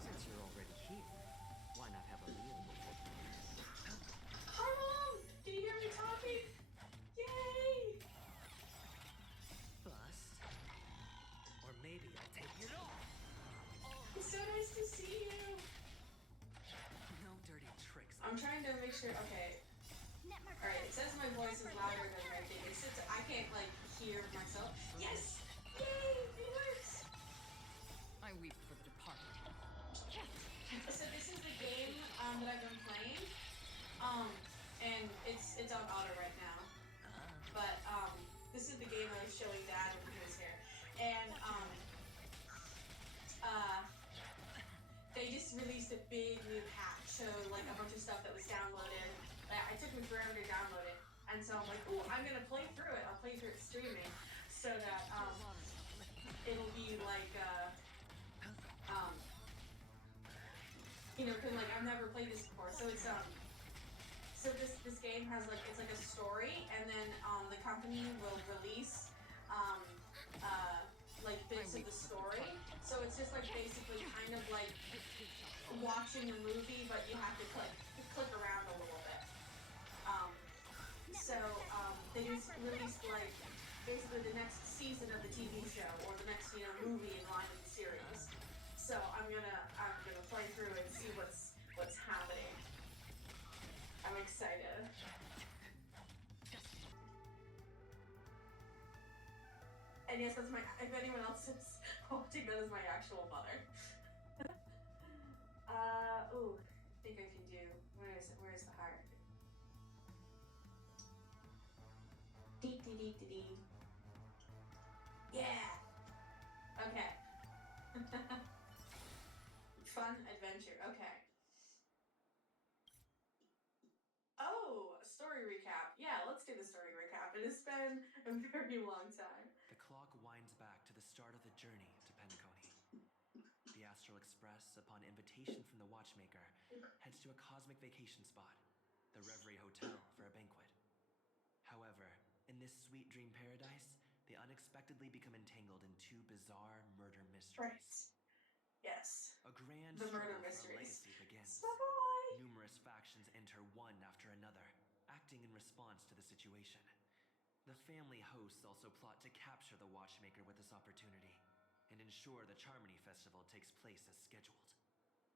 Since you're already here, why not have a meal before? Hi, Mom! Can you hear me talking? Yay! Bust? Or maybe I'll take it off. It's so nice to see you. No dirty tricks. I'm trying to make sure. Okay. Alright, it says my voice is louder than my thing. It's just I can't like hear myself. Yes! Yay! It works! I weep for the departed. So this is the game that I've been playing. And it's on auto right now. But this is the game I was showing Dad when he was here. And they just released a big new patch, so like a bunch of stuff that was downloaded. It took me forever to download it, and so I'm like, oh, I'm gonna play through it. I'll play through it streaming, so that it'll be like you know, cause like I've never played this before, so it's so this game has like it's like a story, and then the company will release like bits of the story. So it's just like basically kind of like watching a movie, but you have to click around a little bit. They just released like basically the next season of the TV show or the next movie in line with the series. So I'm gonna play through and see what's happening. I'm excited. And yes, that's if anyone else is watching, that is my actual mother. Ooh, I think I can do, where is it? Where's the heart? Dee dee dee dee dee. Yeah! Okay. Fun adventure, okay. Oh, a story recap. Yeah, let's do the story recap. It has been a very long time. The clock winds back to the start of the journey to Penacony. The Astral Express, upon invitation from the watchmaker, heads to a cosmic vacation spot, the Reverie Hotel, for a banquet. However, in this sweet dream paradise, they unexpectedly become entangled in two bizarre murder mysteries. Right. Yes. A grand the murder struggle for a mysteries. legacy begins. Bye-bye. Numerous factions enter one after another, acting in response to the situation. The family hosts also plot to capture the watchmaker with this opportunity and ensure the Charmony Festival takes place as scheduled.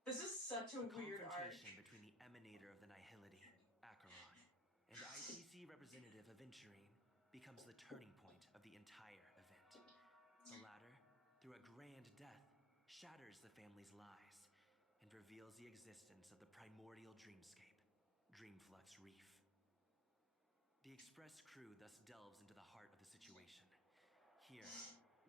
This is such a weird arc. Confrontation between the emanator of the Nihility, Acheron, and IPC representative Aventurine becomes the turning point of the entire event. The latter, through a grand death, shatters the family's lies and reveals the existence of the primordial dreamscape, Dreamflux Reef. The Express crew thus delves into the heart of the situation. Here,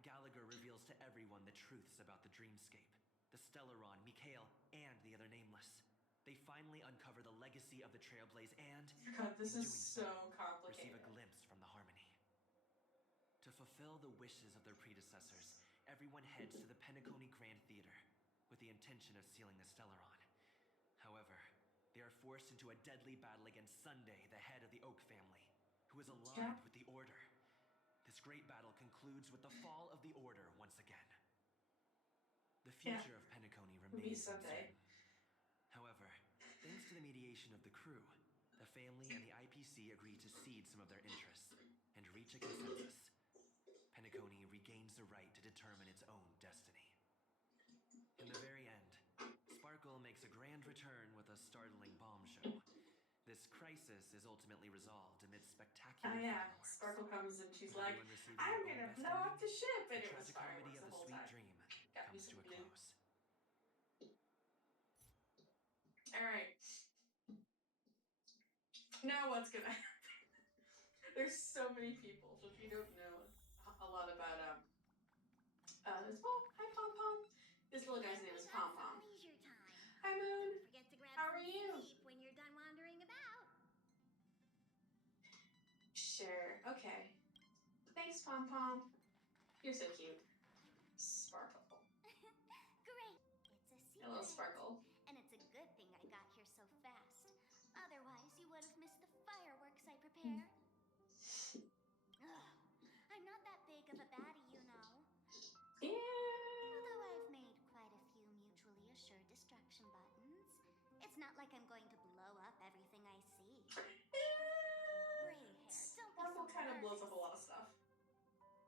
Gallagher reveals to everyone the truths about the dreamscape, the Stellaron, Mikhail, and the other nameless. They finally uncover the legacy of the Trailblaze and, God, this in is doing so complicated. receive a glimpse from the Harmony. To fulfill the wishes of their predecessors, everyone heads to the Penacony Grand Theater with the intention of sealing the Stellaron. However, they are forced into a deadly battle against Sunday, the head of the Oak family, who is aligned with the Order. This great battle concludes with the fall of the Order once again. The future of Penacony remains uncertain. However, thanks to the mediation of the crew, the family and the IPC agree to cede some of their interests and reach a consensus. Penacony regains the right to determine its own destiny. In the very end, Sparkle makes a grand return with a startling bombshell. This crisis is ultimately resolved amidst spectacular fireworks. Sparkle comes and she's like, I'm gonna blow up the ship, and it was fireworks the whole time. Dream Got me comes some to a blue. close. Alright. Now what's gonna happen? There's so many people, so if you don't know a lot about hi Pom Pom. This little guy's name is Pom Pom. Hi Moon. How are you? When you're done wandering about. Sure. Okay. Thanks, Pom Pom. You're so cute. Sparkle. Great. It's a secret. Hello, Sparkle. And it's a good thing I got here so fast. Otherwise, you would have missed the fireworks I prepared. It's not like I'm going to blow up everything I see. Gray hair, don't be so Sparkle kind of blows nervous. up a lot of stuff.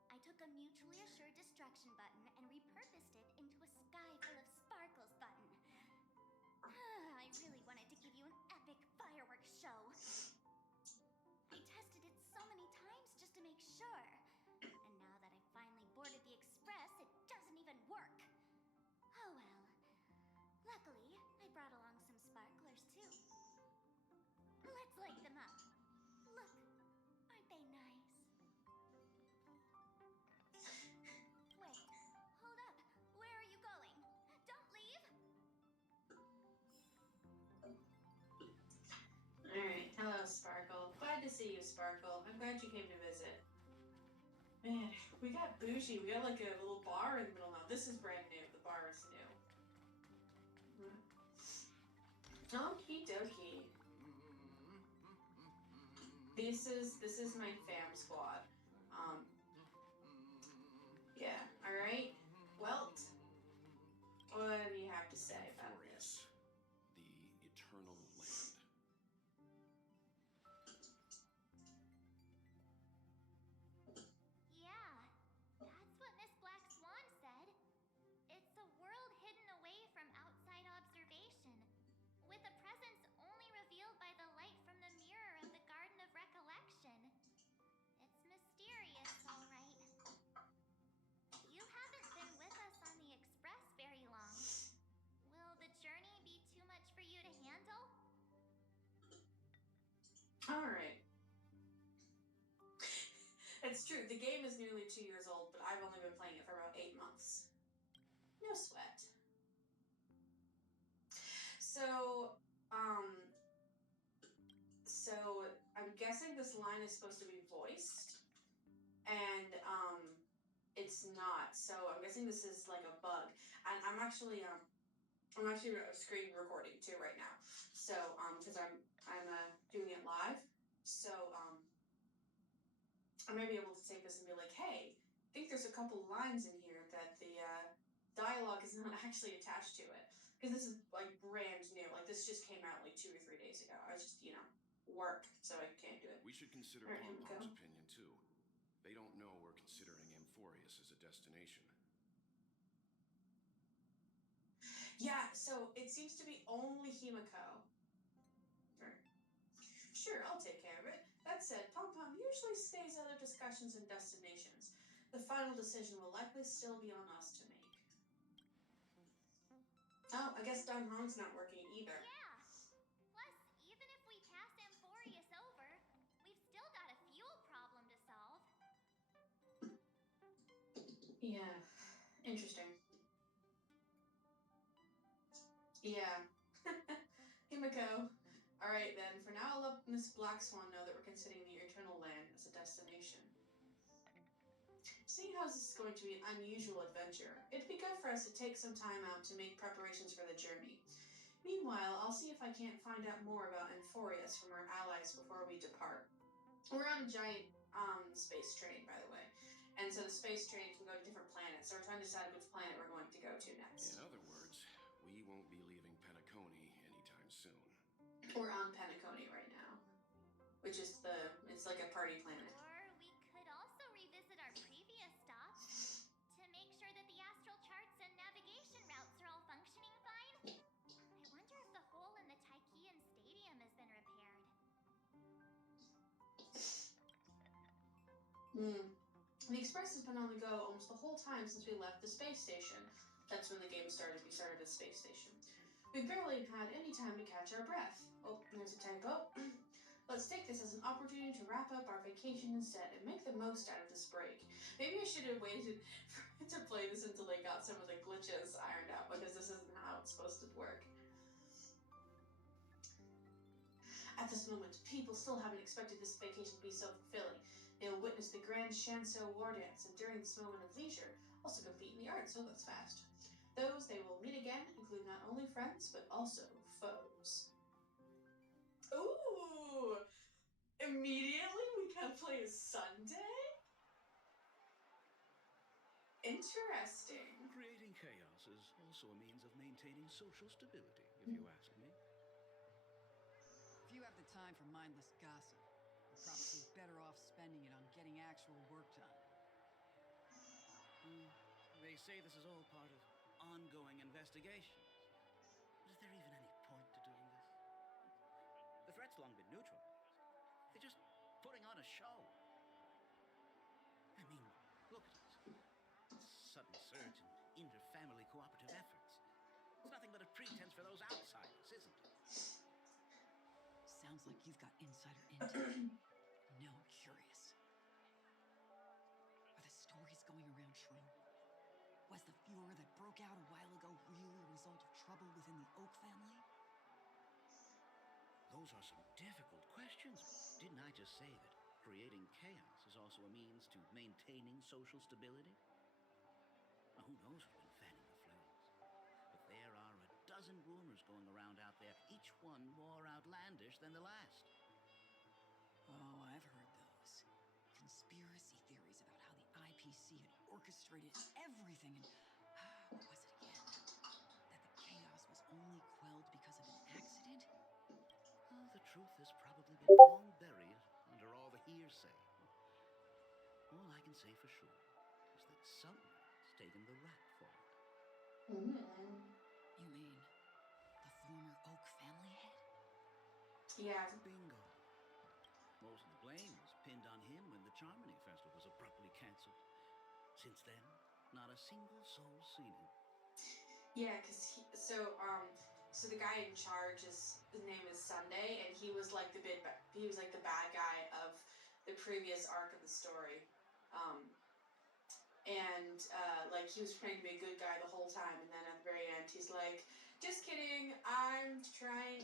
I took a mutually assured destruction button and repurposed it into a sky full of sparkles button. I really wanted to give you an epic fireworks show. I tested it so many times just to make sure. And now that I finally boarded the express, it doesn't even work. Oh well. Luckily, I brought along some sparklers too. Let's light them up. Look, aren't they nice? Wait, hold up. Where are you going? Don't leave. Alright, hello Sparkle. Glad to see you, Sparkle. I'm glad you came to visit. Man, we got bougie. We got like a little bar in the middle now. This is brand new. The bar is new. Okie dokie. This is my fam squad. Yeah, alright. Well, what do you have to say about this? The eternal land. Yeah, that's what Miss Black Swan said. It's a world hidden away from outside observation, with a presence only revealed by the light from the mirror of the Garden of Recollection. It's mysterious, all right. You haven't been with us on the Express very long. Will the journey be too much for you to handle? Alright. It's true, the game is nearly 2 years old, but I've only been playing it for about 8 months. No sweat. So I'm guessing this line is supposed to be voiced, and it's not. So I'm guessing this is like a bug. And I'm actually screen recording too right now. So because I'm doing it live. So I may be able to take this and be like, hey, I think there's a couple lines in here that the dialogue is not actually attached to it. Because this is like brand new. Like this just came out like 2 or 3 days ago. I was just, work, so I can't do it. We should consider Alright, here we Pom-Pom's go. opinion too. They don't know we're considering Amphorius as a destination. Yeah, so it seems to be only Himiko. Sure, I'll take care of it. That said, Pom-Pom usually stays out of discussions and destinations. The final decision will likely still be on us to make. Oh, I guess Don Hong's not working either. Yeah. Plus, even if we pass Amphorius over, we've still got a fuel problem to solve. Yeah, interesting. Yeah. Himiko. Alright then, for now I'll let Miss Black Swan know that we're considering the Eternal Land as a destination. Seeing how this is going to be an unusual adventure, it'd be good for us to take some time out to make preparations for the journey. Meanwhile, I'll see if I can't find out more about Amphorius from our allies before we depart. We're on a giant space train, by the way. And so the space train can go to different planets, so we're trying to decide which planet we're going to go to next. In other words, we won't be leaving Penacony anytime soon. We're on Penacony right now, which is it's like a party planet. Or we could also revisit our previous stop to make sure that the astral charts and navigation routes are all functioning fine. I wonder if the hole in the Tychean Stadium has been repaired. The Express has been on the go almost the whole time since we left the space station. That's when the game started. We started at the space station. We barely had any time to catch our breath. Oh, there's a typo. Let's take this as an opportunity to wrap up our vacation instead and make the most out of this break. Maybe I should have waited to play this until they got some of the glitches ironed out, because this isn't how it's supposed to work. At this moment, people still haven't expected this vacation to be so fulfilling. They will witness the grand Shanso war dance, and during this moment of leisure, also compete in the arts, so that's fast. Those they will meet again include not only friends, but also foes. Ooh! Immediately we can play a Sunday? Interesting. Creating chaos is also a means of maintaining social stability, if you ask me. you have the time for mindless gossip, you're probably better off spending it on getting actual work done. They say this is all part of ongoing investigations. But is there even any point to doing this? The threat's long been neutralized. They're just putting on a show. I mean, look at it. Sudden surge in inter-family cooperative efforts. It's nothing but a pretense for those outsiders, isn't it? Sounds like you've got insider intel. Now I'm curious. Are the stories going around true? Was the furor that broke out a while ago really a result of trouble within the Oak family? Those are some difficult questions. Didn't I just say that creating chaos is also a means to maintaining social stability? Now, who knows who's been fanning the flames? But there are a dozen rumors going around out there, each one more outlandish than the last. Oh, I've heard those. Conspiracy theories about how the IPC had orchestrated everything and... what was it again? That the chaos was only quelled because of an accident? Oh, the truth has probably been long buried under all the hearsay. All I can say for sure is that someone's taken the rap for it. You mean the former Oak family head? Yeah. Bingo. Most of the blame was pinned on him when the Charmony Festival was abruptly cancelled. Since then, not a single soul seen him. Yeah, because so the guy in charge his name is Sunday, and he was like the bad guy of the previous arc of the story, like he was pretending to be a good guy the whole time, and then at the very end he's like, "Just kidding, I'm trying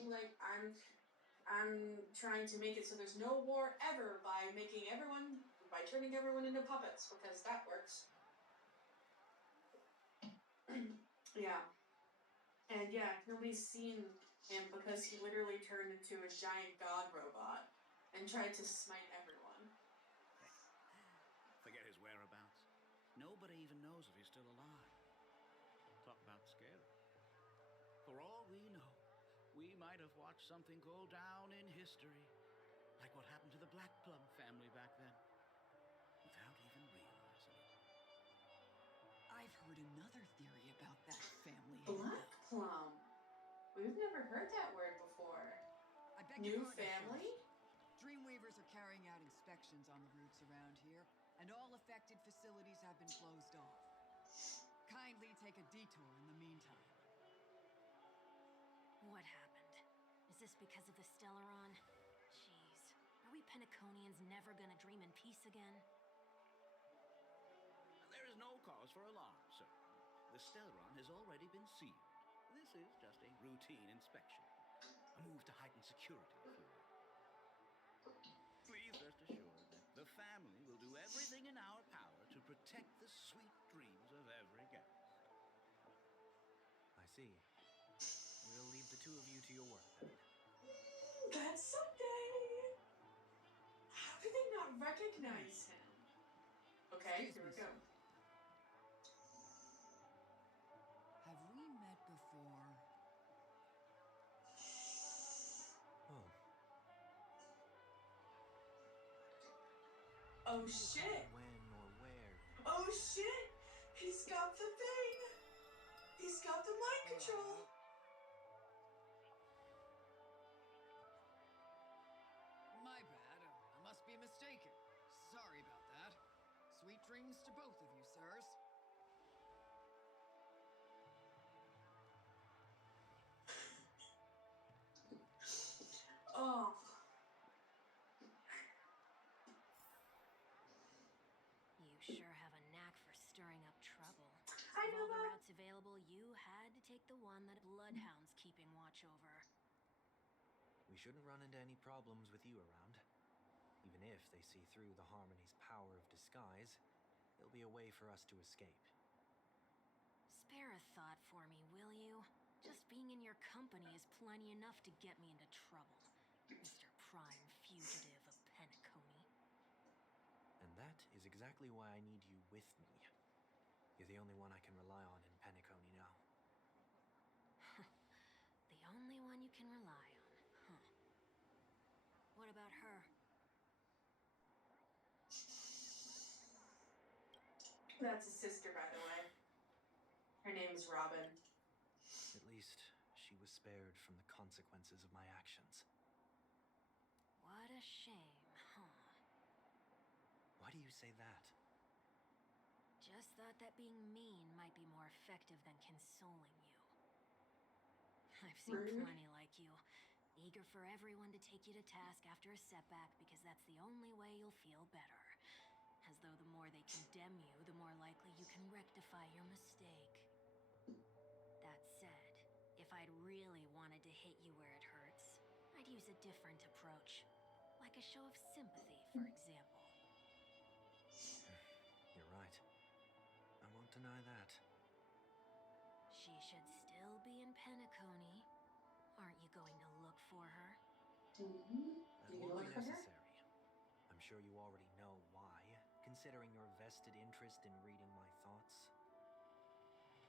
to make it so there's no war ever by turning everyone into puppets because that works." Yeah. And yeah, nobody's seen him because he literally turned into a giant god robot and tried to smite everyone. Forget his whereabouts. Nobody even knows if he's still alive. Talk about scary. For all we know, we might have watched something go down in history, like what happened to the Black Plum family back then, without even realizing it. I've heard another theory about that family head, Black though. Plum. We've never heard that word before. I beg your New pardon, family? sirs. Dreamweavers are carrying out inspections on the routes around here, and all affected facilities have been closed off. Kindly take a detour in the meantime. What happened? Is this because of the Stellaron? Jeez, are we Penaconians never gonna dream in peace again? There is no cause for alarm, sir. The Stellaron has already been sealed. This is just a routine inspection. A move to heighten security, if you will. Please rest assured that the family will do everything in our power to protect the sweet dreams of every guest. I see. We'll leave the two of you to your work then. That's Sunday! How do they not recognize him? Okay, Excuse here me, we go. sir. Have we met before? Oh. Oh shit! When or where? Oh shit! He's got the thing! He's got the mind control! My bad. I must be mistaken. Sorry about that. Sweet dreams to both of you, sirs. Oh. You sure have a knack for stirring up trouble. I Of know all the that. routes available, you had to take the one that Bloodhound's keeping watch over. We shouldn't run into any problems with you around. Even if they see through the Harmony's power of disguise, there'll be a way for us to escape. Spare a thought for me, will you? Just being in your company is plenty enough to get me into trouble, Mr. Prime Fugitive of Penacony. And that is exactly why I need you with me. You're the only one I can rely on in Penacony now. The only one you can rely on, huh? That's his sister, by the way. Her name is Robin. At least she was spared from the consequences of my actions. What a shame, huh? Why do you say that? Just thought that being mean might be more effective than consoling you. I've seen plenty like you, eager for everyone to take you to task after a setback because that's the only way you'll feel better. As though the more they condemn you, the more likely you can rectify your mistake. That said, if I'd really wanted to hit you where it hurts, I'd use a different approach. Like a show of sympathy, for example. You're right. I won't deny that. She should still be in Penacony. Aren't you going to look for her? That won't be necessary. I'm sure you already know why, considering your vested interest in reading my thoughts.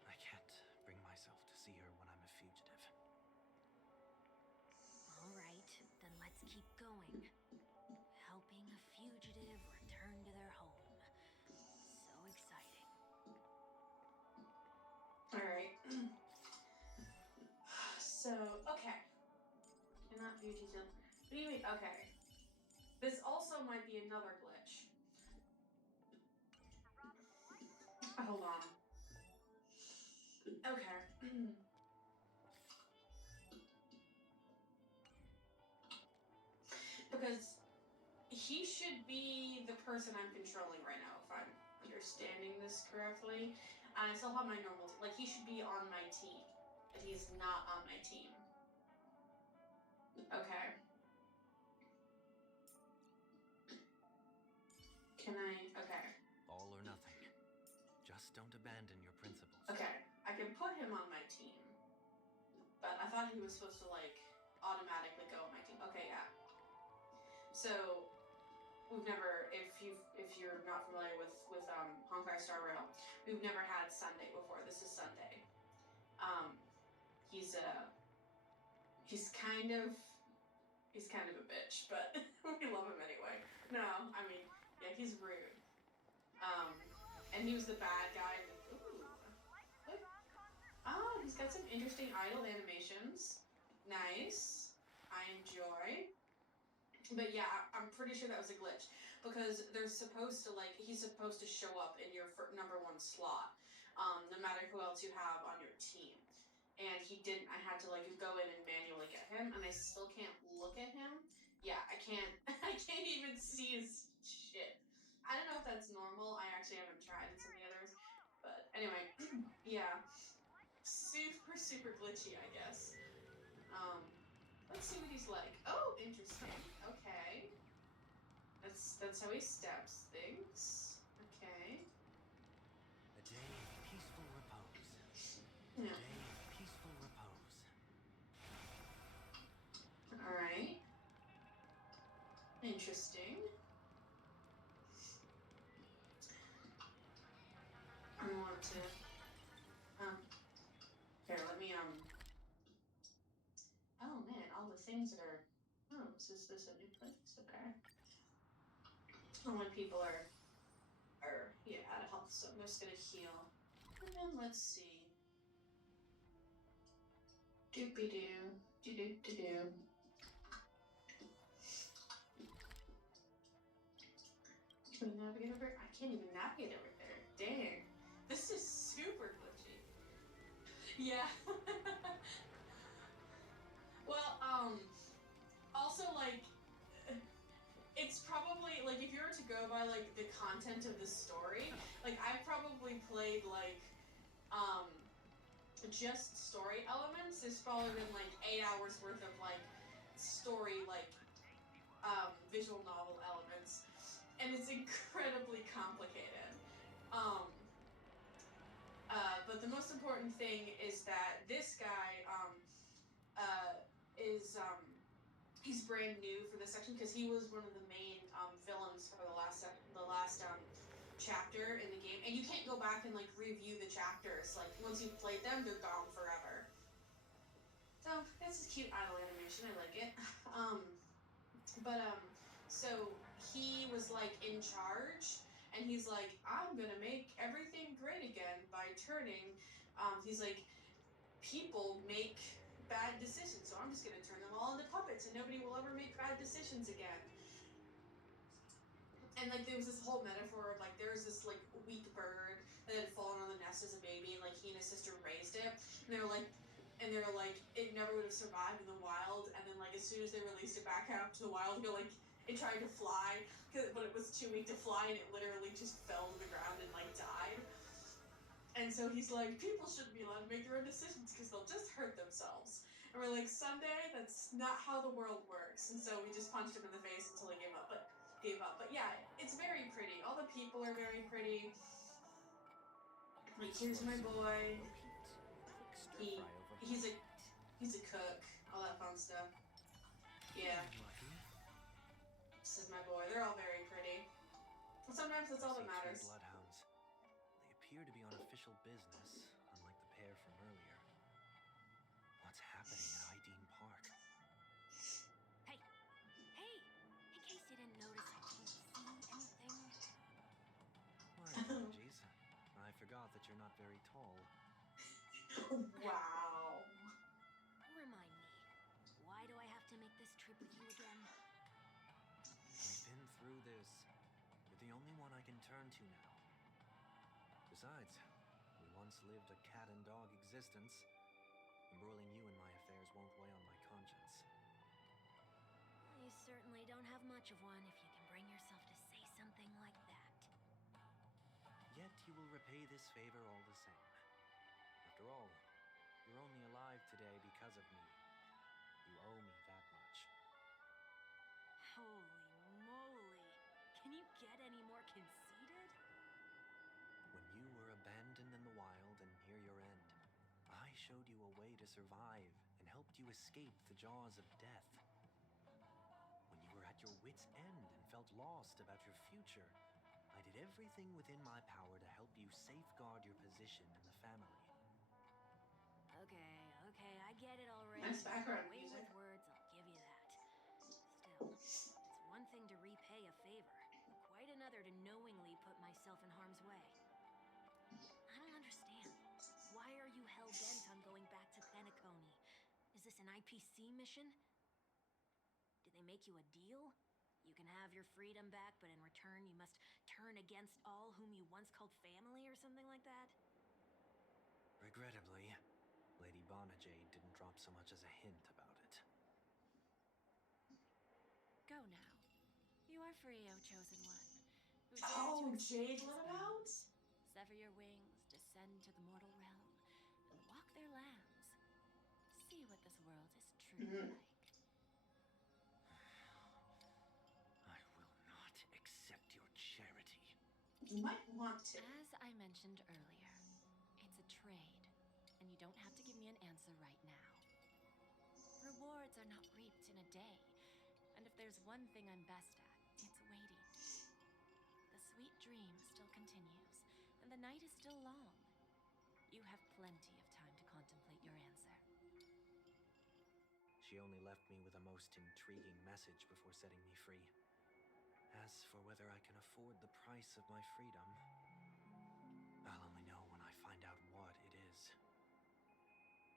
I can't bring myself to see her when I'm a fugitive. All right, then let's keep going. Helping a fugitive return to their home. So exciting. Alright. So, okay. Cannot view detail. What do you mean? Okay. This also might be another glitch. Hold on. Okay. Because he should be the person I'm controlling right now, if I'm understanding this correctly. And I still have my normal team. Like, he should be on my team. But he's not on my team. Okay. Can I... Okay. All or nothing. Just don't abandon your principles. Okay. I can put him on my team. But I thought he was supposed to, like, automatically go on my team. Okay, yeah. So, we've never... If you're not familiar with Honkai Star Rail, we've never had Sunday before. This is Sunday. He's kind of a bitch, but we love him anyway. No, I mean, yeah, he's rude. And he was the bad guy. Ooh. What? Oh, he's got some interesting idle animations. Nice. I enjoy. But yeah, I'm pretty sure that was a glitch. Because they're supposed to, like, he's supposed to show up in your number 1 slot. No matter who else you have on your team. And he didn't. I had to, like, go in and manually get him, and I still can't look at him. Yeah, I can't even see his shit. I don't know if that's normal. I actually haven't tried in some of the others. But anyway, yeah. Super, super glitchy, I guess. Let's see what he's like. Oh, interesting. Okay. That's how he steps things. Okay. A day of peaceful repose. Yeah. A day of peaceful repose. Alright. Interesting. I want to... Here, let me, Oh, man, all the things that are... Oh, is this a new place? Okay. Oh, when people are yeah, out of health, so I'm just gonna heal. And then let's see. Doopy-doo. Do-do-do-do. Can we navigate over? I can't even navigate over there. Dang. This is super glitchy. Yeah. Well, also, like, it's probably, like, if you were to go by, like, the content of the story, like, I've probably played, like, just story elements. There's probably been, like, 8 hours worth of, like, story, like, visual novel elements. And it's incredibly complicated. But the most important thing is that this guy, he's brand new for this section because he was one of the main villains for the last chapter in the game, and you can't go back and like review the chapters. Like once you've played them, they're gone forever. So that's a cute idle animation. I like it. So he was like in charge, and he's like, I'm gonna make everything great again by turning, he's like, people make bad decisions, so I'm just gonna turn them all into puppets and nobody will ever make bad decisions again. And like there was this whole metaphor of like there was this like weak bird that had fallen on the nest as a baby, and like he and his sister raised it, and they were like it never would have survived in the wild, and then like as soon as they released it back out to the wild, it tried to fly, but it was too weak to fly, and it literally just fell to the ground and like died. And so he's like, people shouldn't be allowed to make their own decisions because they'll just hurt themselves. And we're like, someday that's not how the world works. And so we just punched him in the face until he gave up. But yeah, it's very pretty. All the people are very pretty. Like, here's my boy. He's a cook. All that fun stuff. Yeah. This is my boy. They're all very pretty. But sometimes that's all that matters. Bloodhounds. They appear to be on official business, unlike the pair from earlier. What's happening at Ideen Park? Hey! Hey! In case you didn't notice, I can't see anything. My apologies. I forgot that you're not very tall. Wow. Remind me, why do I have to make this trip with you again? We've been through this. You're the only one I can turn to now. Besides, we once lived a cat and dog existence. Embroiling you in my affairs won't weigh on my conscience. You certainly don't have much of one if you can bring yourself to say something like that. Yet you will repay this favor all the same. After all, you're only alive today because of me. You owe me that much. Holy moly! Can you get any more conceited? When you were abandoned in the wild and near your end, I showed you a way to survive and helped you escape the jaws of death. When you were at your wit's end and felt lost about your future, I did everything within my power to help you safeguard your position in the family. Okay, I get it already. Nice background Way music. with words, I'll give you that. Still, it's one thing to repay a favor, quite another to knowingly put myself in harm's way. I don't understand. Why are you hell-bent on going back to Penacony? Is this an IPC mission? Did they make you a deal? You can have your freedom back, but in return you must turn against all whom you once called family or something like that? Regrettably, Lady Bonajade didn't drop so much as a hint about it. Go now. You are free, O Chosen One. Who Oh, dares to Jade exceed let his him out? bounds, sever your wings, descend to the mortal realm, and walk their lands. See what this world is truly like. I will not accept your charity. You might want to. As I mentioned earlier, it's a trade, and you don't have to give me an answer right now. Rewards are not reaped in a day, and if there's one thing I'm best at, it's waiting. The sweet dream still continues, and the night is still long. You have plenty of time to contemplate your answer. She only left me with a most intriguing message before setting me free. As for whether I can afford the price of my freedom, I'll only know when I find out what it is.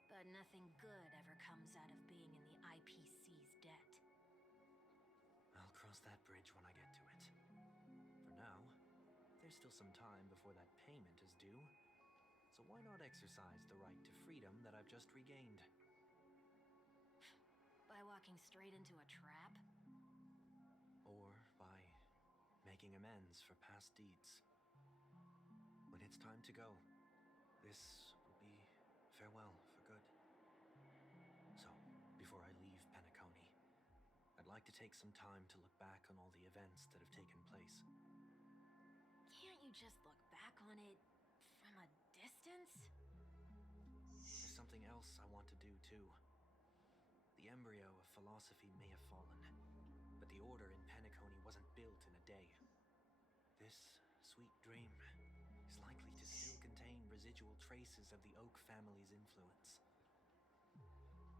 But nothing good ever comes out of being in the IPC's debt. I'll cross that bridge when I get to it. For now, there's still some time before that payment is due. So why not exercise the right to freedom that I've just regained? By walking straight into a trap? Or by making amends for past deeds. When it's time to go, this will be farewell for good. So, before I leave Penacony, I'd like to take some time to look back on all the events that have taken place. Can't you just look back on it from a distance? There's something else I want to do too. The embryo of philosophy may have fallen, but the order in Penacony wasn't built in a day. This sweet dream is likely to still contain residual traces of the Oak family's influence.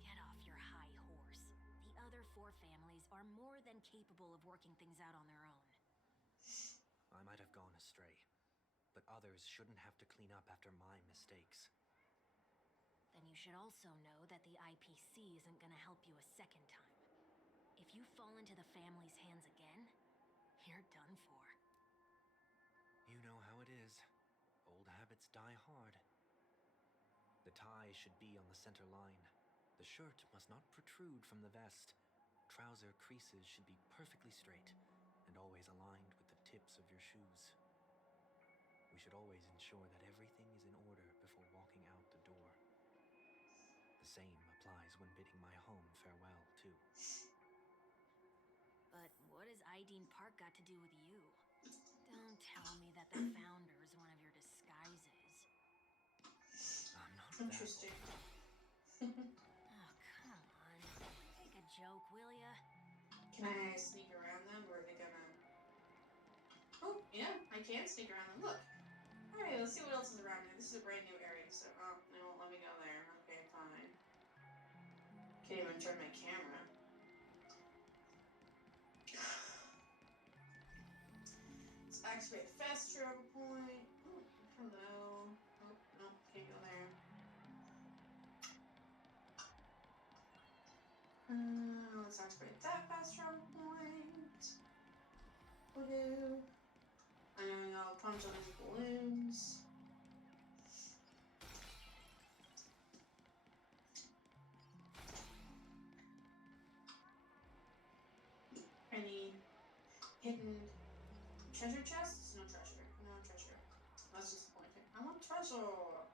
Get off your high horse. The other four families are more than capable of working things out on their own. I might have gone astray, but others shouldn't have to clean up after my mistakes. Then you should also know that the IPC isn't gonna help you a second time. If you fall into the family's hands again, you're done for. You know how it is. Old habits die hard. The tie should be on the center line. The shirt must not protrude from the vest. Trouser creases should be perfectly straight and always aligned with the tips of your shoes. We should always ensure that everything is in order before walking out the door. The same applies when bidding my home farewell, too. But what has Ideen Park got to do with you? Don't tell me that the founder's one of your disguises. I'm not Interesting. Oh, come on. Take a joke, will ya? Can I sneak around them, or are they gonna... Oh, yeah, I can sneak around them. Look. Alright, let's see what else is around here. This is a brand new area, so... Oh, they won't let me go there. Okay, fine. Can't even turn my camera. Let's activate the fast travel point. Oh, hello. Oh, no, can't go there. Let's activate that fast travel point. Woohoo. I'm gonna go punch on these balloons. Any hidden treasure chests? No treasure. No treasure. That's disappointing. I want treasure.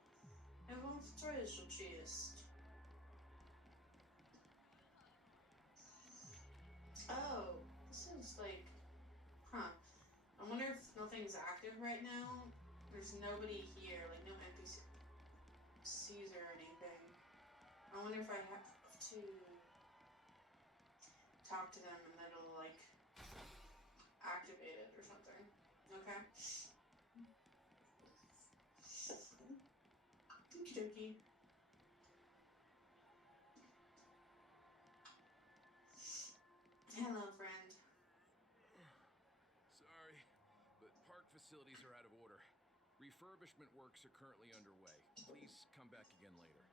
I want treasure chest. Oh, this is like, huh. I wonder if nothing's active right now. There's nobody here, like no NPCs or anything. I wonder if I have to talk to them and then it'll like activate it or something. Okay. Okie dokie. Hello, friend. Sorry, but park facilities are out of order. Refurbishment works are currently underway. Please come back again later.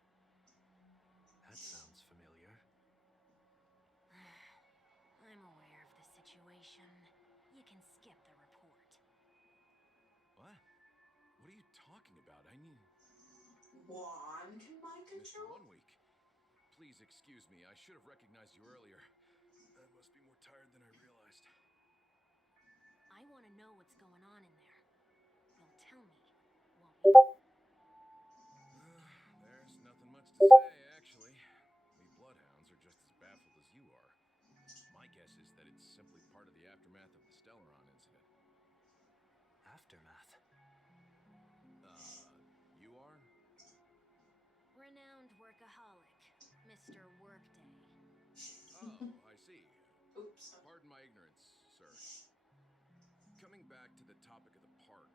That sounds familiar. I'm aware of the situation. You can skip the report. What? What are you talking about? I mean... Wand mind Mr. control? 1 Week. Please excuse me. I should have recognized you earlier. I must be more tired than I realized. I want to know what's going on in there. You'll tell me, won't you? There's nothing much to say, actually. We bloodhounds are just as baffled as you are. My guess is that it's simply part of the aftermath of the Stellaron incident. Aftermath? You are? Renowned workaholic, Mr. Workday. Oh, I see. Oops. Pardon my ignorance, sir. Coming back to the topic of the park,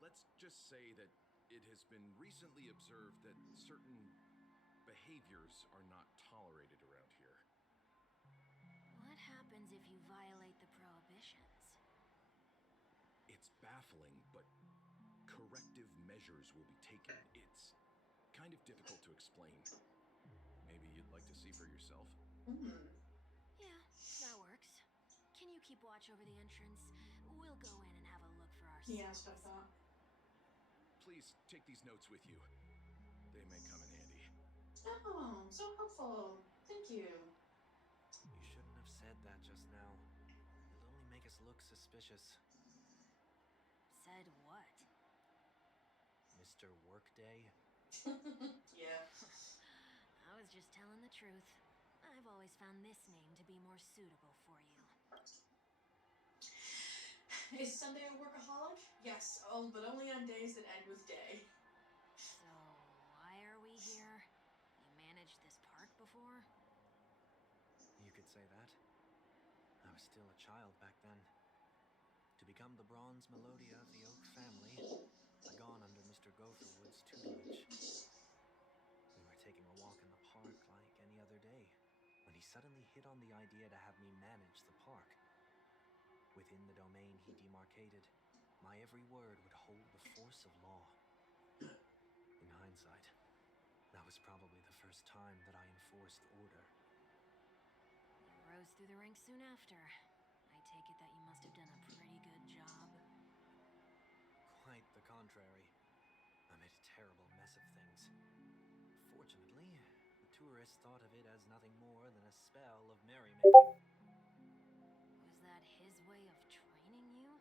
let's just say that it has been recently observed that certain behaviors are not tolerated around here. What happens if you violate the prohibitions? It's baffling, but corrective measures will be taken. It's kind of difficult to explain. Maybe you'd like to see for yourself? Yeah, that works. Can you keep watch over the entrance? We'll go in and have a look for ourselves. Yeah, that's what I thought. Please take these notes with you. They may come in handy. Oh, so helpful. Thank you. You shouldn't have said that just now. It'll only make us look suspicious. Said what? Mr. Workday? Yeah. I was just telling the truth. I've always found this name to be more suitable for you. Is Sunday a workaholic? Yes, but only on days that end with day. So, why are we here? You managed this park before? You could say that. I was still a child back then. To become the bronze Melodia of the Oak family, I'd gone under Mr. Gopherwood's tutelage. We were taking a walk in the park like any other day, when he suddenly hit on the idea to have me manage the park. With within the domain he demarcated, my every word would hold the force of law. In hindsight, that was probably the first time that I enforced order. You rose through the ranks soon after. I take it that you must have done a pretty good job. Quite the contrary. I made a terrible mess of things. Fortunately, the tourist thought of it as nothing more than a spell of merrymaking. Was that his way of training you?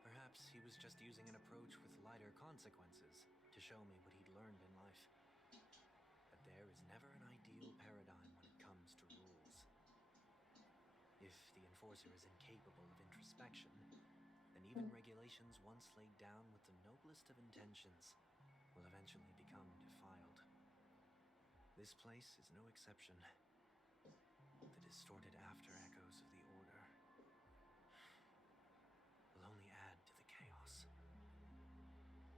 Perhaps he was just using an approach with lighter consequences to show me what he'd learned in life. But there is never an ideal paradigm when it comes to rules. If the enforcer is incapable of introspection, then even regulations once laid down with the noblest of intentions will eventually become defiled. This place is no exception. The distorted after echoes of the order will only add to the chaos.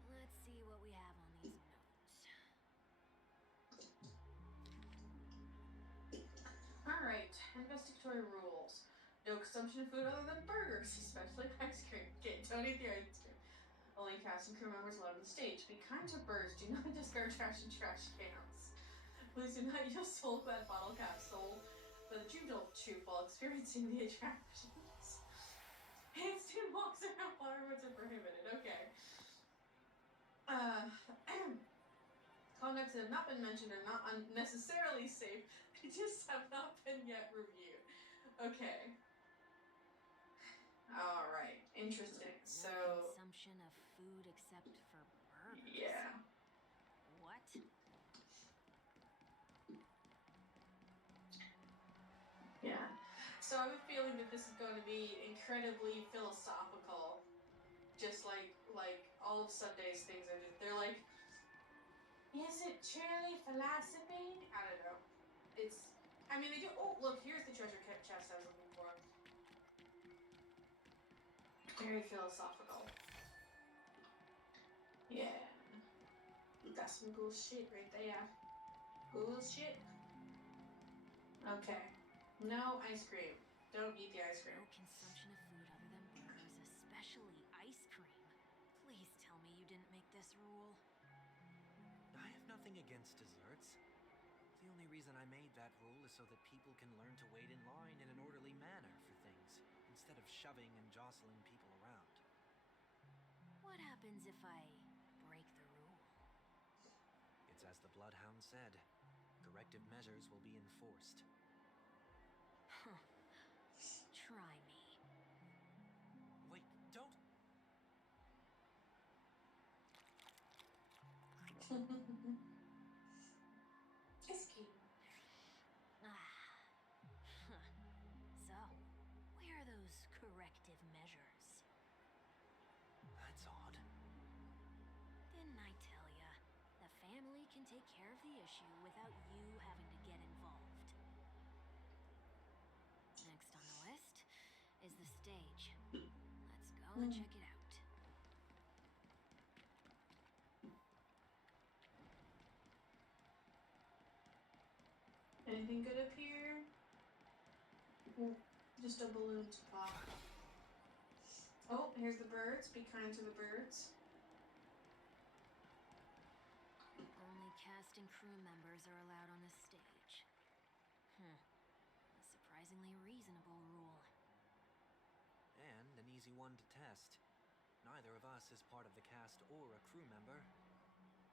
Let's see what we have on these notes. Alright, investigatory rules. No consumption of food other than burgers, especially ice cream. Don't eat the ice cream. Only cast and crew members allowed on the stage. Be kind to birds. Do not discard trash in trash cans. Please do not use sold bad bottle caps sold by the juvenile troop while experiencing the attractions. Handstand walks around waterworks are prohibited. Okay. Conducts that have not been mentioned are not unnecessarily safe. They just have not been yet reviewed. Okay. All right. Interesting. No So, consumption of food except for burgers. yeah. What? Yeah. So I have a feeling that this is going to be incredibly philosophical. Just like all of Sunday's things are just, they're like, is it truly philosophy? I don't know. I mean, they do. Oh, look, here's the treasure chest I was looking for. Very philosophical. Yeah. That's some cool shit right there. Cool shit. Okay. No ice cream. Don't eat the ice cream. No consumption of food other than burgers, especially ice cream. Please tell me you didn't make this rule. I have nothing against desserts. The only reason I made that rule is so that people can learn to wait in line in an orderly manner for things, instead of shoving and jostling people around. What happens if I break the rule? It's as the Bloodhound said. Corrective measures will be enforced. Huh. Try me. Wait, don't! Whiskey. So, where are those corrective measures? That's odd. Didn't I tell ya? The family can take care of the issue without you having to get involved. Next on the list is the stage. Let's go and check it out. Anything good up here? Just a balloon to pop. Oh, here's the birds. Be kind to the birds. Only cast and crew members are allowed on the stage. A surprisingly reasonable rule. And an easy one to test. Neither of us is part of the cast or a crew member.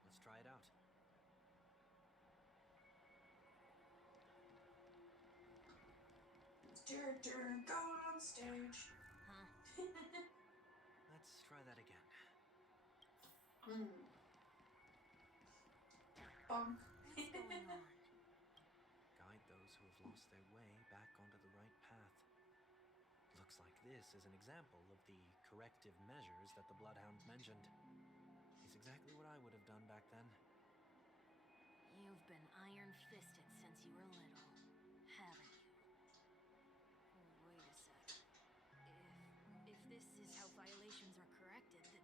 Let's try it out. Go on stage. Huh? Let's try that again. Bonk. What's going on? Guide those who have lost their way back onto the right path. Looks like this is an example of the corrective measures that the Bloodhounds mentioned. It's exactly what I would have done back then. You've been iron-fisted since you were little, haven't you? Wait a sec. If this is how violations are corrected, then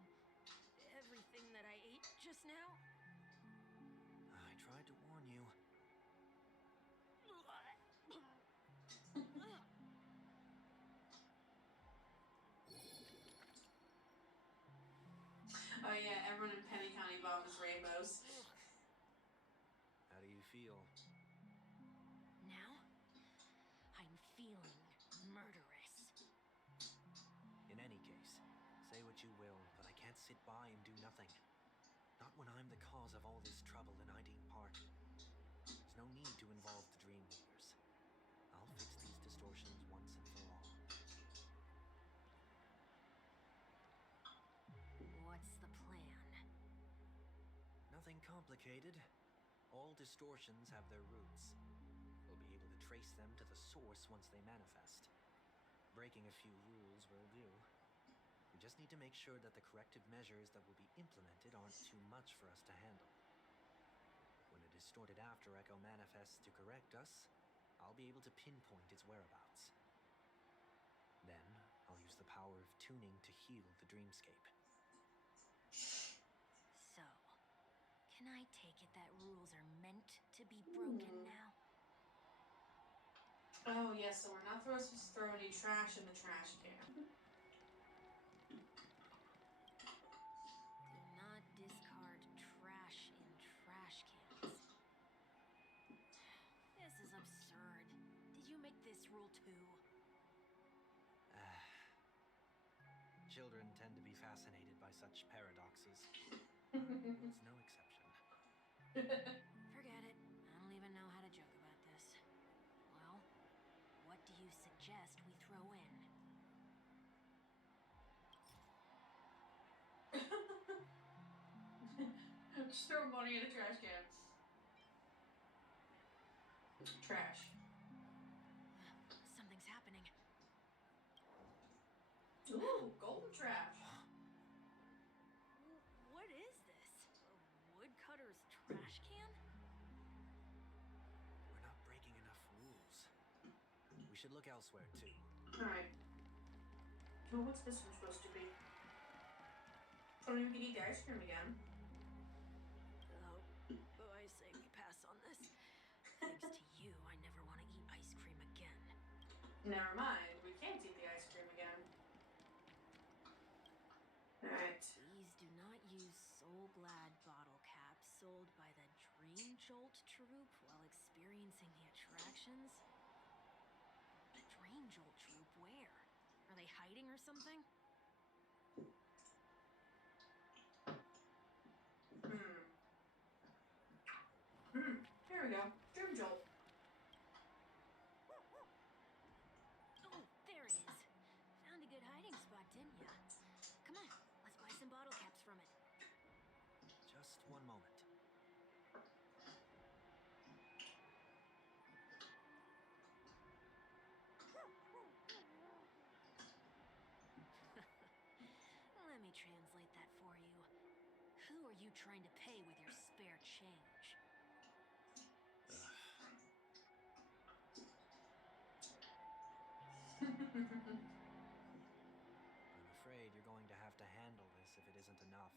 everything that I ate just now? I tried to warn you. feel. Now, I'm feeling murderous. In any case, say what you will, but I can't sit by and do nothing. Not when I'm the cause of all this trouble in Ideen Park. There's no need to involve the Dream Leaders. I'll fix these distortions once and for all. What's the plan? Nothing complicated. All distortions have their roots. We'll be able to trace them to the source once they manifest. Breaking a few rules will do. We just need to make sure that the corrective measures that will be implemented aren't too much for us to handle. When a distorted after echo manifests to correct us, I'll be able to pinpoint its whereabouts. Then, I'll use the power of tuning to heal the dreamscape. So, can I take it that rules are meant to be broken now? Oh, yes, so we're not supposed to throw any trash in the trash can. Do not discard trash in trash cans. This is absurd. Did you make this rule too? Children tend to be fascinated by such paradoxes. Rules no exception. Forget it. I don't even know how to joke about this. Well, what do you suggest we throw in? Just throw money in the trash can. Trash. Something's happening. Ooh, gold trash. What is this? A woodcutter's trash can? We're not breaking enough rules. We should look elsewhere, too. Alright. Well, what's this one supposed to be? Oh, we can eat the ice cream again. Oh, I say we pass on this. Thanks to you, I never want to eat ice cream again. Never mind, we can't eat the ice cream again. Alright. Please do not use Soul Glad bottle caps sold by the Dream Jolt troupe while experiencing the attractions. The Dream Jolt troupe, where? Are they hiding or something? Here we go. Dream Jolt. Oh, there it is. Found a good hiding spot, didn't ya? Come on, let's buy some bottle caps from it. Just one moment. Let me translate that for you. Who are you trying to pay with your spare change? I'm afraid you're going to have to handle this if it isn't enough.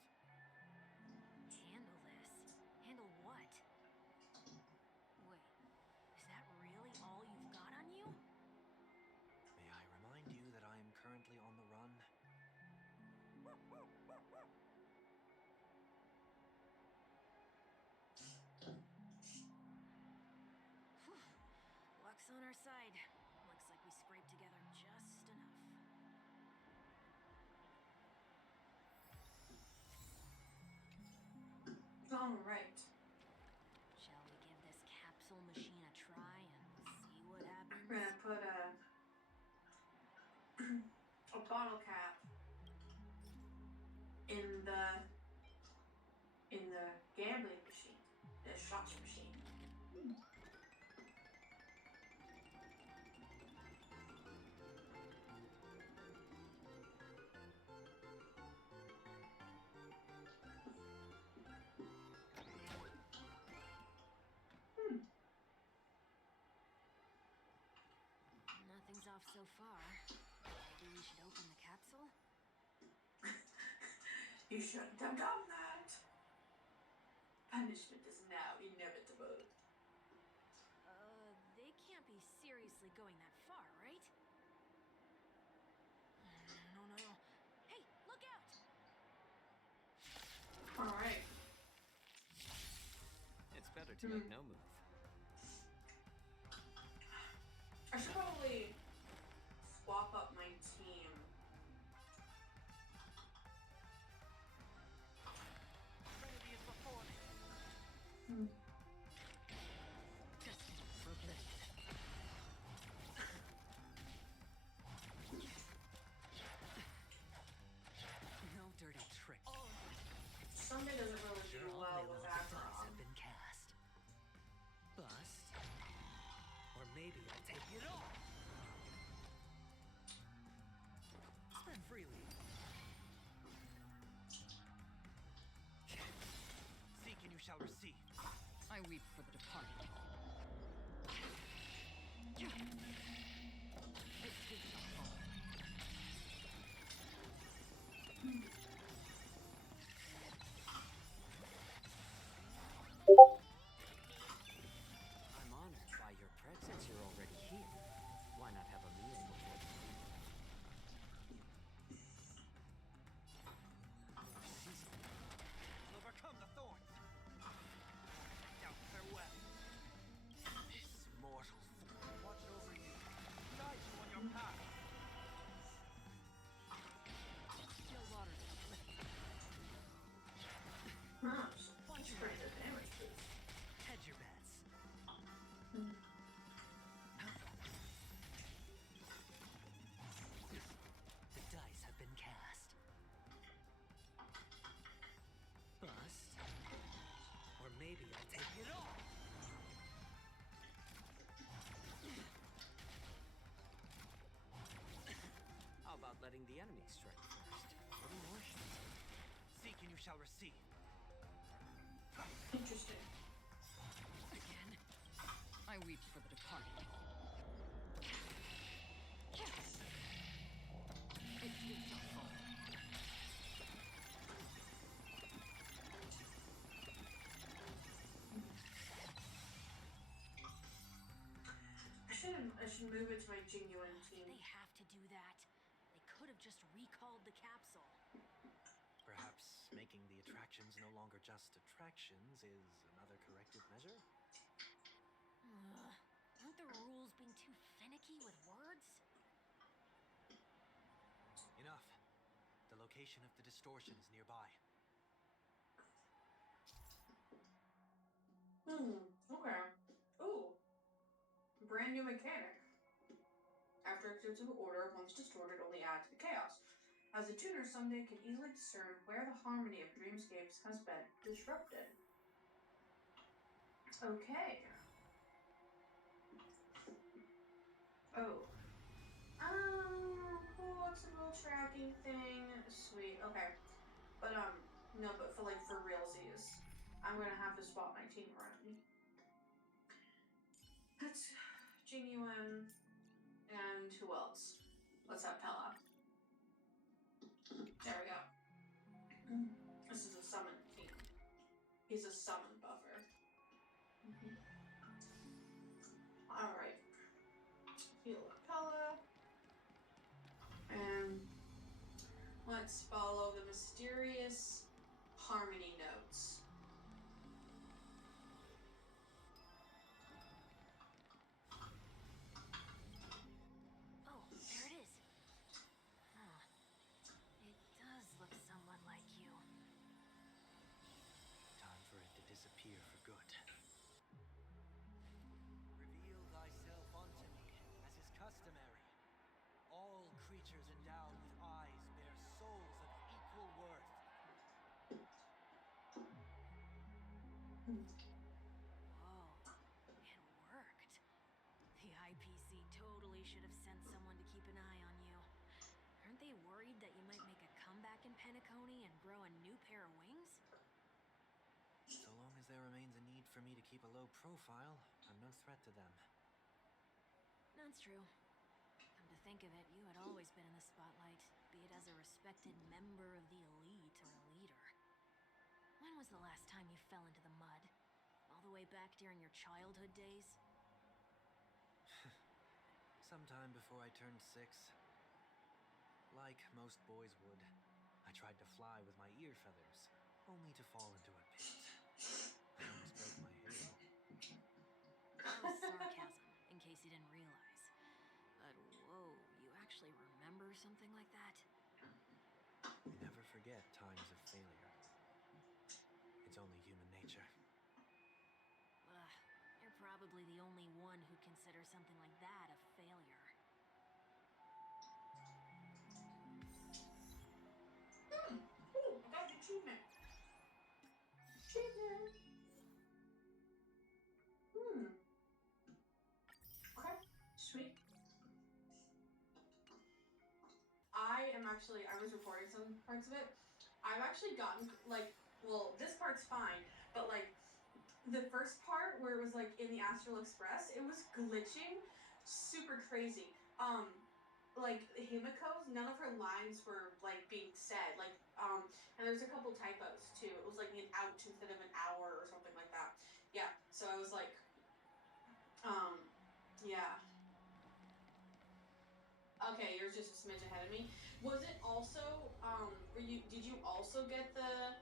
Handle this? Handle what? Wait, is that really all you've got on you? May I remind you that I am currently on the run? Whew. Luck's on our side. Looks like we scraped together just enough. Alright. Shall we give this capsule machine a try and see what happens? We're gonna put a bottle cap in the gambling machine, the slots machine. Nothing's off so far. Maybe we should open the capsule? You shouldn't have done that. Punishment is now inevitable. They can't be seriously going that far, right? No. Hey, look out! Alright. It's better to make no move. I weep for the departed. It takes a fall. I'm honored by your presence. You're already here. Why not have a meal before the season? Overcome the thorns. Now farewell. This mortal fool watch over you, guide you on your path. Still waters uplift. Just pretty good damage, please. Hedge your bets. The dice have been cast. Bust. Or maybe I'll take it all. How about letting the enemy strike first? Little more shots. Seek and you shall receive. Interesting. Again, I weep for the departed. It takes a fall. I should move it to my genuine team. They have to do that. They could have just recalled the capsule. Perhaps making the attractions no longer just attractions is another corrective measure? Aren't the rules being too finicky with words? Enough. The location of the distortion is nearby. Okay. Ooh. Brand new mechanic. After exits of order, once distorted, only add to the chaos. As a tuner, someday can easily discern where the harmony of dreamscapes has been disrupted. Okay. Oh. Flexible tracking thing. Sweet. Okay. But, no, but for realsies. I'm gonna have to swap my team around. That's genuine. And who else? Let's have Pella. There we go. This is a summon team. He's a summon buffer. Alright. Heal up Pella. And let's follow the mysterious harmony notes. Oh, there it is. Huh. It does look somewhat like you. Time for it to disappear for good. Reveal thyself unto me, as is customary. All creatures endowed with eyes bear souls of equal worth. Whoa. It worked. The IPC totally should have sent someone to keep an eye on you. Aren't they worried that you might make a comeback in Penacony and grow a new pair of wings? So long as there remains a need for me to keep a low profile, I'm no threat to them. That's true. Come to think of it, you had always been in the spotlight, be it as a respected member of the elite or a leader. When was the last time you fell into the mud? All the way back during your childhood days? Sometime before I turned 6. Like most boys would, I tried to fly with my ear feathers, only to fall into a pit. I almost broke my halo. That was sarcasm, in case you didn't realize. But whoa, you actually remember something like that? You never forget times of failure. It's only human nature. You're probably the only one who'd consider something like that a failure. Ooh, I got an achievement. Achievement. Okay, sweet. I was recording some parts of it. I've actually gotten, well, this part's fine, but, the first part where it was like in the Astral Express, it was glitching super crazy. Like Himiko's, none of her lines were like being said. And there's a couple typos too. It was like an out instead of an hour or something like that. Yeah. So I was like, yeah. Okay, you're just a smidge ahead of me. Was it also did you also get the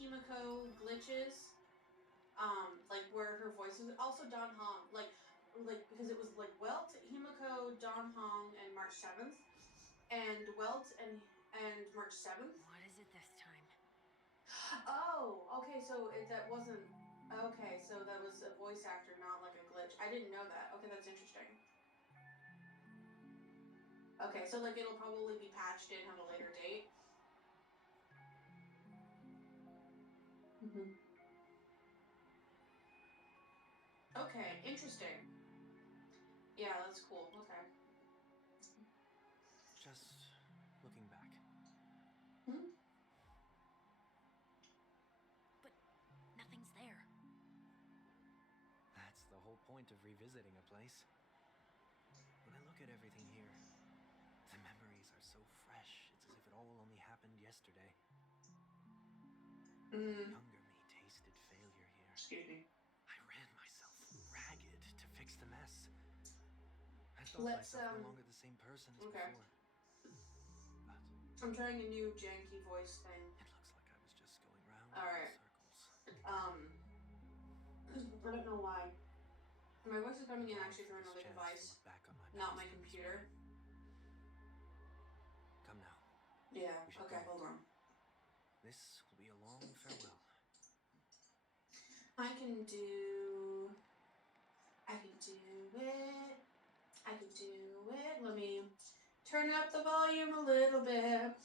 Himiko glitches? Like where her voice was also Don Hong, because it was like Welt, Himiko, Don Hong, and March 7th, and Welt and March 7th. What is it this time? Oh, okay, so that wasn't okay, so that was a voice actor, not like a glitch. I didn't know that. Okay, that's interesting. Okay, so like it'll probably be patched in at a later date. Okay, interesting. Yeah, that's cool. Okay. Just looking back. But nothing's there. That's the whole point of revisiting a place. When I look at everything here, the memories are so fresh. It's as if it all only happened yesterday. The younger me tasted failure here. Excuse me. I ran myself ragged to fix the mess. I thought myself no longer the same person as before. But I'm trying a new janky voice thing. it looks like I was just going round Alright. in circles. I don't know why. My voice is coming in actually through another device, not my computer. Come now. Yeah, okay, hold on. This will be a long farewell. I can do it. I can do it. Let me turn up the volume a little bit.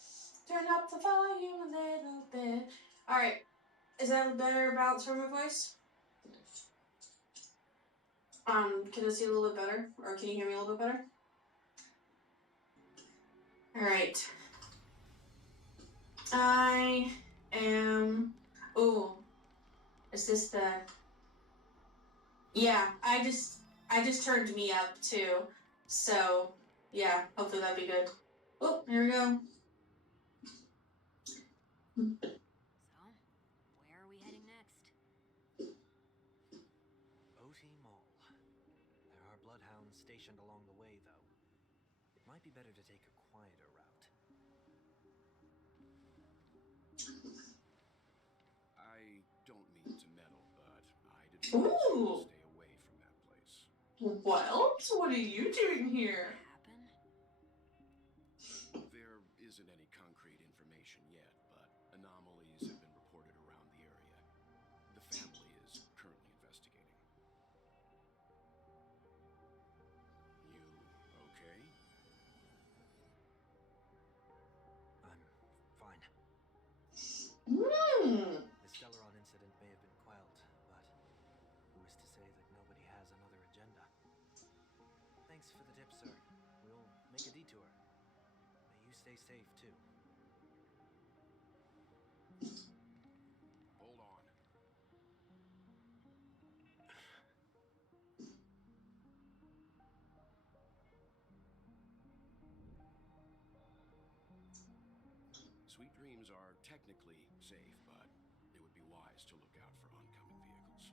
Turn up the volume a little bit. Alright. Is that a better balance for my voice? Can I see a little bit better? Or can you hear me a little bit better? Alright. I am... Ooh. Is this the... Yeah, I just turned me up too. So, yeah, hopefully that'll be good. Oh, here we go. So, where are we heading next? OT Mall. There are bloodhounds stationed along the way, though. It might be better to take a quieter route. I don't mean to meddle, but I'd advise you to stay away from that place. Well, what are you doing here? There isn't any concrete information yet, but anomalies have been reported around the area. The family is currently investigating. You okay? I'm fine. The Stellaron incident may have been quelled, but who is to say that nobody has another agenda? Thanks for the tip, sir. We'll make a detour. May you stay safe, too. Hold on. Sweet dreams are technically safe, but it would be wise to look out for oncoming vehicles.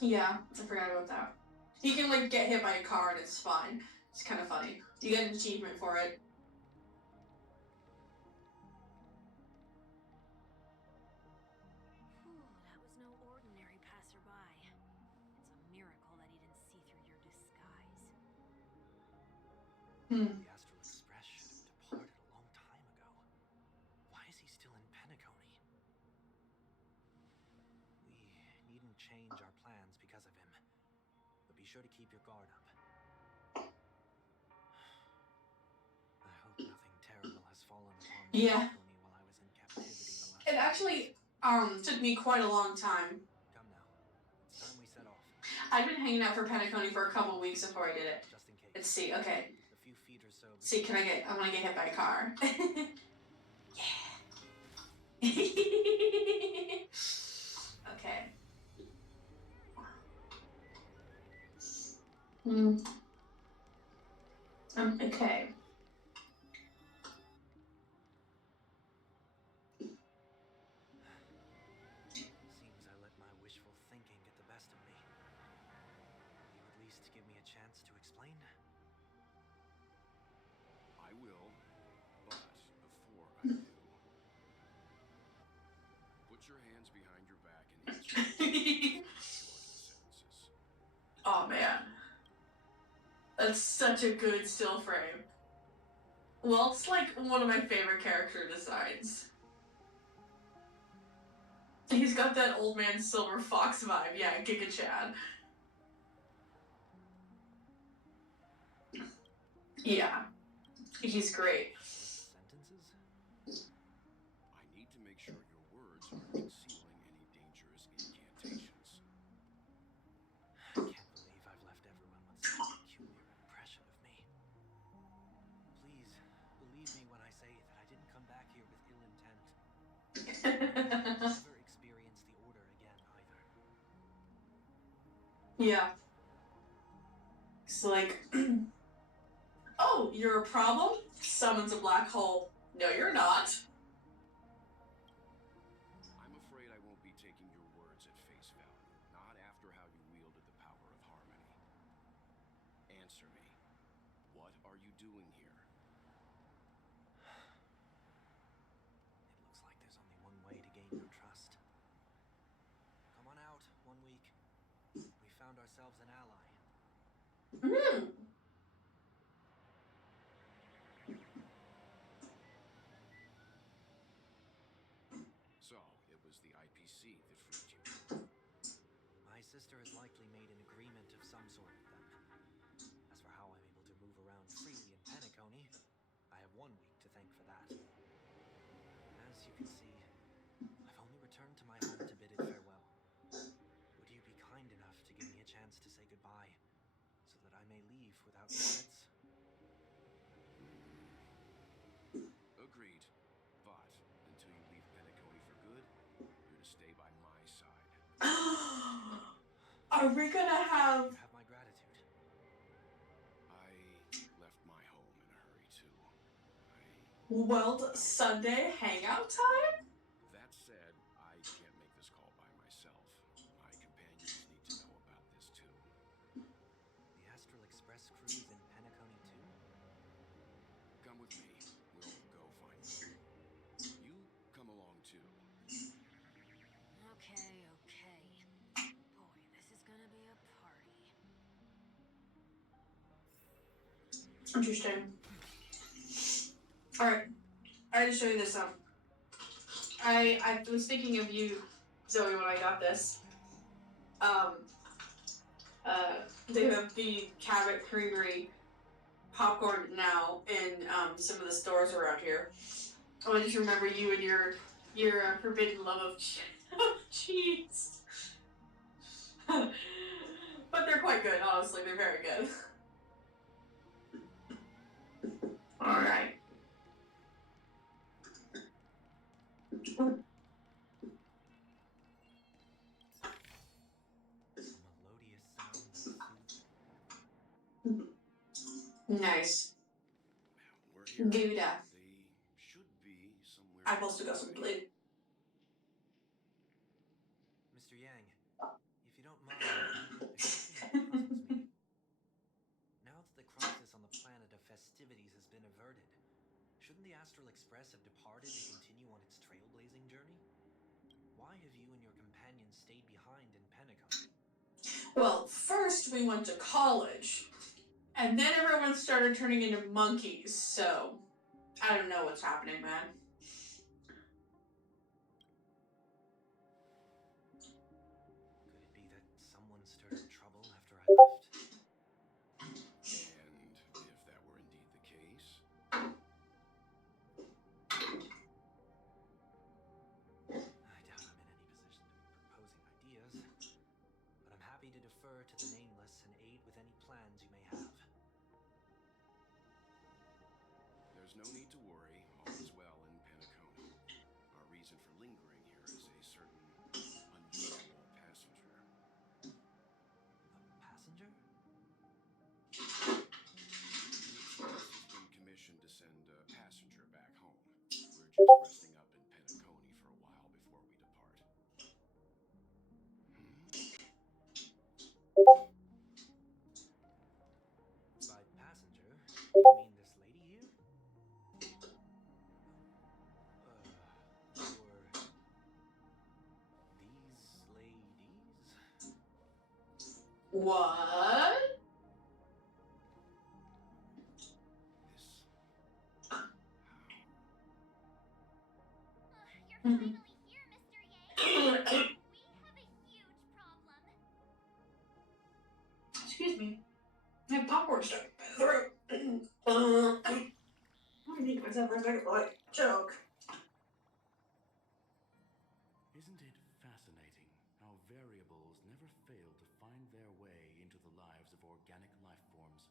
Yeah, I forgot about that. You can like get hit by a car and it's fine. It's kind of funny. You get an achievement for it. Whew, that was no ordinary passerby. It's a miracle that he didn't see through your disguise. The Astral Express should have departed a long time ago. Why is he still in Penacony? We needn't change our plans because of him. But be sure to keep your guard up. I hope nothing terrible has fallen upon Penacony while I was in captivity the last It actually took me quite a long time. Come now. It's time we set off. I've been hanging out for Penacony for a couple weeks before I did it. Just in case. Let's see, okay. A few feet or so. See, I wanna get hit by a car. Yeah. Okay. Okay. Seems I let my wishful thinking get the best of me. Will you at least give me a chance to explain? I will, but before I do, put your hands behind your back and answer short sentences. Oh man. That's such a good still frame. Well, it's like one of my favorite character designs. He's got that old man Silver Fox vibe. Yeah, Giga Chad. Yeah. He's great. Short sentences? I need to make sure your words aren't concealing any dangerous incantations. I can't believe I've left everyone with such a peculiar impression of me. Please, believe me when I say that I didn't come back here with ill intent. I'll never experience the Order again, either. Yeah. It's like, oh, you're a problem? Summons a black hole. No, you're not. I'm afraid I won't be taking your words at face value, not after how you wielded the power of harmony. Answer me. What are you doing here? It looks like there's only one way to gain your trust. Come on out, 1 week. We found ourselves an ally. So, it was the IPC that freed you. My sister has likely made an agreement of some sort with them. As for how I'm able to move around freely in Penacony, I have 1 week to thank for that. As you can see, I've only returned to my home to bid it farewell. Would you be kind enough to give me a chance to say goodbye, so that I may leave without regrets? Agreed. But until you leave Penacony for good, you're to stay by my side. Are we gonna have... You have my gratitude. I left my home in a hurry too. Weld Sunday hangout time? That said, I can't make this call by myself. My companions need to know about this too. The Astral Express cruise in Penacony too? Come with me. We'll go find them. You come along too. Okay. Boy, this is gonna be a party. Interesting. Alright. I had to show you this. I was thinking of you, Zoe, when I got this. They have the Cabot Creamery popcorn now in some of the stores around here. Oh, I just remember you and your forbidden love of cheese. But they're quite good, honestly. They're very good. Alright. Melodious sound that soothes. Nice. We're here. Gouda. They should be somewhere. I've also got some blue. Mr. Yang, if you don't mind, there's something that puzzles me. Now that the crisis on the planet of festivities has been averted, shouldn't the Astral Express have departed to continue on its trailblazing journey? Why have you and your companions stayed behind in Penacony? Well, first we went to college, and then everyone started turning into monkeys, so I don't know what's happening, man. Could it be that someone stirred up trouble after I left? And if that were indeed the case, I doubt I'm in any position to be proposing ideas, but I'm happy to defer to the Nameless and aid with any plans you may have. there's no need to worry. All is well in Penacony. Our reason for passenger? The Express has been commissioned to send a passenger back home. We're just resting up in Penacony for a while before we depart. By passenger, do you mean this lady here? Or these ladies? What? You're finally here, Mr. Yang. We have a huge problem. Excuse me. I have popcorn stuck in my throat. I think myself for a second, like, joke. Isn't it fascinating how variables never fail to find their way into the lives of organic life forms?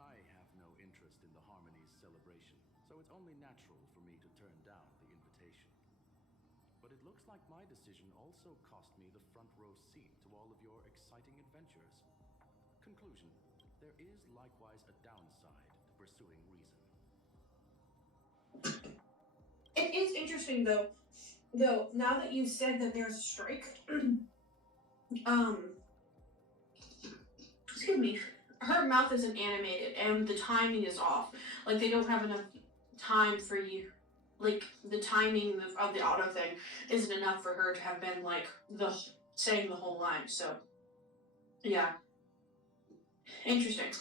I have no interest in the Harmony's celebration, so it's only natural for me to turn down the invitation. But it looks like my decision also cost me the front row seat to all of your exciting adventures. Conclusion: there is likewise a downside to pursuing reason. It is interesting though, now that you said that there's a strike, excuse me, her mouth isn't animated and the timing is off. Like, they don't have enough time for you. Like, the timing of the auto thing isn't enough for her to have been, like, saying the whole line, so, yeah. Interesting.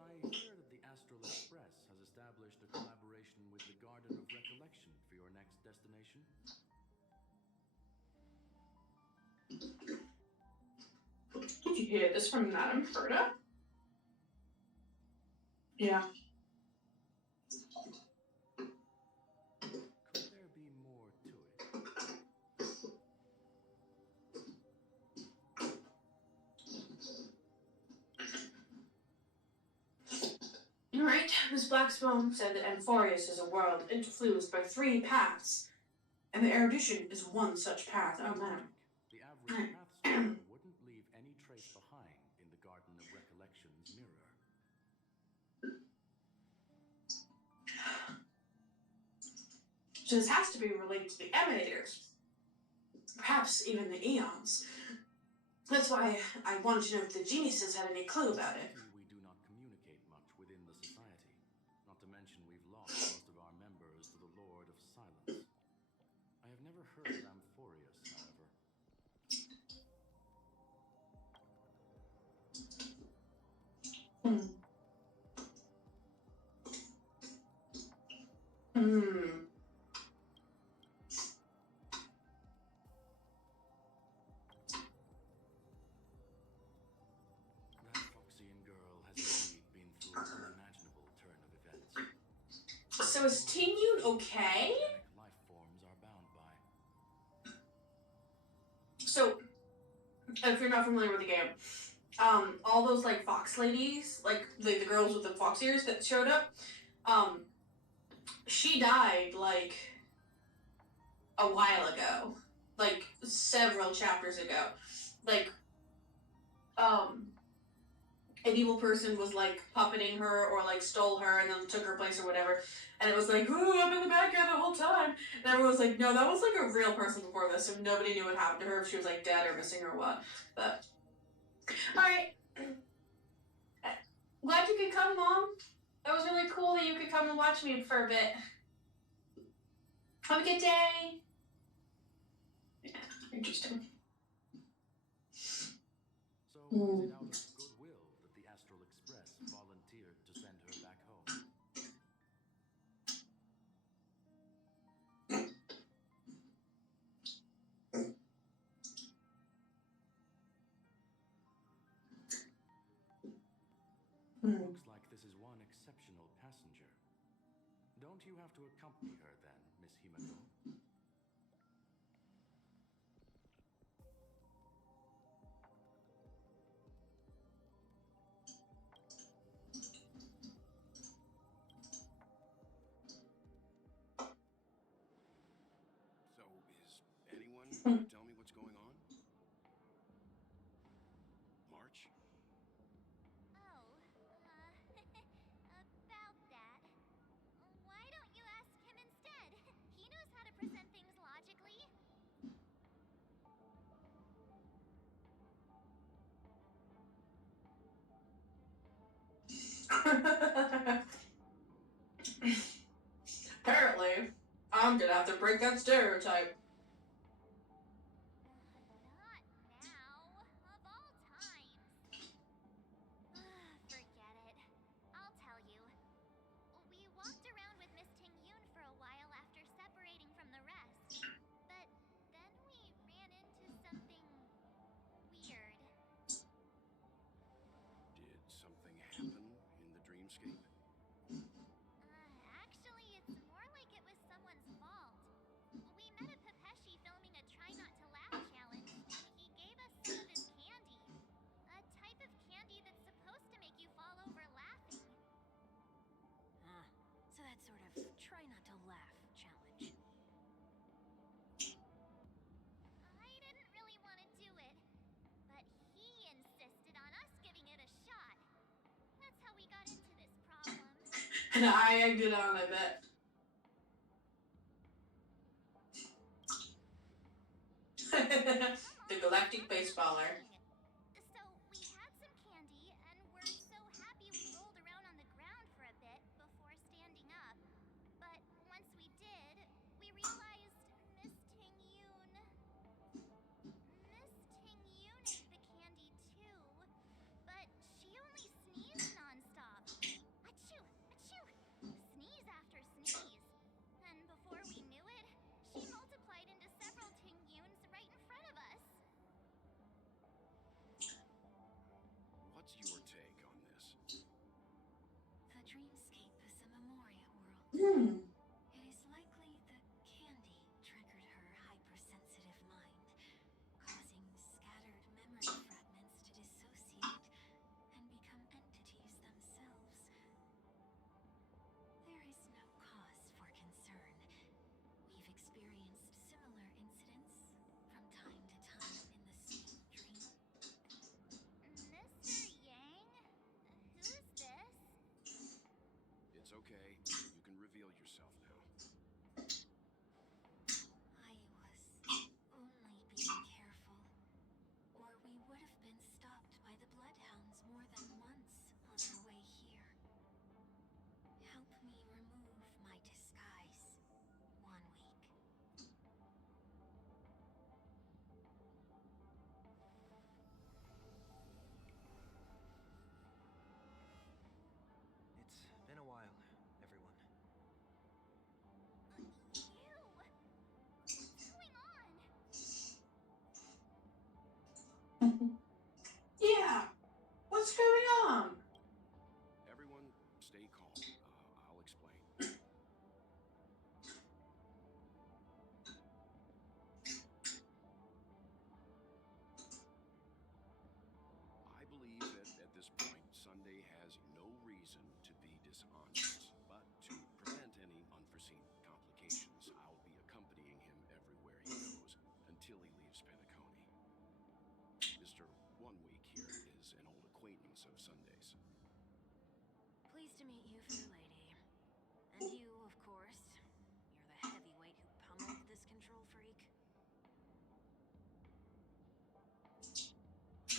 I hear that the Astral Express has established a collaboration with the Garden of Recollection for your next destination. Did you hear this from Madame Ferda? Yeah. Could there be more to it? Alright, Miss Blacksbone said that Amphorius is a world interfused by 3 paths, and the erudition is one such path. Oh, man. The average path sweeper wouldn't leave any trace behind in the Garden of Recollection's mirror. So this has to be related to the emanators. Perhaps even the eons. That's why I wanted to know if the geniuses had any clue about it. We do not communicate much within the society. Not to mention we've lost most of our members to the Lord of Silence. I have never heard of Amphorius, however. That Foxian girl has indeed been through an unimaginable turn of events. So is Tingyun okay? Organic life forms are bound by. So, if you're not familiar with the game, all those, like, fox ladies, like, the girls with the fox ears that showed up, she died, like, a while ago. Like, several chapters ago. Like, an evil person was, like, puppeting her or, like, stole her and then took her place or whatever. And it was like, ooh, I'm in the background the whole time. And everyone was like, no, that was, like, a real person before this, so nobody knew what happened to her, if she was, like, dead or missing or what. But, alright. Glad you could come, Mom. It was really cool that you could come and watch me for a bit. Have a good day. Yeah, interesting. So, is it out of goodwill that the Astral Express volunteered to send her back home? Looks like this is one exceptional passenger. Don't you have to accompany her then, Miss Himeno? you tell me what's going on? March? Oh, about that. Why don't you ask him instead? He knows how to present things logically. Apparently, I'm gonna have to break that stereotype. Not now. Of all times. Forget it. I'll tell you. We walked around with Miss Tingyun for a while after separating from the rest. But then we ran into something weird. Did something happen in the dreamscape? Actually, it's more like it was someone's fault. We met a Pepeshi filming a Try Not to Laugh challenge, and he gave us some of his candy. A type of candy that's supposed to make you fall over laughing. So that sort of try not to laugh challenge. I didn't really want to do it, but he insisted on us giving it a shot. That's how we got into this problem. And I egged it on, I bet. The Galactic Baseballer. So we had some candy, and we're so happy we rolled around on the ground for a bit before standing up. But once we did, we realized Miss Tingyun ate the candy too, but she only sneezed nonstop. Achoo! Achoo! Sneeze after sneeze. And before we knew it, she multiplied into several Tingyuns right in front of us. What's your take on this? The dreamscape is a memoria world. It is likely that candy triggered her hypersensitive mind, causing scattered memory fragments to dissociate and become entities themselves. There is no cause for concern. We've experienced similar incidents from time to time in the same dream. Mr. Yang? Who's this? It's okay. You can reveal yourself now. I was only being careful, or we would have been stopped by the bloodhounds more than once on our way here. Help me remove my disguise. 1 week. It's been a while, everyone. You! What's going on? Yeah. What's going on? Everyone, stay calm. I'll explain. I believe that at this point, Sunday has no reason to be dishonest. But to prevent any unforeseen complications, I'll be accompanying him everywhere he goes until he leaves Penacony. Mr. 1 Week here is an old acquaintance of Sunday's. Pleased to meet you, fair lady. And you, of course. You're the heavyweight who pummeled this control freak.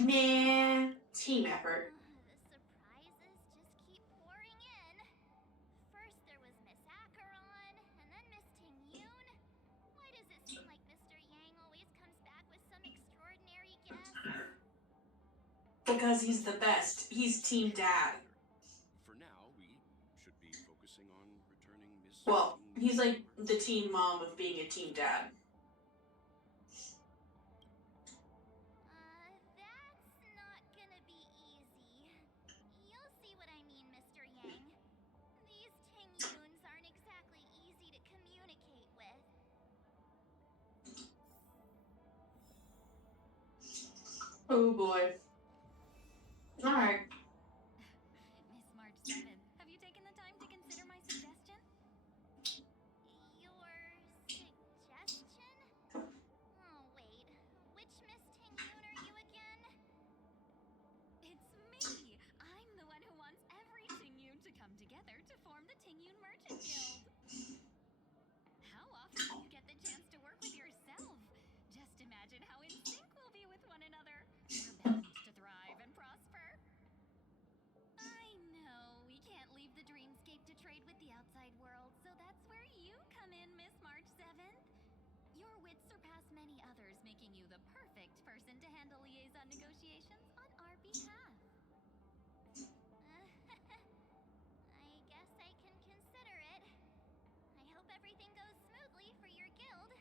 Man, team effort. The surprises just keep pouring in. First there was Miss Acheron, and then Miss Tingyun. Why does it seem like Mr. Yang always comes back with some extraordinary guest? Because he's the best. He's Team Dad. For now, we should be focusing on returning Miss Well, Ting- he's like the team mom of being a team dad. That's not gonna be easy. You'll see what I mean, Mr. Yang. These Tingyuns aren't exactly easy to communicate with. Oh boy. Alright. Miss March 7, have you taken the time to consider my suggestion? Your suggestion? Oh, at how in sync we'll be with one another. We're bound to thrive and prosper. I know we can't leave the dreamscape to trade with the outside world, so that's where you come in, Miss March 7th. Your wits surpass many others, making you the perfect person to handle liaison negotiations on our behalf. I guess I can consider it. I hope everything goes smoothly for your guild.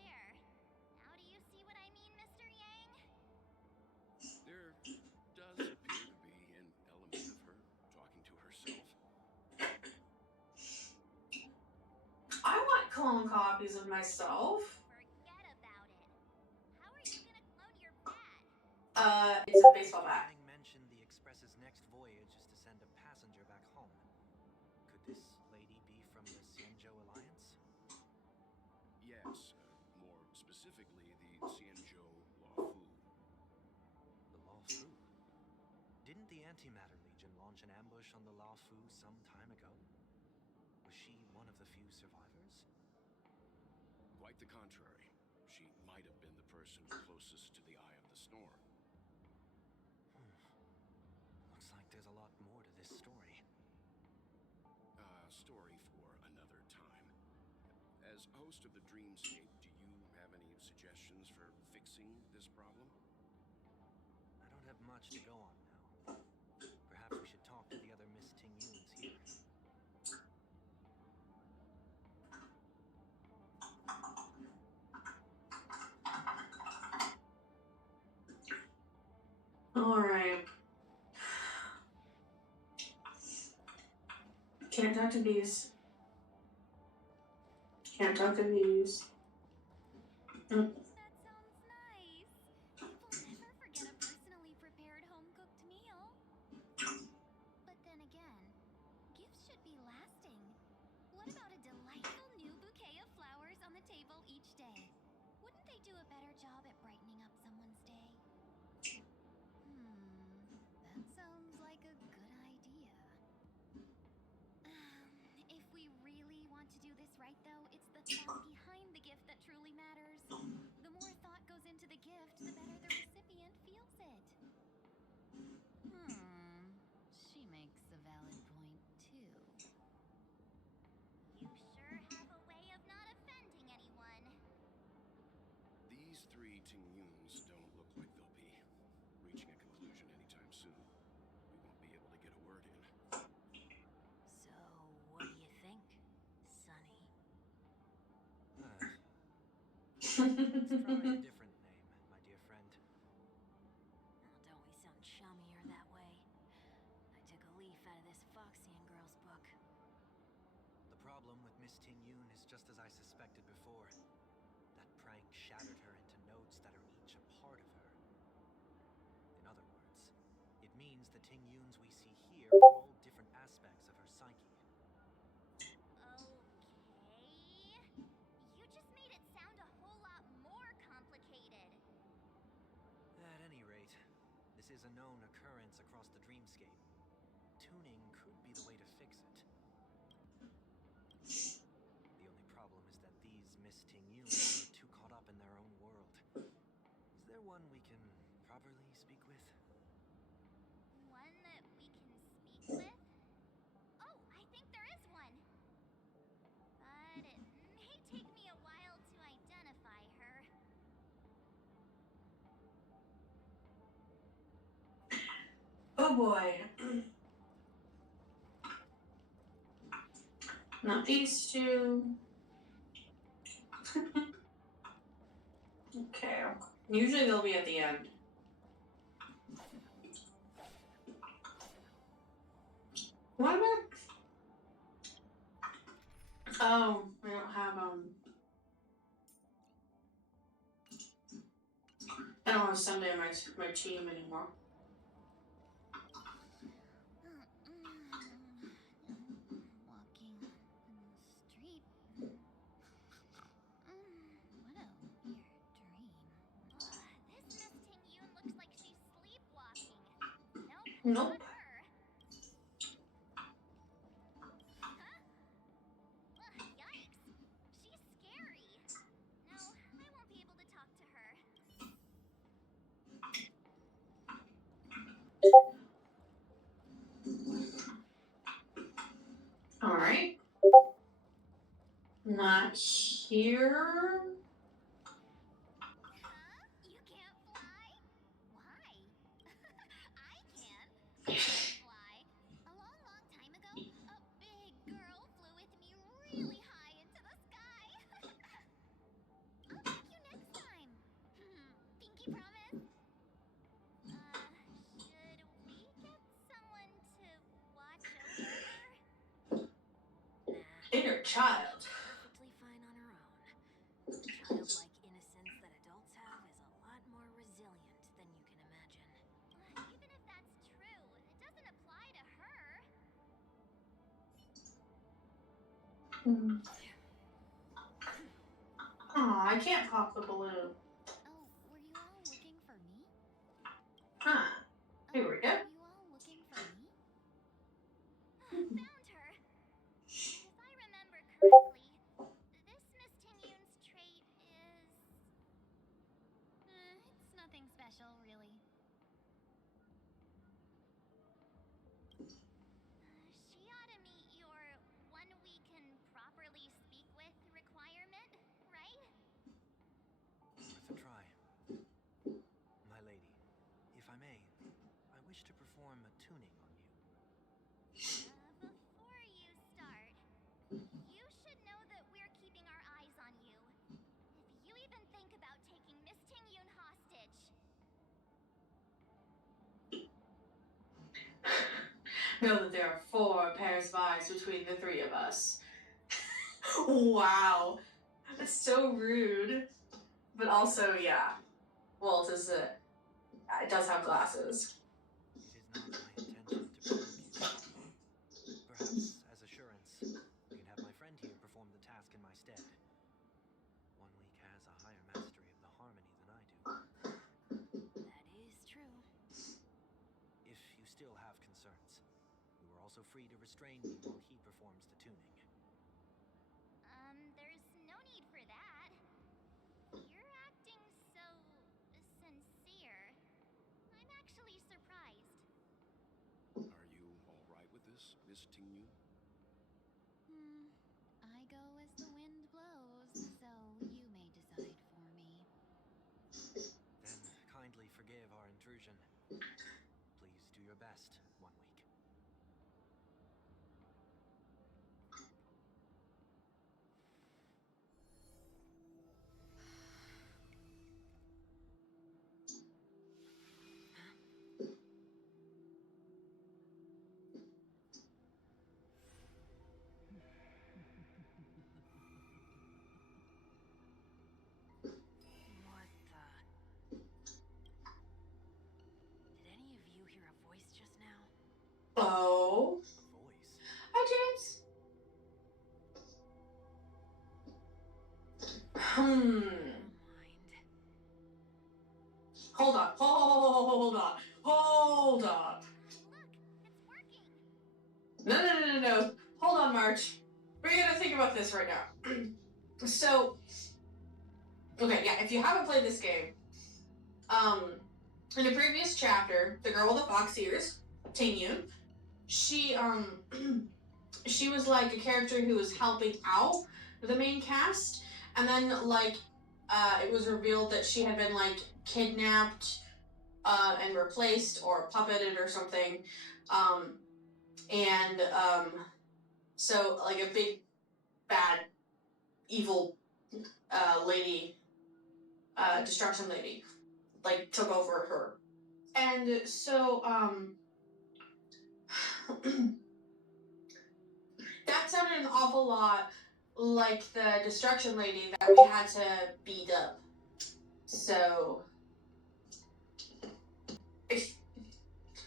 There. Now do you see what I mean, Mr. Yang? There does appear to be an element of her talking to herself. I want clone copies of myself. Forget about it. How are you gonna clone your bat? It's a baseball bat. Yang mentioned the Express's next voyage is to send a passenger back home. Could this lady be from the Xianzhou Alliance? Yes, more specifically, the Xianzhou Law Fu. The Law Fu? Didn't the Antimatter Legion launch an ambush on the Law Fu some time ago? Was she one of the few survivors? Quite the contrary. She might have been the person closest to the Eye of the Storm. Looks like there's a lot more to this story. Story for another time. As host of the Dreamscape, do you have any suggestions for fixing this problem? I don't have much to go on now. Perhaps we should talk to the other Miss Tingyuns here. Alright. Can't talk to bees. Can't talk to bees. That sounds nice. People never forget a personally prepared home-cooked meal. But then again, gifts should be lasting. What about a delightful new bouquet of flowers on the table each day? Wouldn't they do a better job at brightening up someone's day? That sounds like a good idea. If we really want to do this right, though, it's the thought behind the gift that truly matters. The more thought goes into the gift, the better the recipient feels it. She makes a valid point, too. You sure have a way of not offending anyone. These three Tingyuns don't look like they'll be reaching a conclusion anytime soon. We won't be able to get a word in. So, what do you think, Sonny? Let's try a different name, my dear friend. Oh, don't we sound chummier that way? I took a leaf out of this Foxian girl's book. The problem with Miss Tingyun is just as I suspected before. That prank shattered her into notes that are each a part of her. In other words, it means the Tingyuns we see here are all different aspects of her psyche. Okay. You just made it sound a whole lot more complicated. At any rate, this is a known occurrence across the dreamscape. Tuning could be the way to fix it. The only problem is that these Miss Tingyun are too caught up in their own world. Is there one we can properly speak with? One that we can speak with? Oh, I think there is one. But it may take me a while to identify her. Oh boy. Not these two. Okay. Usually they'll be at the end. What am I? Oh, I don't have I don't have Sunday on my team anymore. Walking in the street. What a weird dream. This Miss Tingyun looks like she's sleepwalking. Nope. Not her. Huh? Yikes. She's scary. No, I won't be Not here. Huh? You can't fly? Why? I can. I can fly. A long, long time ago, a big girl flew with me really high into the sky. I'll take you next time. Pinky promise? Should we get someone to watch over her? Nah. Inner child. Perfectly fine on her own. The childlike innocence that adults have is a lot more resilient than you can imagine. Even if that's true, it doesn't apply to her. Aw, I can't pop the balloon. Oh, were you all looking for me? Huh. Here we go. Were you all looking for me? Found her. If I remember correctly, this Miss Tingyun's trait is... it's nothing special, really. She ought to meet your one we can properly speak with requirement, right? Worth a try. My lady, if I may, I wish to perform a tuning on you. Before you start, you should know that we're keeping our eyes on you. If you even think about taking Miss Tingyun hostage. Know that there are 4 pairs of eyes between the 3 of us. Wow. That's so rude. But also, yeah. Walt is it does have glasses. It is not my intention to provoke you. Perhaps, as assurance, we can have my friend here perform the task in my stead. One week has a higher mastery of the harmony than I do. That is true. If you still have concerns, you are also free to restrain me while he performs the tuning. There's no need for that. You're acting so sincere. I'm actually surprised. Are you all right with this, Miss Tingyun? I go as the wind blows, so you may decide for me. Then kindly forgive our intrusion. Please do your best, 1 week. What the... Did any of you hear a voice just now? Oh. A voice? Hi, James. Never mind. Hold on. Hold on. Hold on. Look, it's working. No. Hold on, March. We're gonna think about this right now. So, okay, yeah, if you haven't played this game, in a previous chapter, the girl with the fox ears, Tingyun, she she was like a character who was helping out the main cast, and then like it was revealed that she had been like kidnapped and replaced or puppeted or something, and so like a big bad evil lady, destruction lady, like took over her, and so that sounded an awful lot like the destruction lady that we had to beat up. So,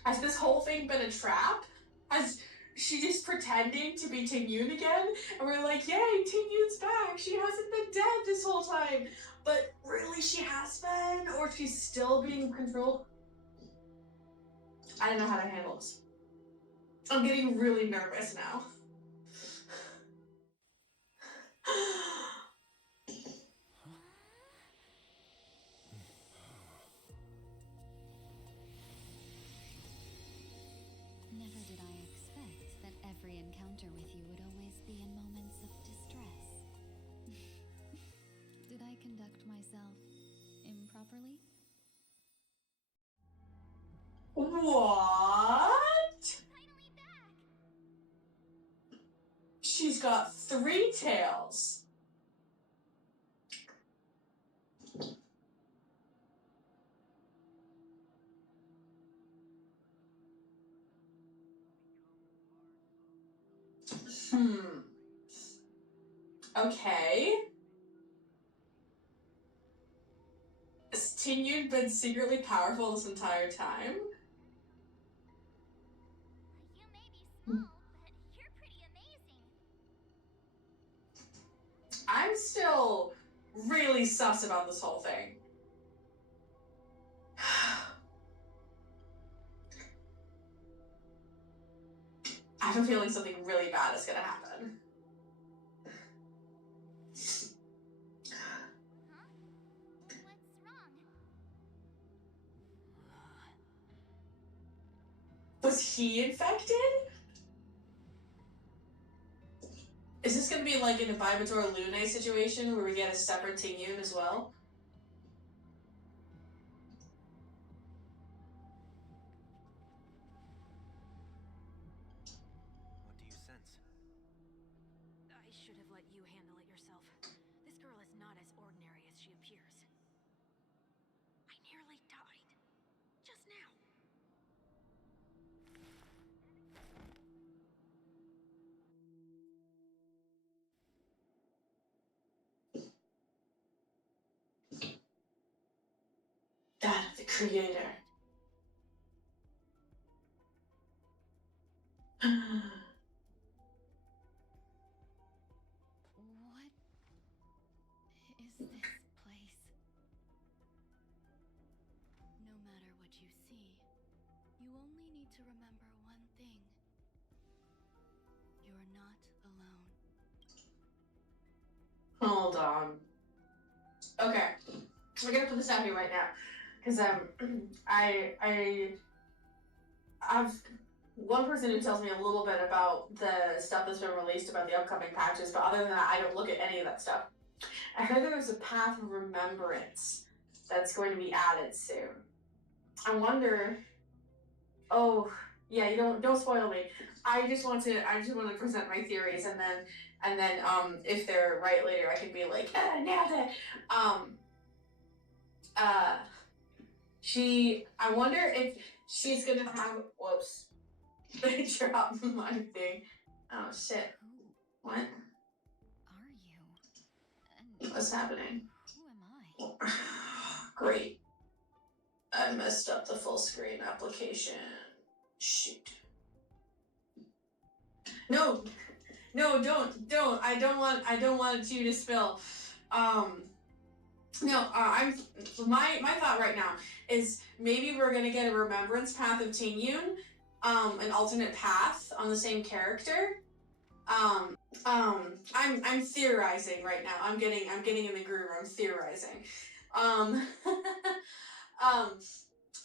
has this whole thing been a trap? Has she just pretending to be Tingyun again? And we're like, yay, Tingyun's back. She hasn't been dead this whole time. But really, she has been? Or she's still being controlled? I don't know how to handle this. I'm getting really nervous now. Never did I expect that every encounter with you would always be in moments of distress. myself improperly? What? Finally back! She's got 3 tails. Okay. Has Tingyun been secretly powerful this entire time? You may be small, but you're pretty amazing. I'm still really sus about this whole thing. I have a feeling something really bad is gonna happen. Huh? What's wrong? Was he infected? Is this gonna be like an Vibrator Lune situation where we get a separate Tingyun as well? What do you sense? I should have let you handle it yourself. This girl is not as ordinary as she appears. I nearly died. Just now. That of the creator. What is this place? No matter what you see, you only need to remember one thing. You're not alone. Hold on. Okay, we're gonna put this out here right now, because I've one person who tells me a little bit about the stuff that's been released about the upcoming patches, but other than that, I don't look at any of that stuff. I heard there's a path of remembrance that's going to be added soon. I wonder. Oh, yeah, you don't spoil me. I just want to present my theories, and then if they're right later, I can be like, nailed it. I wonder if she's gonna have. Whoops. They dropped my thing. Oh shit. Who What? are you? And What's happening? who am I? Great. I messed up the full screen application. Shoot. No, don't. I don't want you to spill. My thought right now is maybe we're gonna get a remembrance path of Tingyun, an alternate path on the same character. I'm theorizing right now. I'm getting in the groove. I'm theorizing.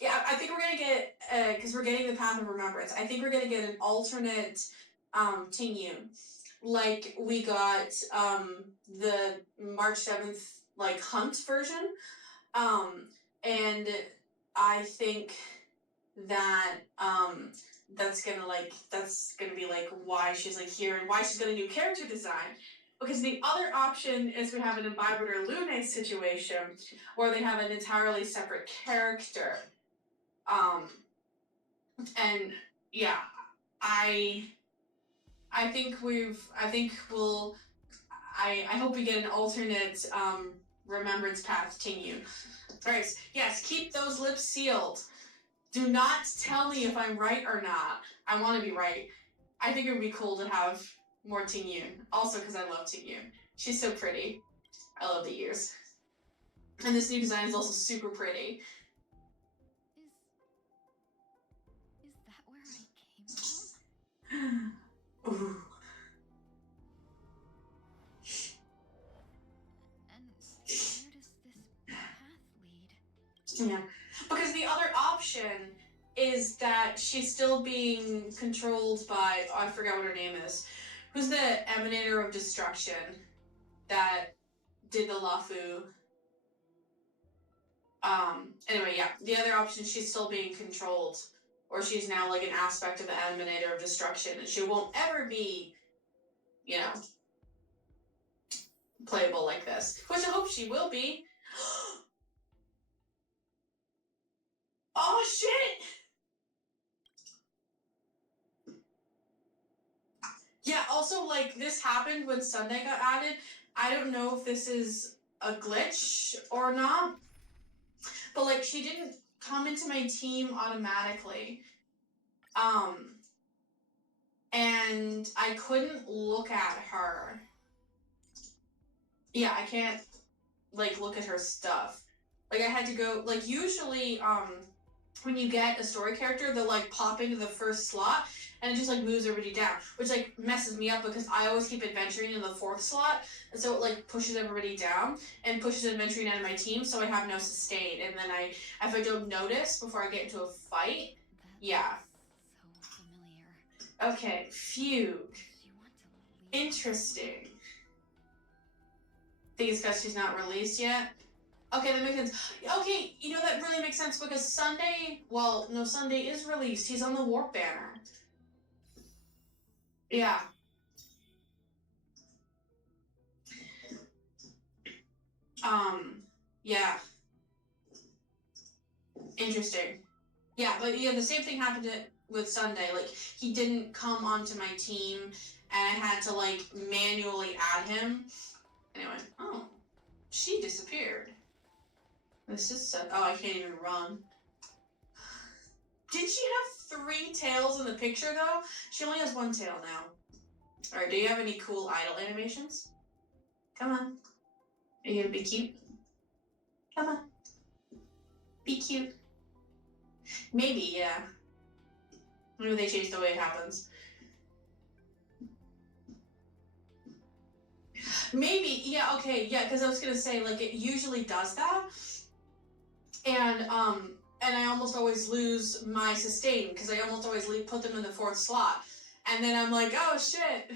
Yeah, I think we're gonna get because we're getting the path of remembrance. I think we're gonna get an alternate Tingyun, like we got the March 7th like hunt version, and I think that that's gonna be like why she's like here and why she's got a new character design. Because the other option is we have an Imbiber or Lune situation where they have an entirely separate character. And yeah, I hope we get an alternate remembrance path Tingyun. Alright, yes, keep those lips sealed. Do not tell me if I'm right or not. I want to be right. I think it would be cool to have more Tingyun. Also because I love Tingyun. She's so pretty. I love the ears. And this new design is also super pretty. Is that where I came from? Ooh. And where does this path lead? Yeah, because the other option is that she's still being controlled by, oh, I forgot what her name is. Who's the Emanator of Destruction that did the Lafu? Anyway, yeah. The other option, she's still being controlled, or she's now like an aspect of the Emanator of Destruction, and she won't ever be, you know, playable like this. Which I hope she will be. Oh shit! Yeah, also, like, this happened when Sunday got added. I don't know if this is a glitch or not, but, like, she didn't come into my team automatically. And I couldn't look at her. Yeah, I can't, like, look at her stuff. Like, I had to go, like, usually, when you get a story character, they'll, like, pop into the first slot, and it just, like, moves everybody down, which, like, messes me up because I always keep adventuring in the 4th slot, and so it, like, pushes everybody down and pushes adventuring out of my team, so I have no sustain, and then if I don't notice before I get into a fight, yeah. So familiar. Okay, Fugue. You want to leave? Interesting. Think it's because she's not released yet? Okay, that makes sense. Okay, you know, that really makes sense because Sunday, well, no, Sunday is released. He's on the Warp banner. Yeah. Yeah. Interesting. Yeah, but yeah, the same thing happened with Sunday. Like, he didn't come onto my team, and I had to, like, manually add him. Anyway, oh, she disappeared. This is so, oh, I can't even run. Did she have 3 tails in the picture, though? She only has 1 tail now. Alright, do you have any cool idle animations? Come on. Are you gonna be cute? Come on. Be cute. Maybe, yeah. Maybe they changed the way it happens. Maybe, yeah, okay, yeah, because I was gonna say, like, it usually does that. And I almost always lose my sustain, because I almost always put them in the 4th slot. And then I'm like, oh shit,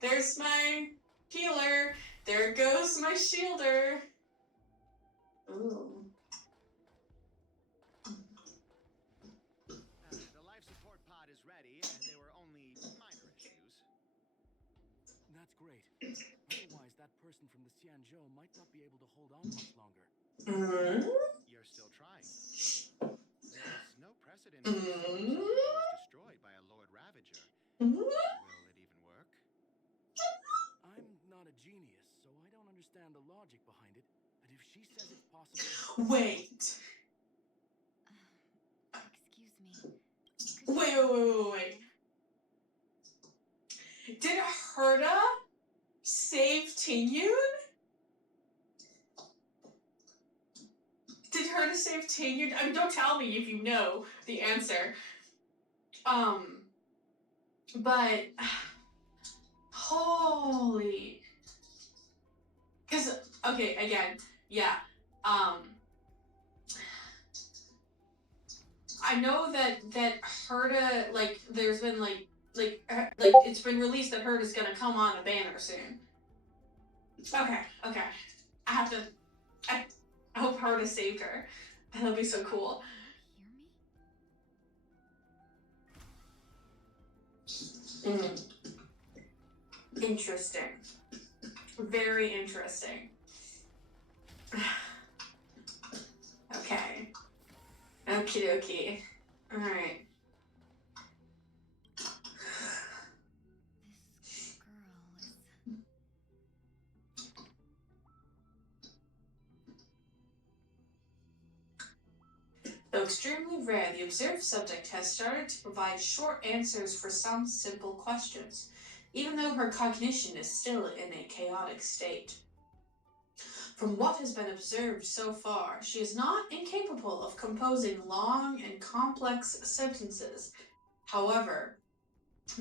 there's my healer. There goes my shielder. Ooh. The life support pod is ready, and there were only minor issues. That's great. Otherwise, that person from the Xianzhou might not be able to hold on much longer. You're still trying. There's no precedent for someone who was destroyed by a Lord Ravager. Will it even work? I'm not a genius, so I don't understand the logic behind it. But if she says it's possible... Wait. Excuse me. Wait. Did Herta save Tingyun? Did Herta save Tingyun? I mean, don't tell me if you know the answer. But holy. Because, okay, again, yeah. I know that Herta, like, there's been, like, it's been released that Herta's gonna come on a banner soon. Okay. I hope Herta saved her. That'll be so cool. Interesting. Very interesting. Okay. Okie dokie. Alright. This girl is... Though extremely rare, the observed subject has started to provide short answers for some simple questions, even though her cognition is still in a chaotic state. From what has been observed so far, she is not incapable of composing long and complex sentences. However,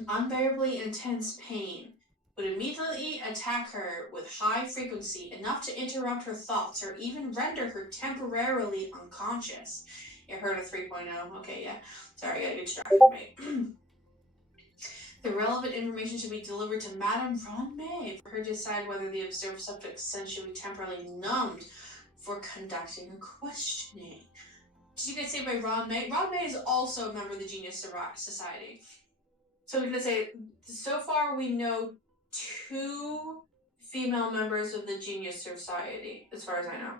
unbearably intense pain would immediately attack her with high frequency, enough to interrupt her thoughts or even render her temporarily unconscious. You heard of 3.0? Okay, yeah. Sorry, I gotta get distracted, mate. The relevant information should be delivered to Madame Ron May for her to decide whether the observed subject's sense should be temporarily numbed for conducting a questioning. Did you guys say by Ron May? Ron May is also a member of the Genius Society. So we're going to say, so far we know 2 female members of the Genius Society, as far as I know.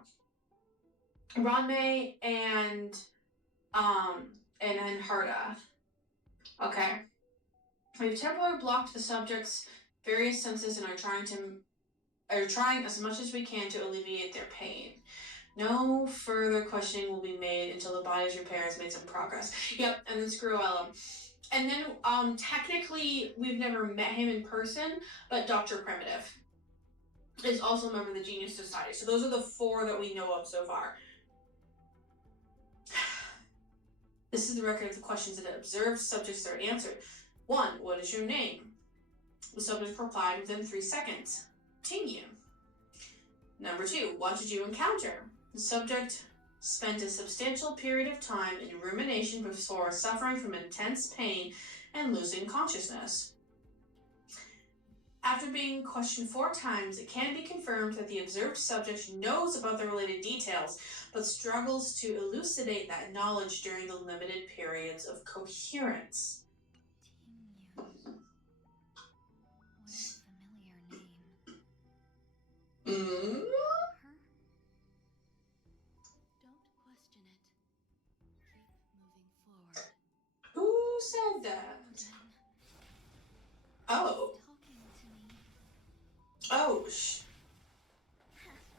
Ron May and Herda. Okay. We've temporarily blocked the subject's various senses and are trying as much as we can to alleviate their pain. No further questioning will be made until the body's repair has made some progress. Yep, and then screw Ellum. And then, technically, we've never met him in person, but Dr. Primitive is also a member of the Genius Society. So those are the 4 that we know of so far. This is the record of the questions that observed subjects are answered. 1. What is your name? The subject replied within 3 seconds. Tingyun. Number 2. What did you encounter? The subject spent a substantial period of time in rumination before suffering from intense pain and losing consciousness. After being questioned 4 times, it can be confirmed that the observed subject knows about the related details, but struggles to elucidate that knowledge during the limited periods of coherence. Tingyun. What a familiar name. Her? Don't question it. Keep moving forward. Who said that? Oh. Talking to me. Oh,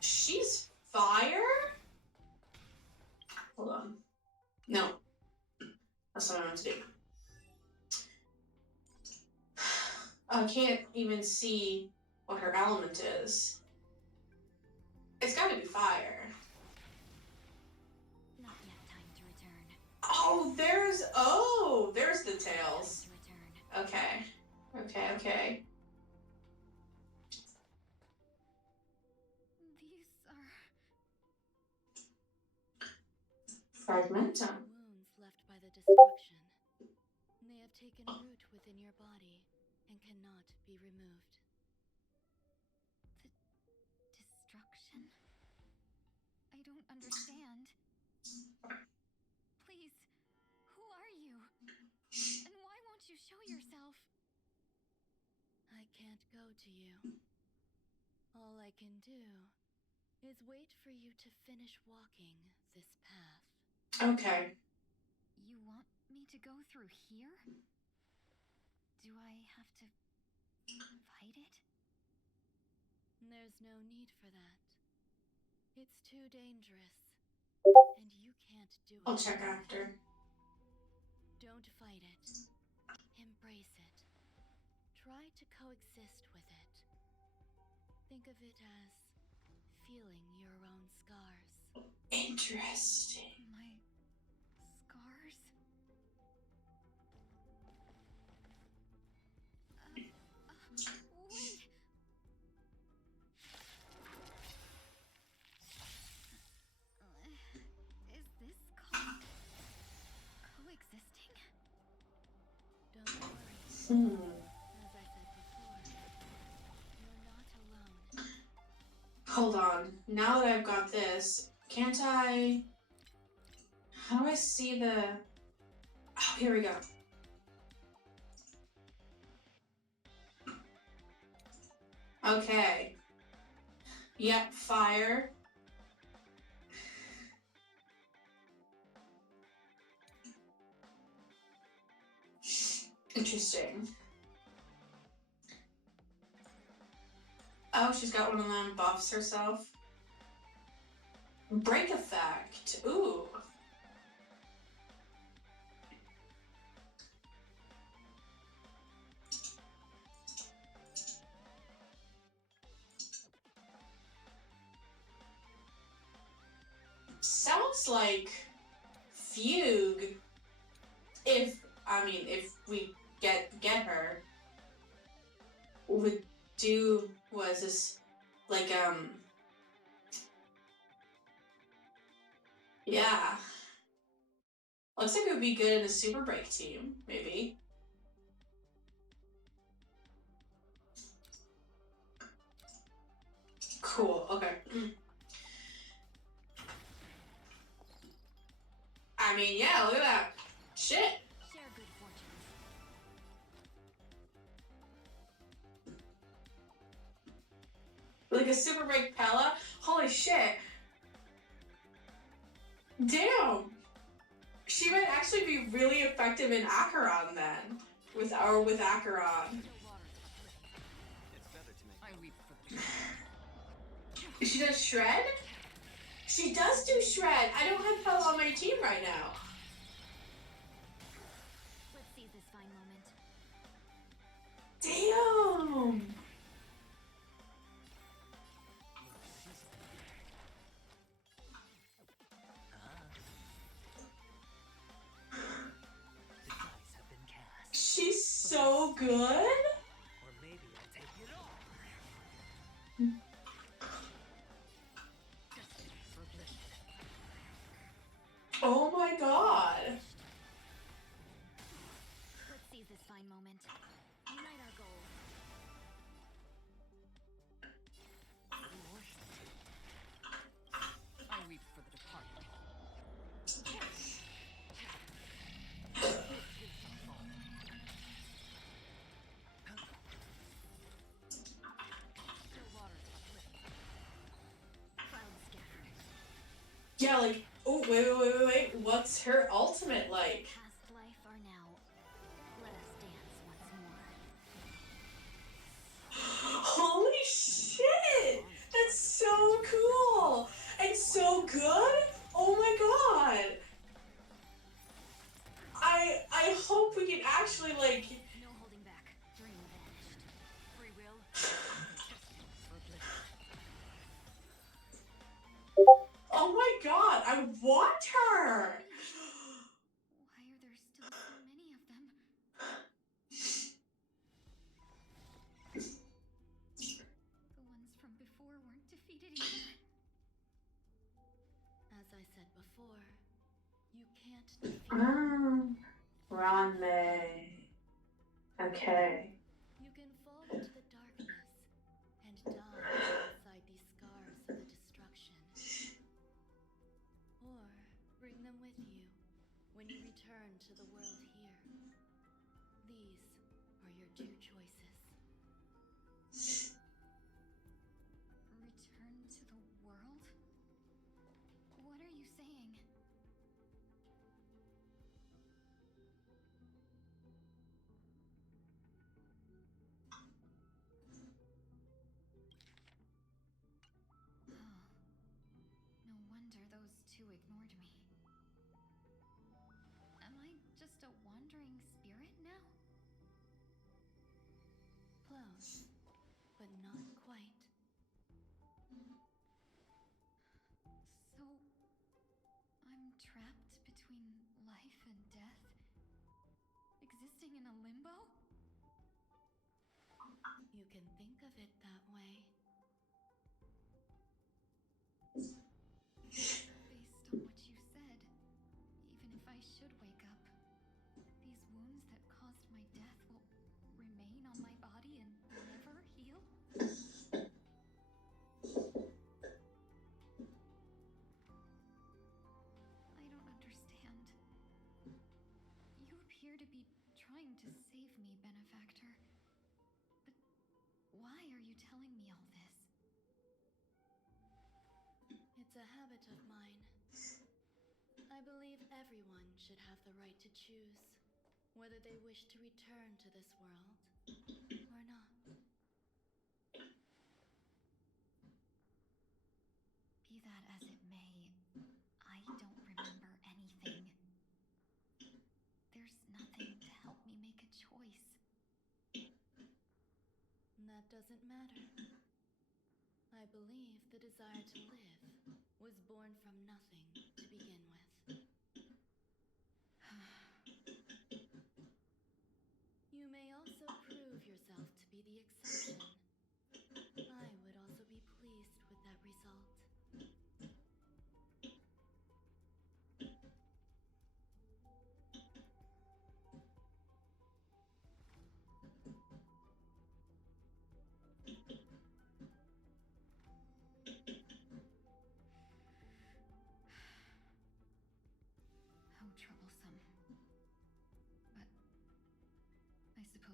she's fire? Hold on. No. That's what I meant to do. I can't even see what her element is. It's gotta be fire. Not yet time to return. Oh, there's the tails. Okay. These are Fragmentum. wounds left by the destruction. They have taken root within your body and cannot be removed. The destruction? I don't understand. Please, who are you? And why won't you show yourself? I can't go to you. All I can do is wait for you to finish walking this path. Okay. You want me to go through here? Do I have to fight it? There's no need for that. It's too dangerous. And you can't do it. I'll check after. Don't fight it. Embrace it. Try to coexist with it. Think of it as feeling your own scars. Interesting. My scars? Wait! Is this called coexisting? Don't worry. As I said before, you're not alone. Hold on. Now that I've got this, can't I... How do I see the... Oh, here we go. Okay. Yep, fire. Interesting. Oh, she's got one of them buffs herself. Break effect. Ooh. Sounds like Fugue. If we get her, would do was this like yeah. Looks like it would be good in a super break team, maybe. Cool, okay. mean, yeah, look at that. Shit. Share good fortunes. Like a super big Pella? Holy shit. Damn. She might actually be really effective in Acheron then. With Acheron. She does shred? She does do shred! I don't have Pella on my team right now. Let's see this fine moment. Damn! She's so good? Or maybe I'll take it all. Oh my god. Let's seize this fine moment. Unite our goals. I weep for the departed. Clouds scattered. Yeah, like, oh, wait. What's her ultimate like? Past life are now. Let us dance once more. Holy shit! That's so cool! And so good? Oh my god! I hope we can actually, like... No holding back. Dream vanished. Free will. Oh my god, I want her! Why are there still so many of them? The ones from before weren't defeated either. As I said before, you can't defeat. Ranmei. Okay. You can fall into the darkness and die inside these scars of the destruction. Or bring them with you when you return to the world here. These are your two choices. Return to the world? What are you saying? Oh, no wonder those two ignored me. Am I just a wandering spirit now? Close, but not quite. So, I'm trapped between life and death? Existing in a limbo? You can think of it that way. Based on what you said, even if I should wake up, these wounds that caused my death will remain on my body and never heal? I don't understand. You appear to be trying to save me, benefactor. But why are you telling me all this? It's a habit of mine. I believe everyone should have the right to choose whether they wish to return to this world or not. Be that as it may, I don't remember anything. There's nothing to help me make a choice. That doesn't matter. I believe the desire to live was born from nothing to begin with. You may also prove yourself to be the exception. I would also be pleased with that result. How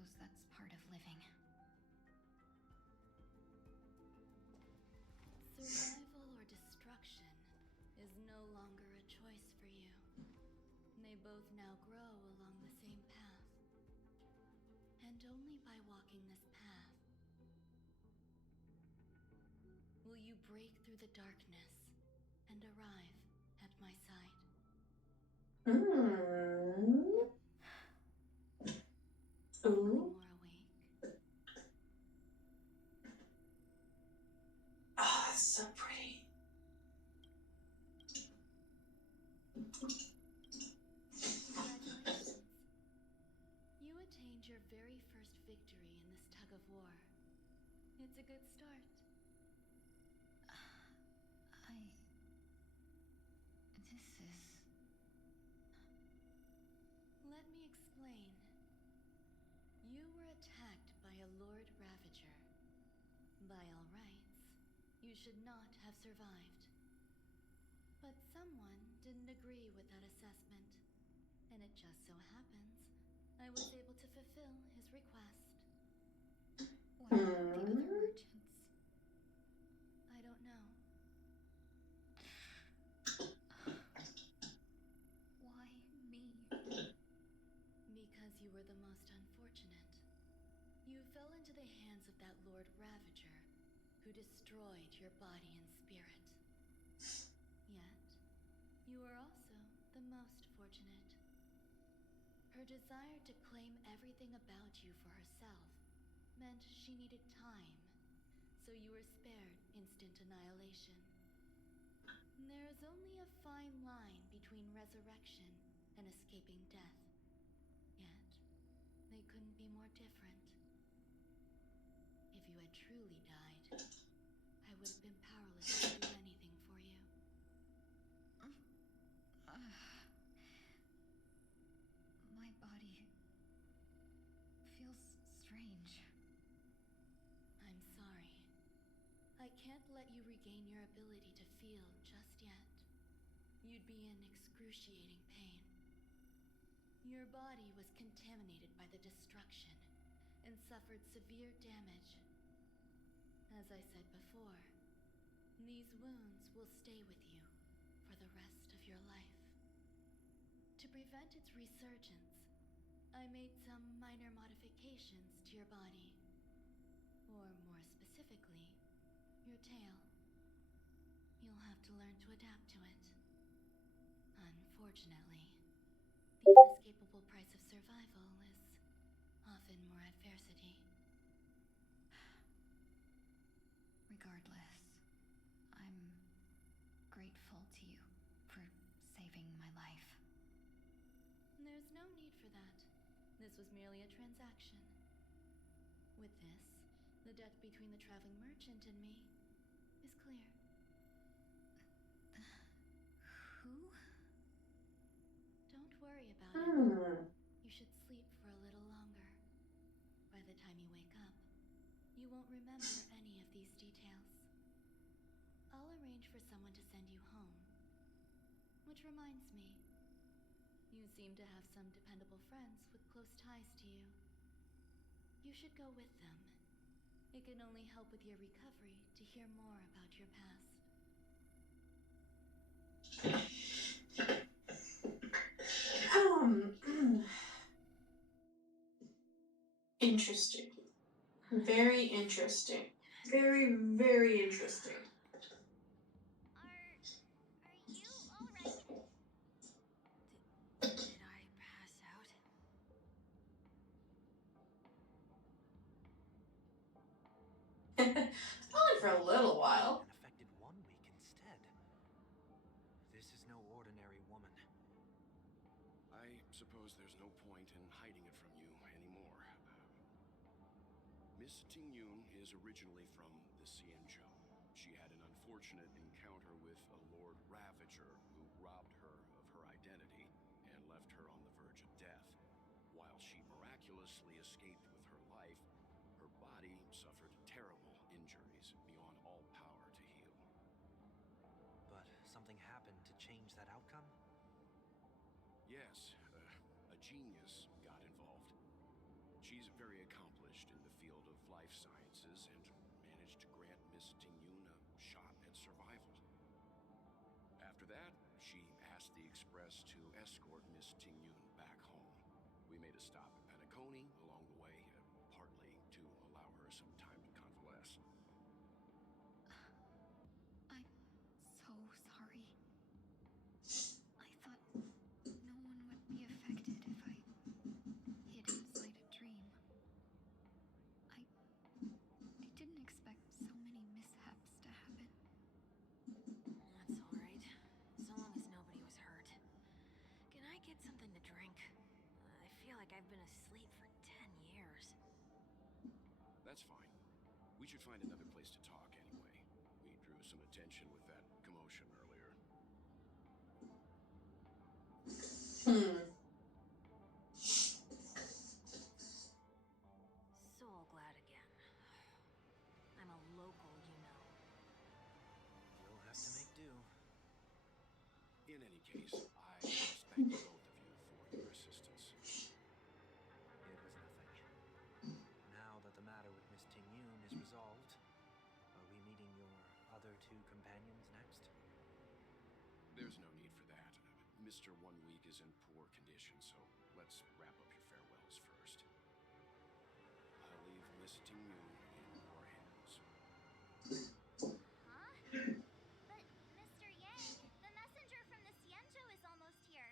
suppose that's part of living. Survival or destruction is no longer a choice for you. They both now grow along the same path. And only by walking this path will you break through the darkness and arrive at my side. Feeling more awake? Oh, that's so pretty. Congratulations. You attained your very first victory in this tug of war. It's a good start. Let me explain. You were attacked by a Lord Ravager. By all rights, you should not have survived. But someone didn't agree with that assessment, and it just so happens I was able to fulfill his request. What about the other merchants? I don't know. Why me? Because you were the most unfortunate. You fell into the hands of that Lord Ravager, who destroyed your body and spirit. Yet, you are also the most fortunate. Her desire to claim everything about you for herself meant she needed time, so you were spared instant annihilation. There is only a fine line between resurrection and escaping death. Yet, they couldn't be more different. If you had truly died, I would have been powerless to do anything for you. My body feels strange. I'm sorry. I can't let you regain your ability to feel just yet. You'd be in excruciating pain. Your body was contaminated by the destruction and suffered severe damage. As I said before, these wounds will stay with you for the rest of your life. To prevent its resurgence, I made some minor modifications to your body. Or more specifically, your tail. You'll have to learn to adapt to it. Unfortunately, the inescapable price of survival is often more adversity. Regardless, I'm grateful to you for saving my life. There's no need for that. This was merely a transaction. With this, the debt between the traveling merchant and me is clear. Who? Don't worry about it. You should sleep for a little longer. By the time you wake up, you won't remember any of these details. I'll arrange for someone to send you home. Which reminds me, you seem to have some dependable friends with close ties to you. You should go with them. It can only help with your recovery to hear more about your past. Interesting. Very interesting. Very, very interesting. Are you alright? Did I pass out? Only for a little while. And affected 1 week instead. This is no ordinary woman. I suppose there's no point in hiding it from you anymore. Miss Tingyun is originally from the Xianzhou. She had an unfortunate encounter with a Lord Ravager who robbed her of her identity and left her on the verge of death. While she miraculously escaped with her life, her body suffered terrible injuries beyond all power to heal. But something happened to change that outcome? Yes, a genius got involved. She's very accomplished in the field of life sciences and managed to grant Miss Tingyun a shot at survival. After that, she asked the Express to escort Miss Tingyun back home. We made a stop at Penacony along the way, partly to allow her some time to convalesce. I'm so sorry. I thought no one would be affected if I hid inside a dream. I didn't expect so many mishaps to happen. That's all right. So long as nobody was hurt. Can I get something to drink? I feel like I've been asleep for 10 years. That's fine. We should find another place to talk anyway. We drew some attention with that commotion earlier. Soul glad again. I'm a local, you know. You'll have to make do. In any case, I must thank both of you for your assistance. It was nothing. Now that the matter with Miss Tingyun is resolved, are we meeting your other two companions next? There's no need for that. Mr. 1 Week is in poor condition, so let's wrap up your farewells first. I'll leave Miss Tingyun in your hands. Huh? But, Mr. Yang, the messenger from the Xianzhou is almost here.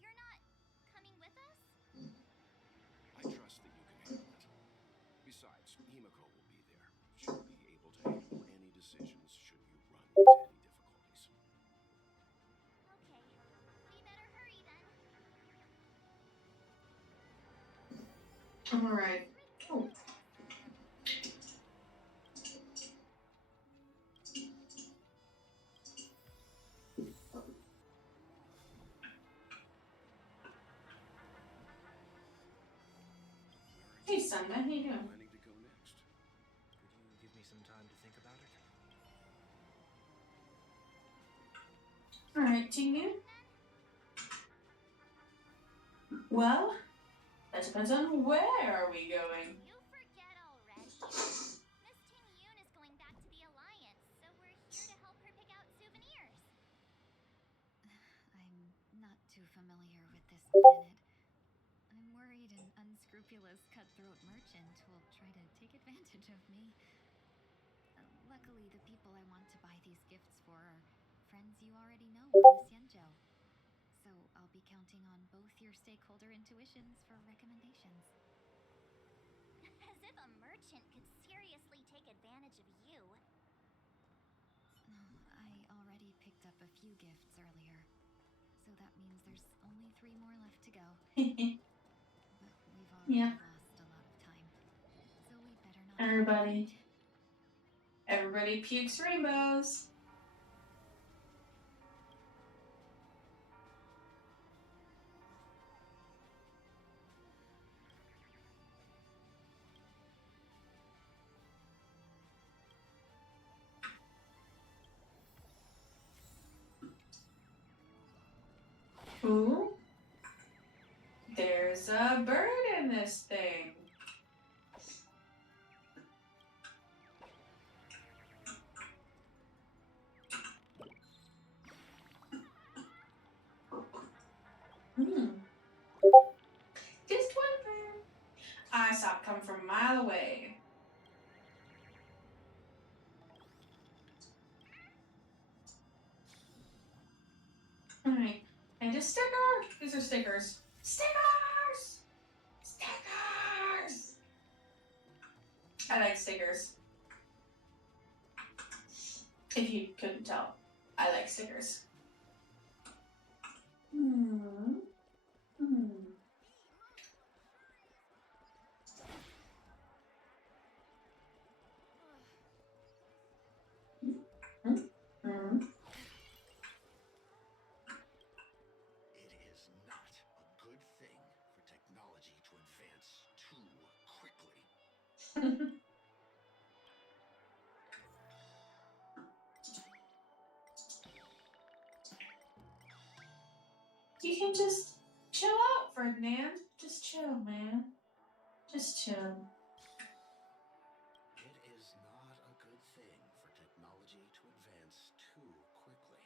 You're not coming with us? I trust that you can handle it. Besides, Himiko will be there. She'll be able to handle any decisions should you run into any difficulties. Okay. We better hurry then. Alright. Oh. Hey, Sunday, how you doing? Planning to go next? Could you give me some time to think about it? Alright, Tingyun. Well, that depends on where are we going. You forget already. Miss Tingyun is going back to the Alliance, so we're here to help her pick out souvenirs. I'm not too familiar with this planet. I'm worried an unscrupulous cutthroat merchant will try to take advantage of me. Luckily, the people I want to buy these gifts for are friends you already know on the Xianzhou. So I'll be counting on both your stakeholder intuitions for recommendations. As if a merchant could seriously take advantage of you. I already picked up a few gifts earlier, so that means there's only 3 more left to go. But we've already Yep. lost a lot of time, so we better not. Everybody pukes rainbows. Ooh. There's a bird in this thing. Just one bird. I saw it come from a mile away. Alright. And just sticker. These are stickers. Stickers! Stickers! I like stickers. If you couldn't tell, I like stickers. It is not a good thing for technology to advance too quickly. You can just chill out, Ferdinand. Just chill, man. Just chill. It is not a good thing for technology to advance too quickly.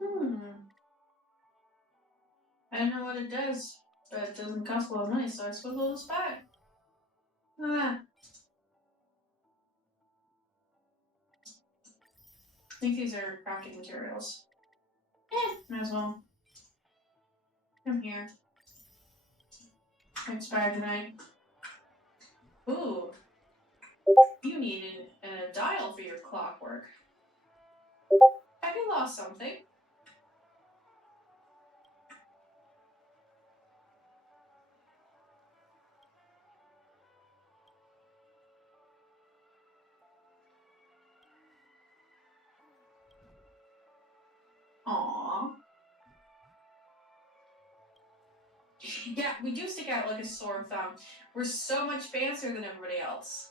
Hmm. I don't know what it does, but it doesn't cost a lot of money, so I suppose I'll just buy it. Ah. I think these are crafting materials. Might as well. Come here. Expired tonight. Ooh. You needed a dial for your clockwork. Have you lost something? Aww. Yeah, we do stick out like a sore thumb. We're so much fancier than everybody else.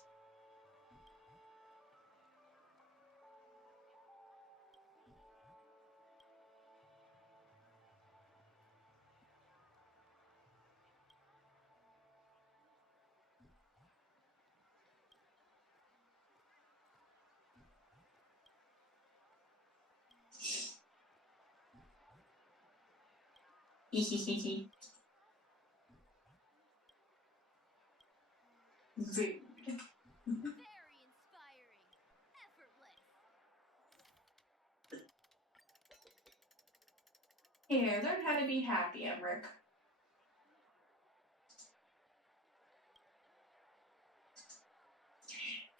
Rude. Very inspiring. Effortless. Here, learn how to be happy, Emmerich.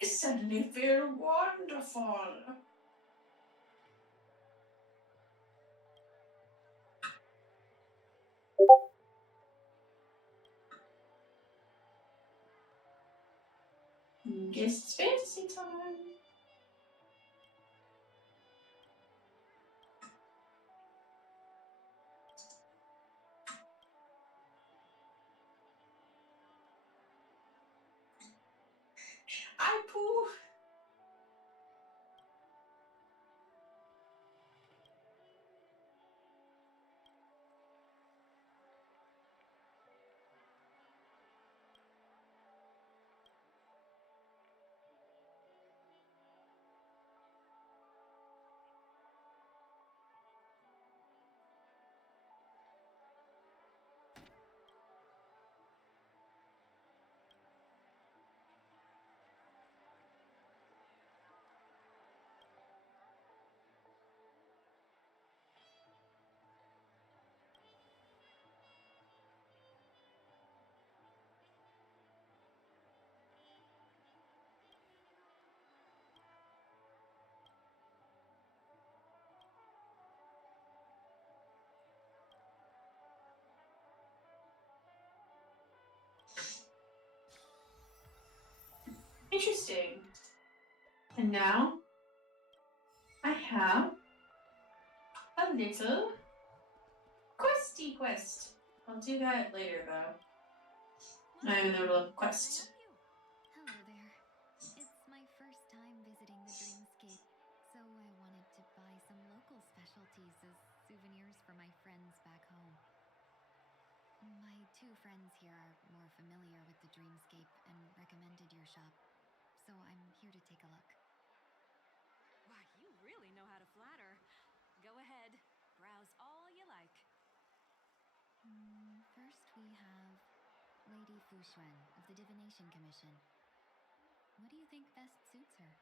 I suddenly feel wonderful. Guess it's fantasy time. I poo. Interesting. And now I have a little questy quest. I'll do that later though. I have a little quest. Hello there. It's my first time visiting the Dreamscape, so I wanted to buy some local specialties as souvenirs for my friends back home. My two friends here are more familiar with the Dreamscape and recommended your shop, so I'm here to take a look. Why, you really know how to flatter. Go ahead, browse all you like. First we have Lady Fuxuan of the Divination Commission. What do you think best suits her?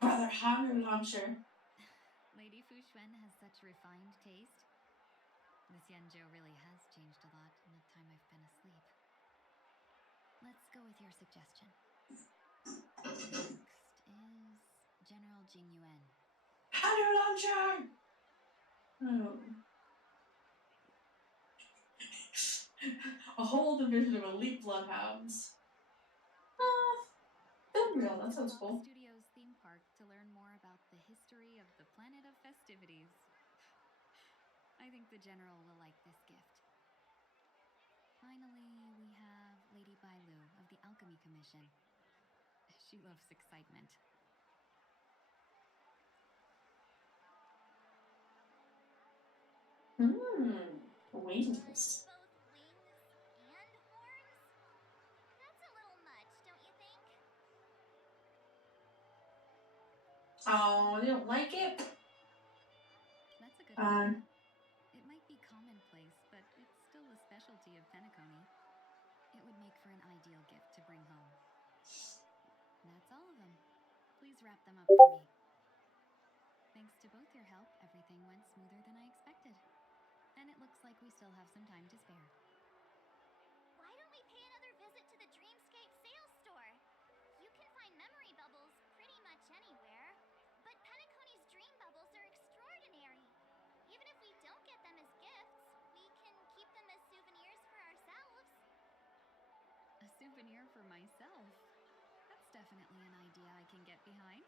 Brother Hammer Launcher. Lady Fuxuan has such refined taste. This Yanzhou really has changed a lot in the time I've been asleep. Let's go with your suggestion. Next is General Jingyuan. Hammer Launcher! A whole division of elite bloodhounds. Unreal, that sounds cool. Studios theme park to learn more about the history of the planet of festivities. I think the General will like this gift. Finally, we have Lady Bailu of the Alchemy Commission. She loves excitement. Wings. Both wings and horns? That's a little much, don't you think? Oh, they don't like it? That's a good idea. It might be commonplace, but it's still a specialty of Penacony. It would make for an ideal gift to bring home. That's all of them. Please wrap them up for me. Thanks to both your help, everything went smoother than I expected. And it looks like we still have some time to spare. Why don't we pay another visit to the Dreamscape sales store? You can find memory bubbles pretty much anywhere, but Penacony's dream bubbles are extraordinary. Even if we don't get them as gifts, we can keep them as souvenirs for ourselves. A souvenir for myself? That's definitely an idea I can get behind.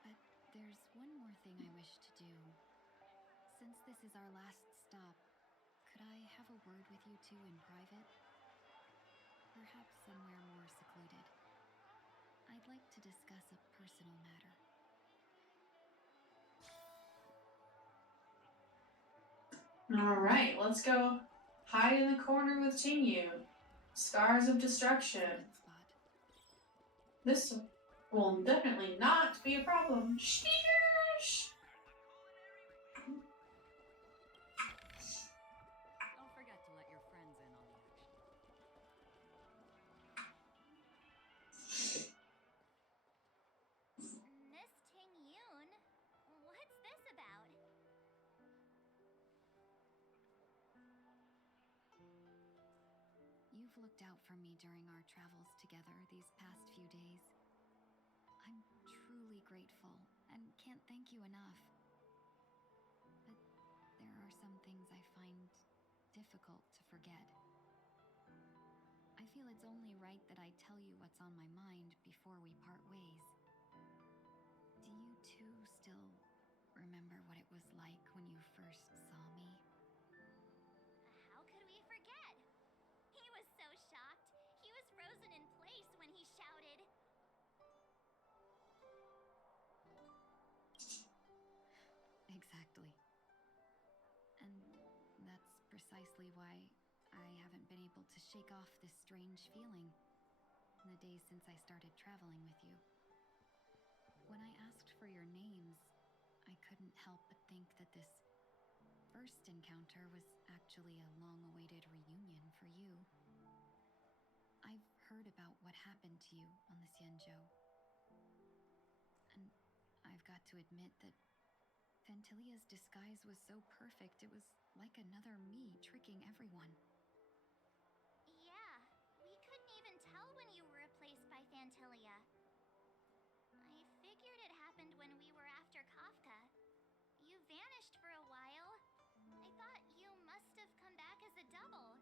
But there's one more thing I wish to do. Since this is our last stop, could I have a word with you two in private? Perhaps somewhere more secluded. I'd like to discuss a personal matter. Alright, let's go hide in the corner with Tingyun. Scars of Destruction. This will definitely not be a problem. Sheesh! Don't forget to let your friends in on the action. Miss Tingyun, what's this about? You've looked out for me during our travels together these past few days. I'm truly grateful and can't thank you enough. But there are some things I find difficult to forget. I feel it's only right that I tell you what's on my mind before we part ways. Do you two still remember what it was like when you first saw me? How could we forget? He was so shocked. He was frozen in place when he shouted. Exactly. And that's precisely why I haven't been able to shake off this strange feeling in the days since I started traveling with you. When I asked for your names, I couldn't help but think that this first encounter was actually a long-awaited reunion for you. I've heard about what happened to you on the Xianzhou. And I've got to admit that Fantilia's disguise was so perfect, it was like another me tricking everyone. Yeah, we couldn't even tell when you were replaced by Fantilia. I figured it happened when we were after Kafka. You vanished for a while. I thought you must have come back as a double.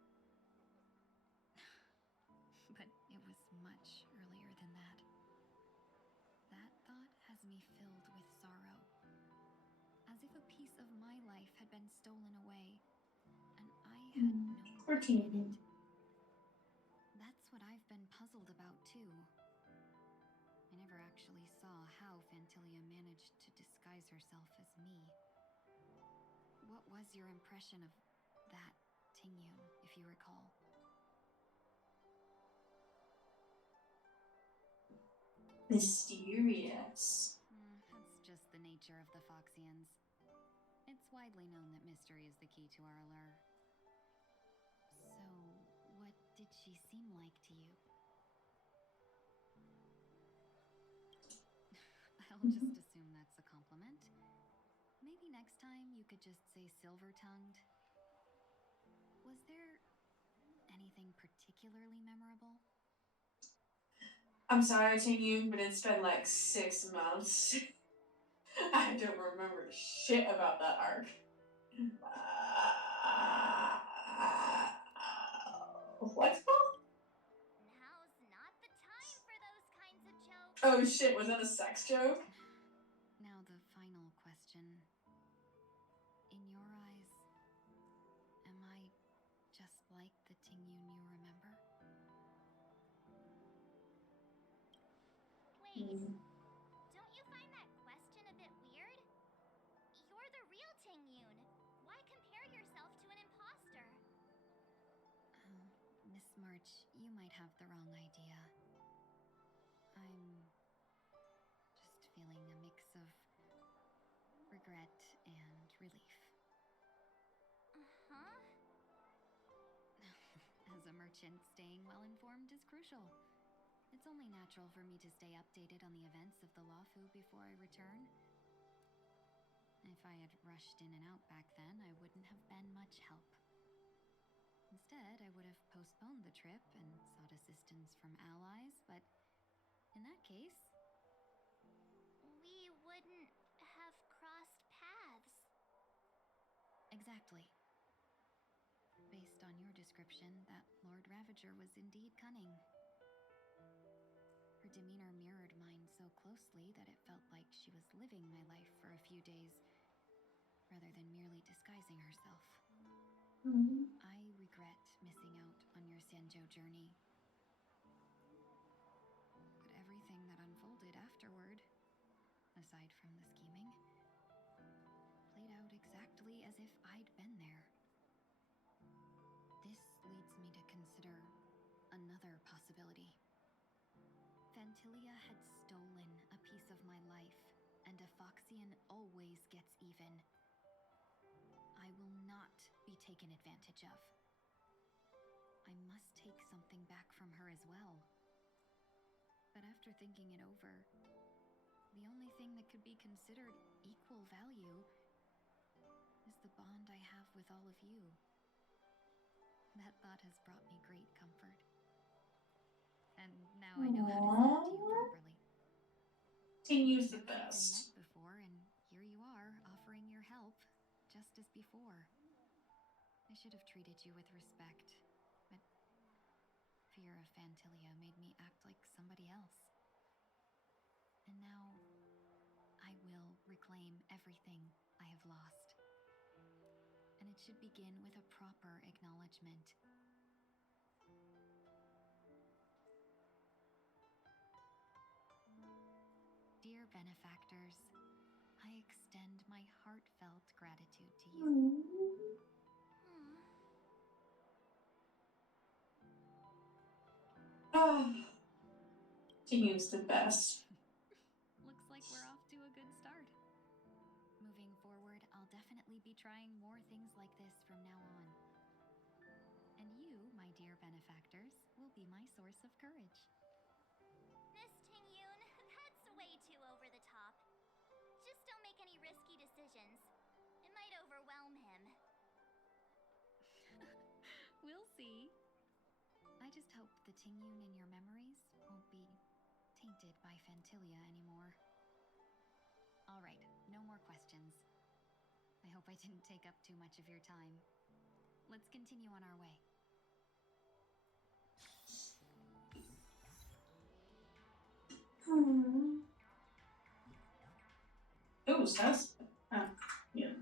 But it was much earlier than that. That thought has me filled with sorrow. As if a piece of my life had been stolen away, and I had no part in it. That's what I've been puzzled about, too. I never actually saw how Fantilia managed to disguise herself as me. What was your impression of that Tingyun, if you recall? Mysterious. That's just the nature of the Foxians. It's widely known that mystery is the key to our allure. So, what did she seem like to you? I'll just assume that's a compliment. Maybe next time you could just say silver-tongued. Was there anything particularly memorable? I'm sorry, Tingyun, but it's been like 6 months. I don't remember shit about that arc. What's called? Now's not the time for those kinds of jokes. Oh shit, was that a sex joke? Now the final question. Don't you find that question a bit weird? You're the real Tingyun. Why compare yourself to an imposter? Miss March, you might have the wrong idea. I'm just feeling a mix of regret and relief. Uh-huh. As a merchant, staying well informed is crucial. It's only natural for me to stay updated on the events of the Lawfu before I return. If I had rushed in and out back then, I wouldn't have been much help. Instead, I would have postponed the trip and sought assistance from allies, but in that case... We wouldn't have crossed paths. Exactly. Based on your description, that Lord Ravager was indeed cunning. Her demeanor mirrored mine so closely that it felt like she was living my life for a few days, rather than merely disguising herself. I regret missing out on your Senjo journey. But everything that unfolded afterward, aside from the scheming, played out exactly as if I'd been there. This leads me to consider another possibility. Phantilia had stolen a piece of my life, and a Foxian always gets even. I will not be taken advantage of. I must take something back from her as well. But after thinking it over, the only thing that could be considered equal value is the bond I have with all of you. That thought has brought me great comfort. And now I know how to say it to you properly. Tingyun's the Never even best. met before, and here you are, offering your help, just as before. I should have treated you with respect, but fear of Phantilia made me act like somebody else. And now, I will reclaim everything I have lost. And it should begin with a proper acknowledgement. Dear benefactors, I extend my heartfelt gratitude to you. Tingyun's the best. Looks like we're off to a good start. Moving forward, I'll definitely be trying more things like this from now on. And you, my dear benefactors, will be my source of courage. Miss Tingyun, that's way too over the top. Just don't make any risky decisions. It might overwhelm him. We'll see. I just hope the Tingyun in your memories won't be tainted by Phantilia anymore. All right, no more questions. I hope I didn't take up too much of your time. Let's continue on our way. Oh, sus. Yeah.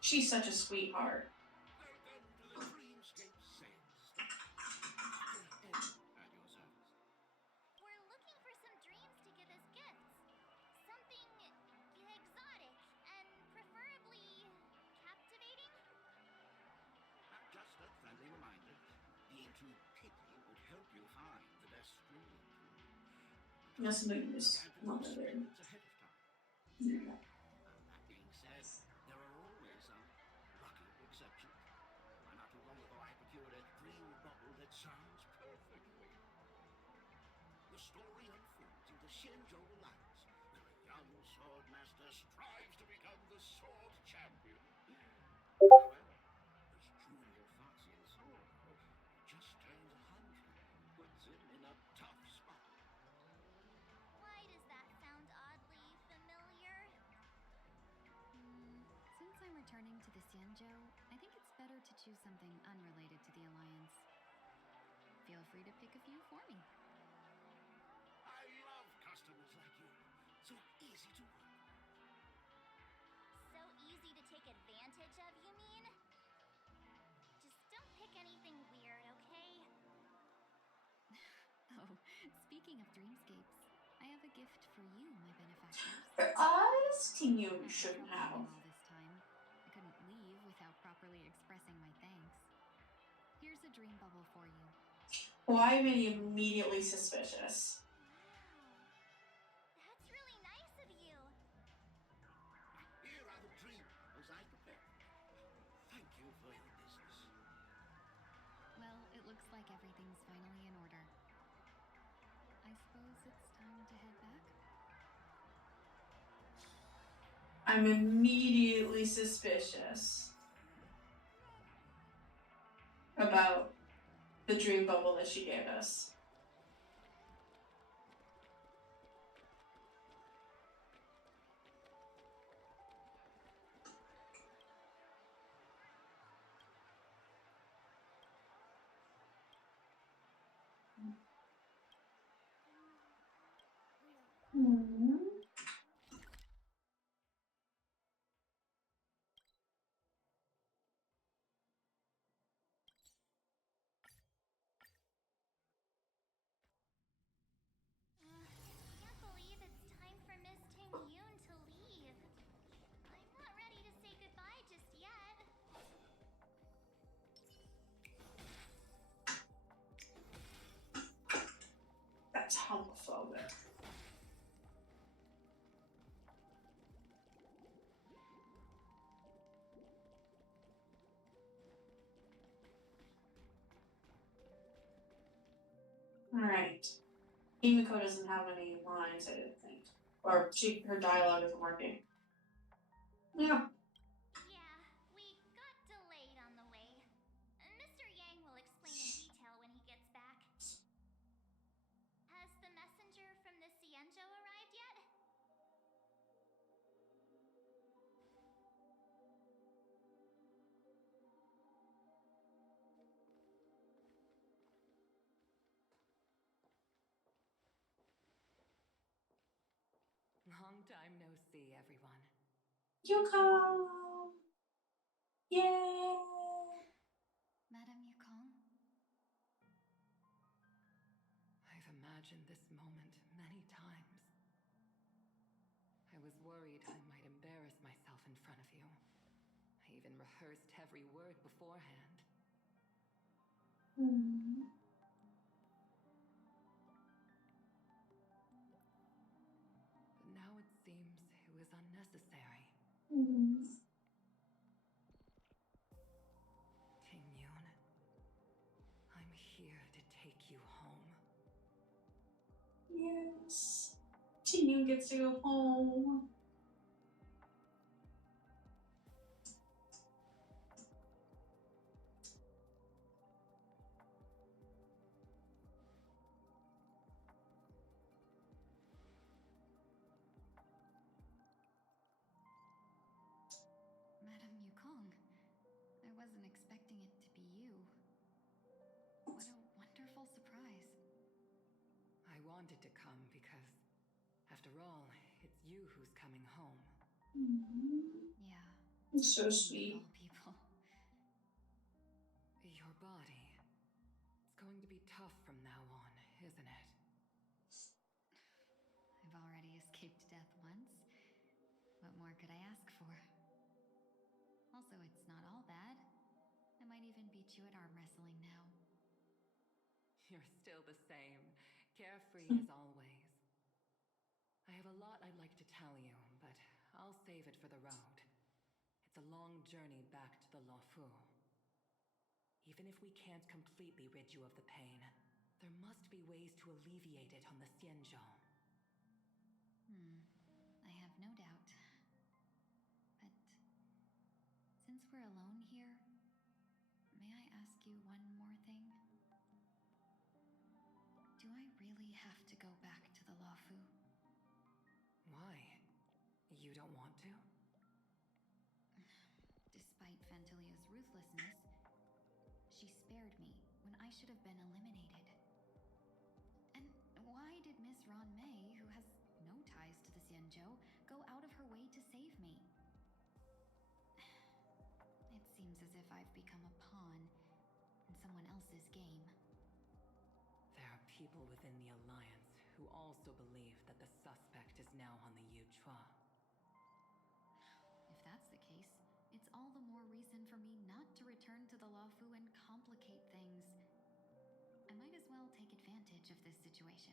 She's such a sweetheart. Welcome to the Dreamscape Sales Store. At your service. We're looking for some dreams to give as gifts. Something exotic and preferably captivating. Just a friendly reminder. Being too picky won't help you find the best dream. Must move this one over there. Ahead of time. Yeah. That being said, there are always some lucky exceptions. Not too long ago, I procured a dream bubble that sounds perfectly. The story unfolds in the Shinjo Alliance, where a young sword master strives to become the sword champion. However, his junior Foxian sword just turns 100 and puts him in a tough spot. Why does that sound oddly familiar? Since I'm returning to the Xianzhou, I think it's better to choose something unrelated to the Alliance. Feel free to pick a few for me. I love customers like you. So easy to work. of, you mean? Just don't pick anything weird, okay? Oh, speaking of dreamscapes, I have a gift for you, my benefactors. For us, Tingyun After shouldn't troubling have. you all this time, I couldn't leave without properly expressing my thanks. Here's a dream bubble for you. Why am I immediately suspicious? Wow. That's really nice of you. Here are the dream bubbles I prepared. Thank you for your business. Well, it looks like everything's finally in order. I suppose it's time to head back? I'm immediately suspicious about the dream bubble that she gave us. Can't believe it's time for Miss Tingyun to leave. I'm not ready to say goodbye just yet. That's homophobic. Alright. Himiko doesn't have any lines, I didn't think. Or her dialogue isn't working. Yeah. Yeah, we got delayed on the way. Mr. Yang will explain in detail when he gets back. Has the messenger from the Xianzhou arrived yet? Long time no see, everyone. Yuko! Yay! Madame Yukong? I've imagined this moment many times. I was worried I might embarrass myself in front of you. I even rehearsed every word beforehand. But now it seems it was unnecessary. Tingyun, I'm here to take you home. Yes. Tingyun gets to go home. Madame Yukong, I wasn't expecting it to be you. What a wonderful surprise. I wanted to come because, after all, it's you who's coming home. Yeah. It's so of sweet. all people. Your body. It's going to be tough from now on, isn't it? I've already escaped death once. What more could I ask for? Also, it's not all bad. I might even beat you at arm wrestling now. You're still the same, carefree as always. I have a lot I'd like to tell you, but I'll save it for the road. It's a long journey back to the Luofu. Even if we can't completely rid you of the pain, there must be ways to alleviate it on the Xianzhou. I have no doubt. But since we're alone here, may I ask you one more thing? Do I really have to go back to the Luofu? Why? You don't want to? Despite Fantilia's ruthlessness, she spared me when I should have been eliminated. And why did Miss Ron Mei, who has no ties to the Xianzhou, go out of her way to save me? seems as if I've become a pawn in someone else's game. There are people within the Alliance who also believe that the suspect is now on the Yuchua. If that's the case, it's all the more reason for me not to return to the Luofu and complicate things. I might as well take advantage of this situation.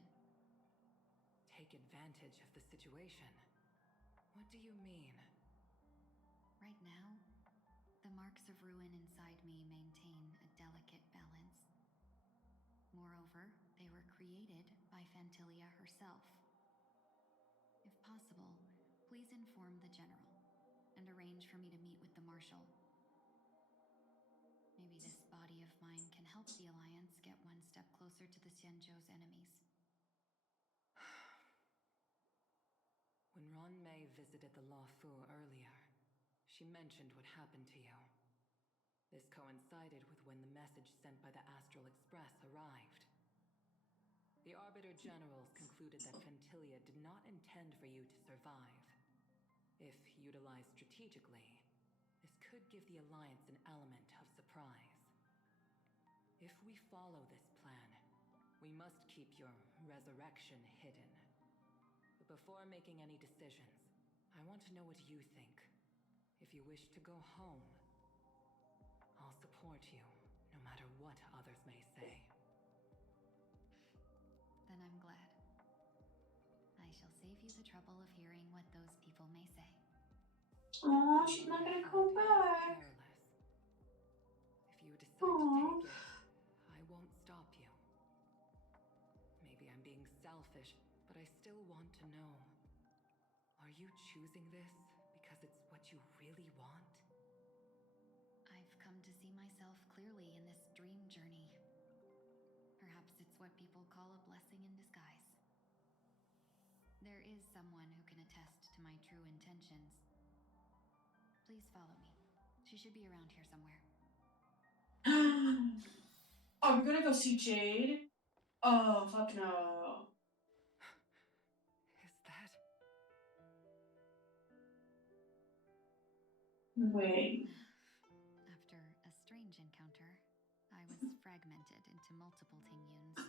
Take advantage of the situation? What do you mean? Right now, the marks of ruin inside me maintain a delicate balance. Moreover, they were created by Phantilia herself. If possible, please inform the General and arrange for me to meet with the Marshal. Maybe this body of mine can help the Alliance get one step closer to the Xianzhou's enemies. When Ron Mei visited the Luofu earlier, she mentioned what happened to you. This coincided with when the message sent by the Astral Express arrived. The Arbiter Generals concluded that Phantilia did not intend for you to survive. If utilized strategically, this could give the Alliance an element of surprise. If we follow this plan, we must keep your resurrection hidden. But before making any decisions, I want to know what you think. If you wish to go home, I'll support you, no matter what others may say. Then I'm glad. I shall save you the trouble of hearing what those people may say. Aw, she's not gonna come back. Careless. If you decide to take it, I won't stop you. Maybe I'm being selfish, but I still want to know. Are you choosing this because it's what you really want? I've come to see myself clearly in this dream journey. Perhaps it's what people call a blessing in disguise. There is someone who can attest to my true intentions. Please follow me. She should be around here somewhere. Are we gonna go see Jade? Oh, fuck no. Is that... Wait. After a strange encounter, I was fragmented into multiple Tingyuns,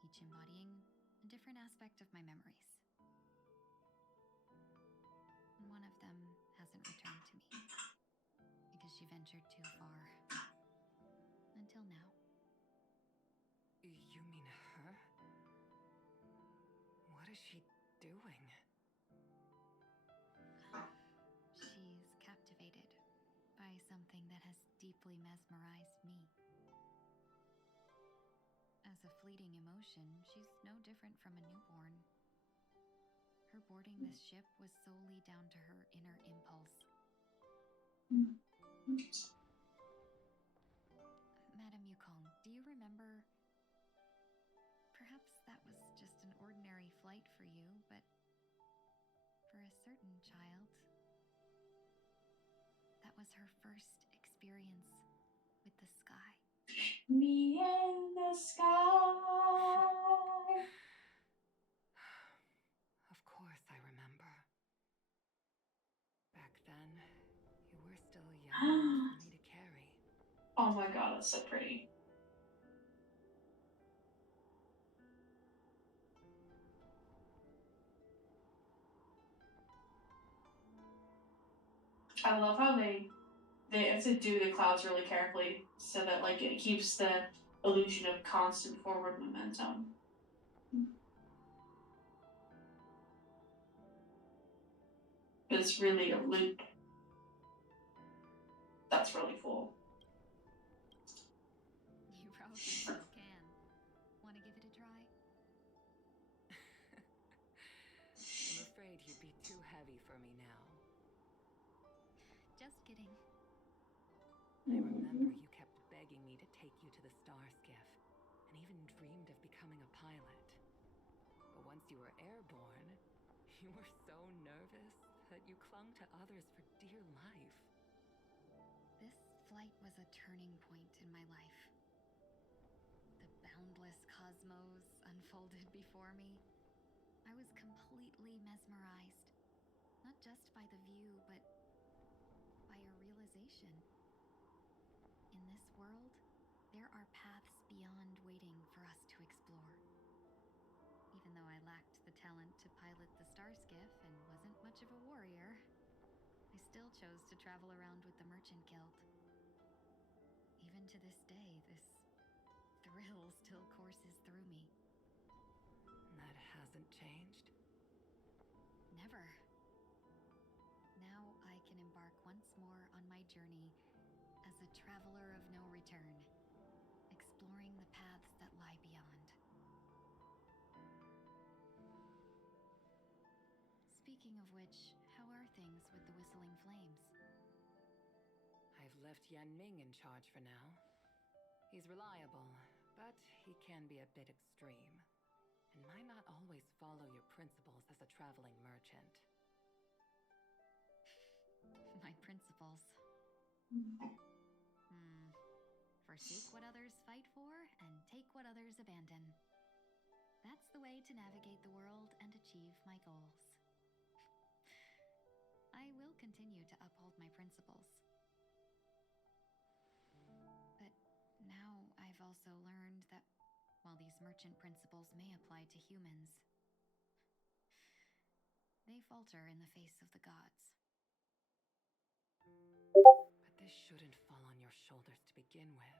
each embodying a different aspect of my memories. One of them hasn't returned to me because she ventured too far. Until now. You mean her? What is she doing? She's captivated by something that has deeply mesmerized me. As a fleeting emotion, she's no different from a newborn. Her boarding this ship was solely down to her inner impulse. Madame Yukong, do you remember? Perhaps that was just an ordinary flight for you, but for a certain child, that was her first experience with the sky. Me and the sky. Of course I remember. Back then, you were still young enough for me to carry. Oh my god, that's so pretty. I love how they have to do the clouds really carefully so that like it keeps the illusion of constant forward momentum. It's really a loop. That's really cool. You probably still can. Want to give it a try? I'm afraid you'd be too heavy for me now. Just kidding. I remember you kept begging me to take you to the Star Skiff, and even dreamed of becoming a pilot. But once you were airborne, you were so nervous that you clung to others for dear life. This flight was a turning point in my life. The boundless cosmos unfolded before me. I was completely mesmerized, not just by the view, but by a realization realization. In this world, there are paths beyond waiting for us to explore. Even though I lacked the talent to pilot the star skiff and wasn't much of a warrior, I still chose to travel around with the Merchant Guild. Even to this day, this thrill still courses through me. That hasn't changed? Never. Now I can embark once more on my journey as a traveler of no return, exploring the paths that lie beyond. Speaking of which, how are things with the Whistling Flames? I've left Yan Ming in charge for now. He's reliable, but he can be a bit extreme, and might not always follow your principles as a traveling merchant. My principles. Forsake what others fight for and take what others abandon. That's the way to navigate the world and achieve my goals. I will continue to uphold my principles. But now I've also learned that while these merchant principles may apply to humans, they falter in the face of the gods. But this shouldn't fall on your shoulders to begin with.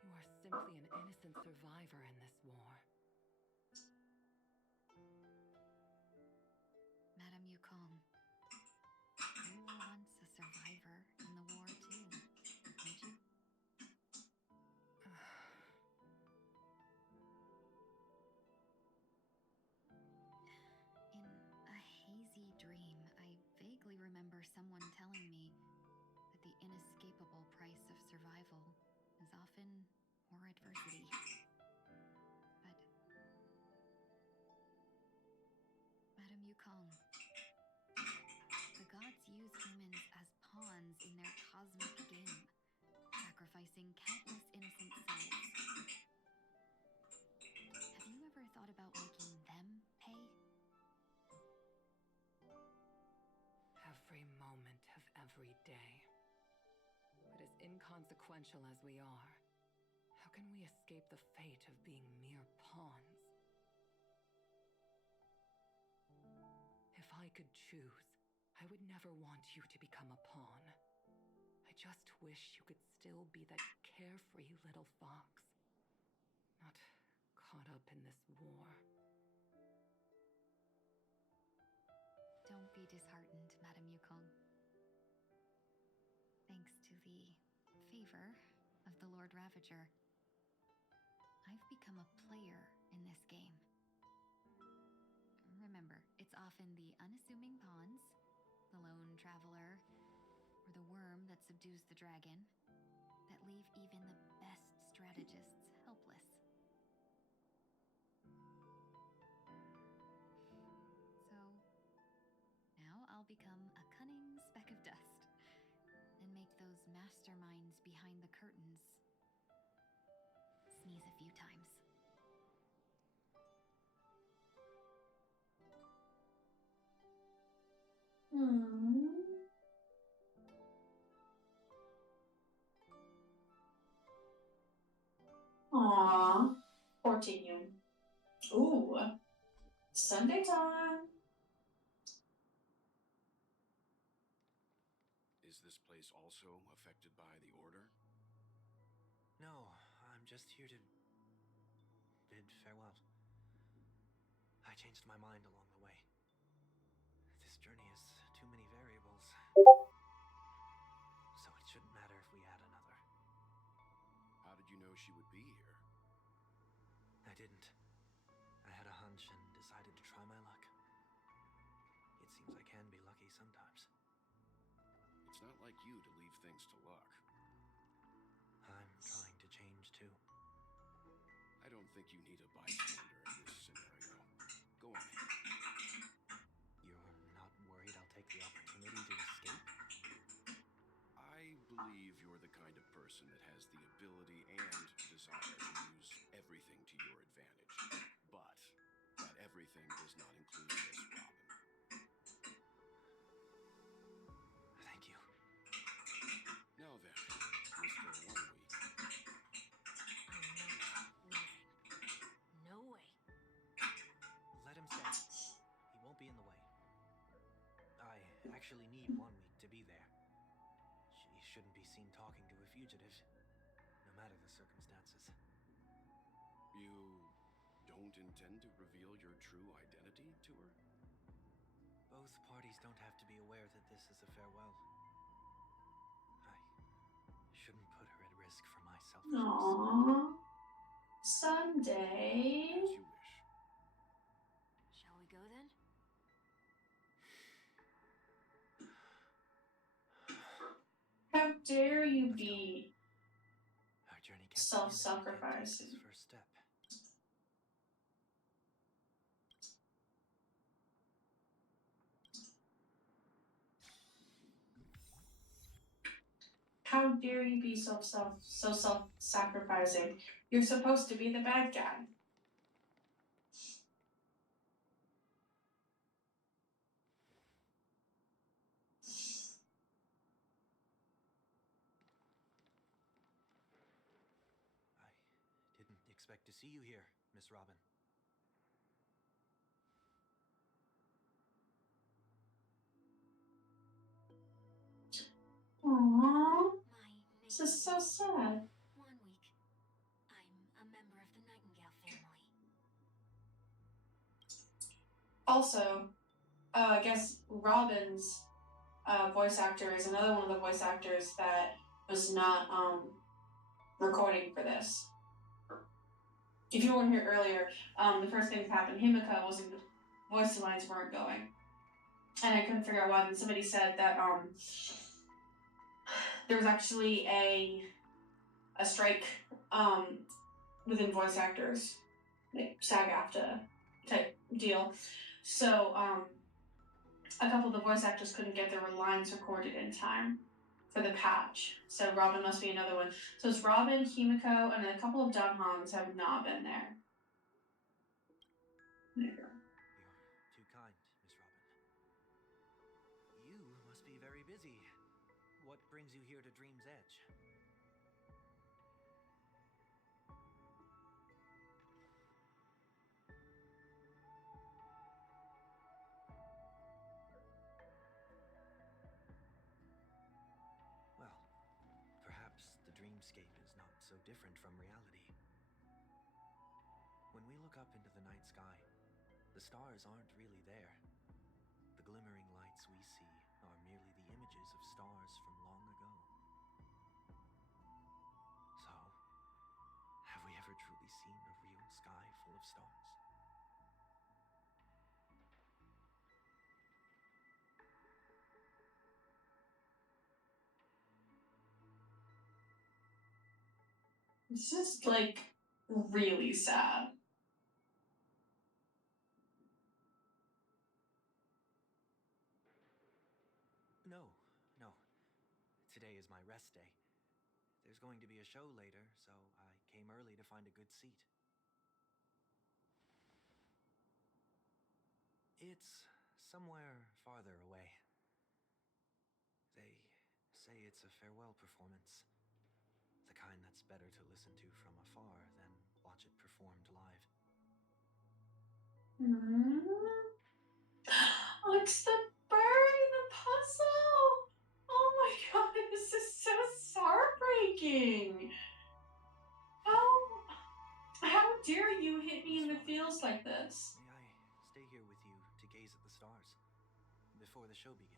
You are simply an innocent survivor in this war. Madame Yukong, you were once a survivor in the war too, weren't you? In a hazy dream, I vaguely remember someone telling me that the inescapable price of survival is often more adversity. But Madame Yukong, the gods use humans as pawns in their cosmic game, sacrificing countless innocent souls. Have you ever thought about making them pay? Every moment of every day. But as inconsequential as we are, how can we escape the fate of being mere pawns? If I could choose, I would never want you to become a pawn. I just wish you could still be that carefree little fox, not caught up in this war. Don't be disheartened, Madame Yukong. Thanks to the favor of the Lord Ravager, I've become a player in this game. Remember, it's often the unassuming pawns, the lone traveler, or the worm that subdues the dragon, that leave even the best strategists helpless. So, now I'll become a cunning speck of dust and make those masterminds behind the curtains sneeze a few times. Aww. Poor Tingyun. Ooh. Sunday time. Is this place also affected by the Order? No, I'm just here to bid farewell. I changed my mind along the way. This journey is too many variables. So it shouldn't matter if we add another. How did you know she would be here? I didn't. I had a hunch and decided to try my luck. It seems I can be lucky sometimes. It's not like you to leave things to luck. I'm trying to change too. I don't think you need a bystander in this scenario. Go on ahead. You're not worried I'll take the opportunity to escape? I believe you're the kind of person that has the ability and desire to use everything to your advantage. But that everything does not include this, Robin. Thank you. actually need 1 week to be there. She shouldn't be seen talking to a fugitive, no matter the circumstances. You don't intend to reveal your true identity to her? Both parties don't have to be aware that this is a farewell. I shouldn't put her at risk for my selfishness. Aww. Sunday. As you wish. Shall we go then? How dare you be Our journey can't begin if we can't take self-sacrificing? this first step. How dare you be so self-sacrificing? You're supposed to be the bad guy. I didn't expect to see you here, Miss Robin. Aww. My name This is so sad. 1 week. I'm a member of the Nightingale family. Also, I guess Robin's voice actor is another one of the voice actors that was not recording for this. If you weren't here earlier, the first thing that happened, Himika wasn't, the voice lines weren't going. And I couldn't figure out why. Then somebody said that there was actually a strike within voice actors, like SAG-AFTRA type deal. So a couple of the voice actors couldn't get their lines recorded in time for the patch. So Robin must be another one. So it's Robin, Himiko, and a couple of Danhongs have not been there. There. You're too kind, Miss Robin. You must be very busy. What brings you here to Dream's Edge? Well, perhaps the dreamscape is not so different from reality. When we look up into the night sky, the stars aren't really there. The glimmering lights we see are merely the images of stars from long ago. So, have we ever truly seen a real sky full of stars? It's just like really sad. No. Today is my rest day. There's going to be a show later, so I came early to find a good seat. It's somewhere farther away. They say it's a farewell performance. The kind that's better to listen to from afar than watch it performed live. Oh, it's the bird in the puzzle! Oh my god, this is so heartbreaking! How dare you hit me in the feels like this? May I stay here with you to gaze at the stars before the show begins?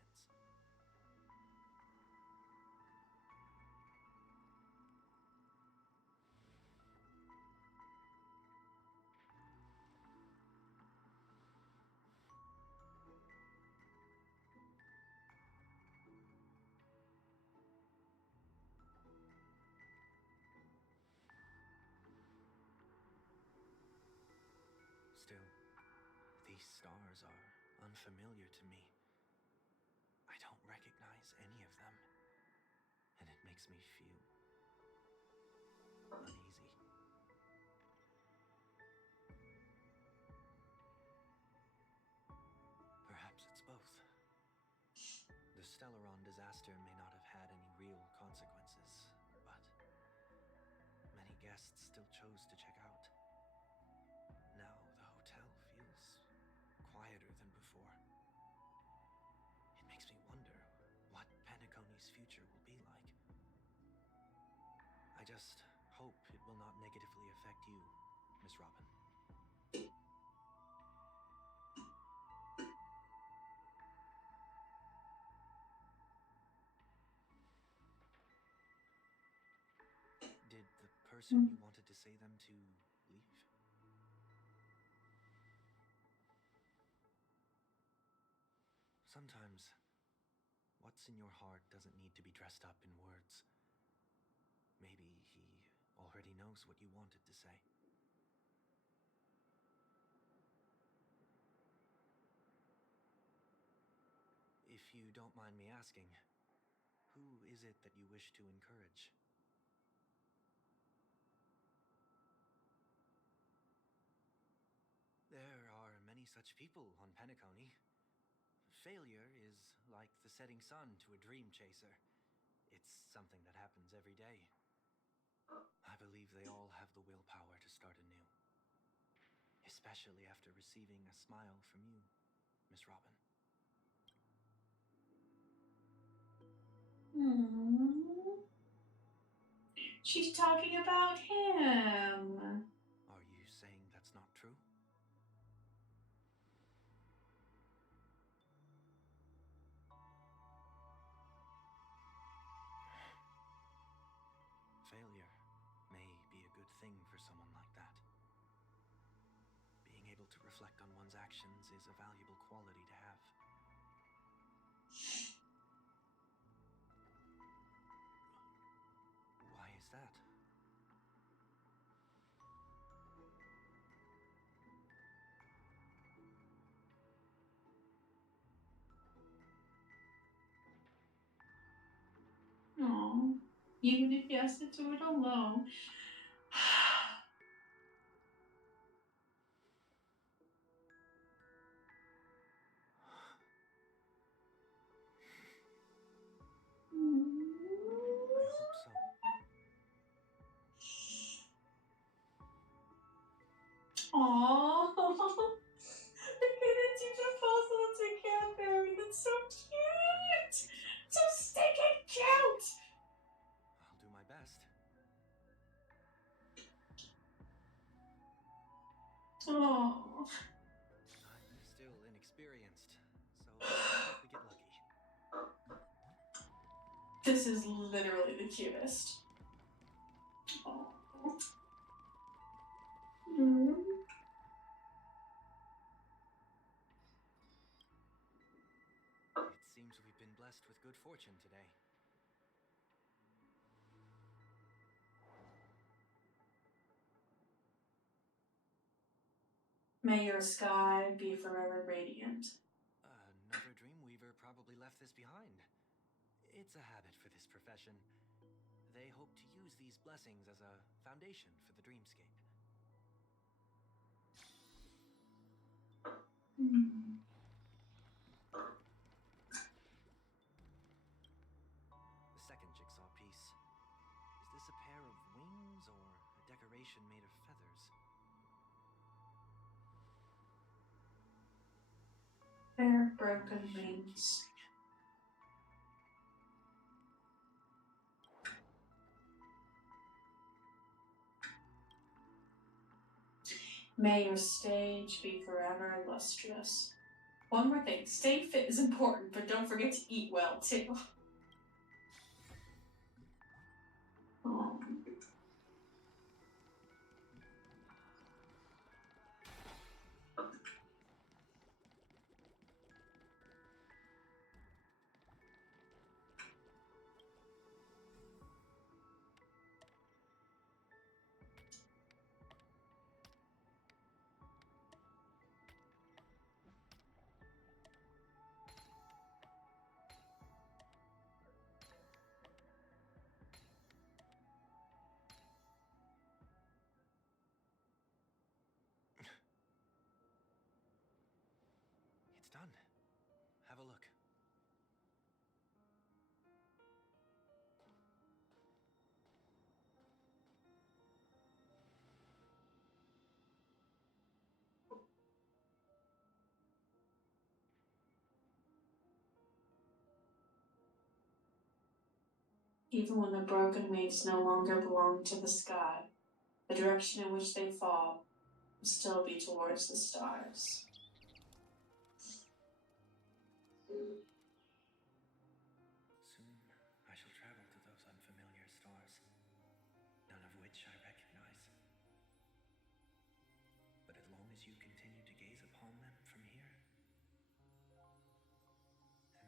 Still, these stars are unfamiliar to me. I don't recognize any of them, and it makes me feel uneasy. Perhaps it's both. The Stellaron disaster may not have had any real consequences, but many guests still chose to check out. Now the hotel feels quieter than before. It makes me wonder Penacony's future will be like. I just hope it will not negatively affect you, Miss Robin. Did the person you wanted to say them to leave? Sometimes, what's in your heart doesn't need to be dressed up in words. Maybe he already knows what you wanted to say. If you don't mind me asking, who is it that you wish to encourage? There are many such people on Penacony. Failure is like the setting sun to a dream chaser. It's something that happens every day. I believe they all have the willpower to start anew. Especially after receiving a smile from you, Miss Robin. She's talking about him. Are you saying that's not true? Failure may be a good thing for someone like that. Being able to reflect on one's actions is a valuable quality to have. Why is that? Aww. Even if he has to do it alone. I hope so. Aww. They're gonna do the puzzle together. That's so cute. So stinking cute. I'll do my best. Aww. I'm still inexperienced, so I hope we get lucky. This is literally the cutest. Aww. It seems we've been blessed with good fortune today. May your sky be forever radiant. Another Dreamweaver probably left this behind. It's a habit for this profession. They hope to use these blessings as a foundation for the dreamscape. The second jigsaw piece. Is this a pair of wings or a decoration made of feathers? Their broken wings. May your stage be forever illustrious. One more thing, staying fit is important, but don't forget to eat well, too. Aww. Even when the broken wings no longer belong to the sky, the direction in which they fall will still be towards the stars. Soon I shall travel to those unfamiliar stars, none of which I recognize. But as long as you continue to gaze upon them from here,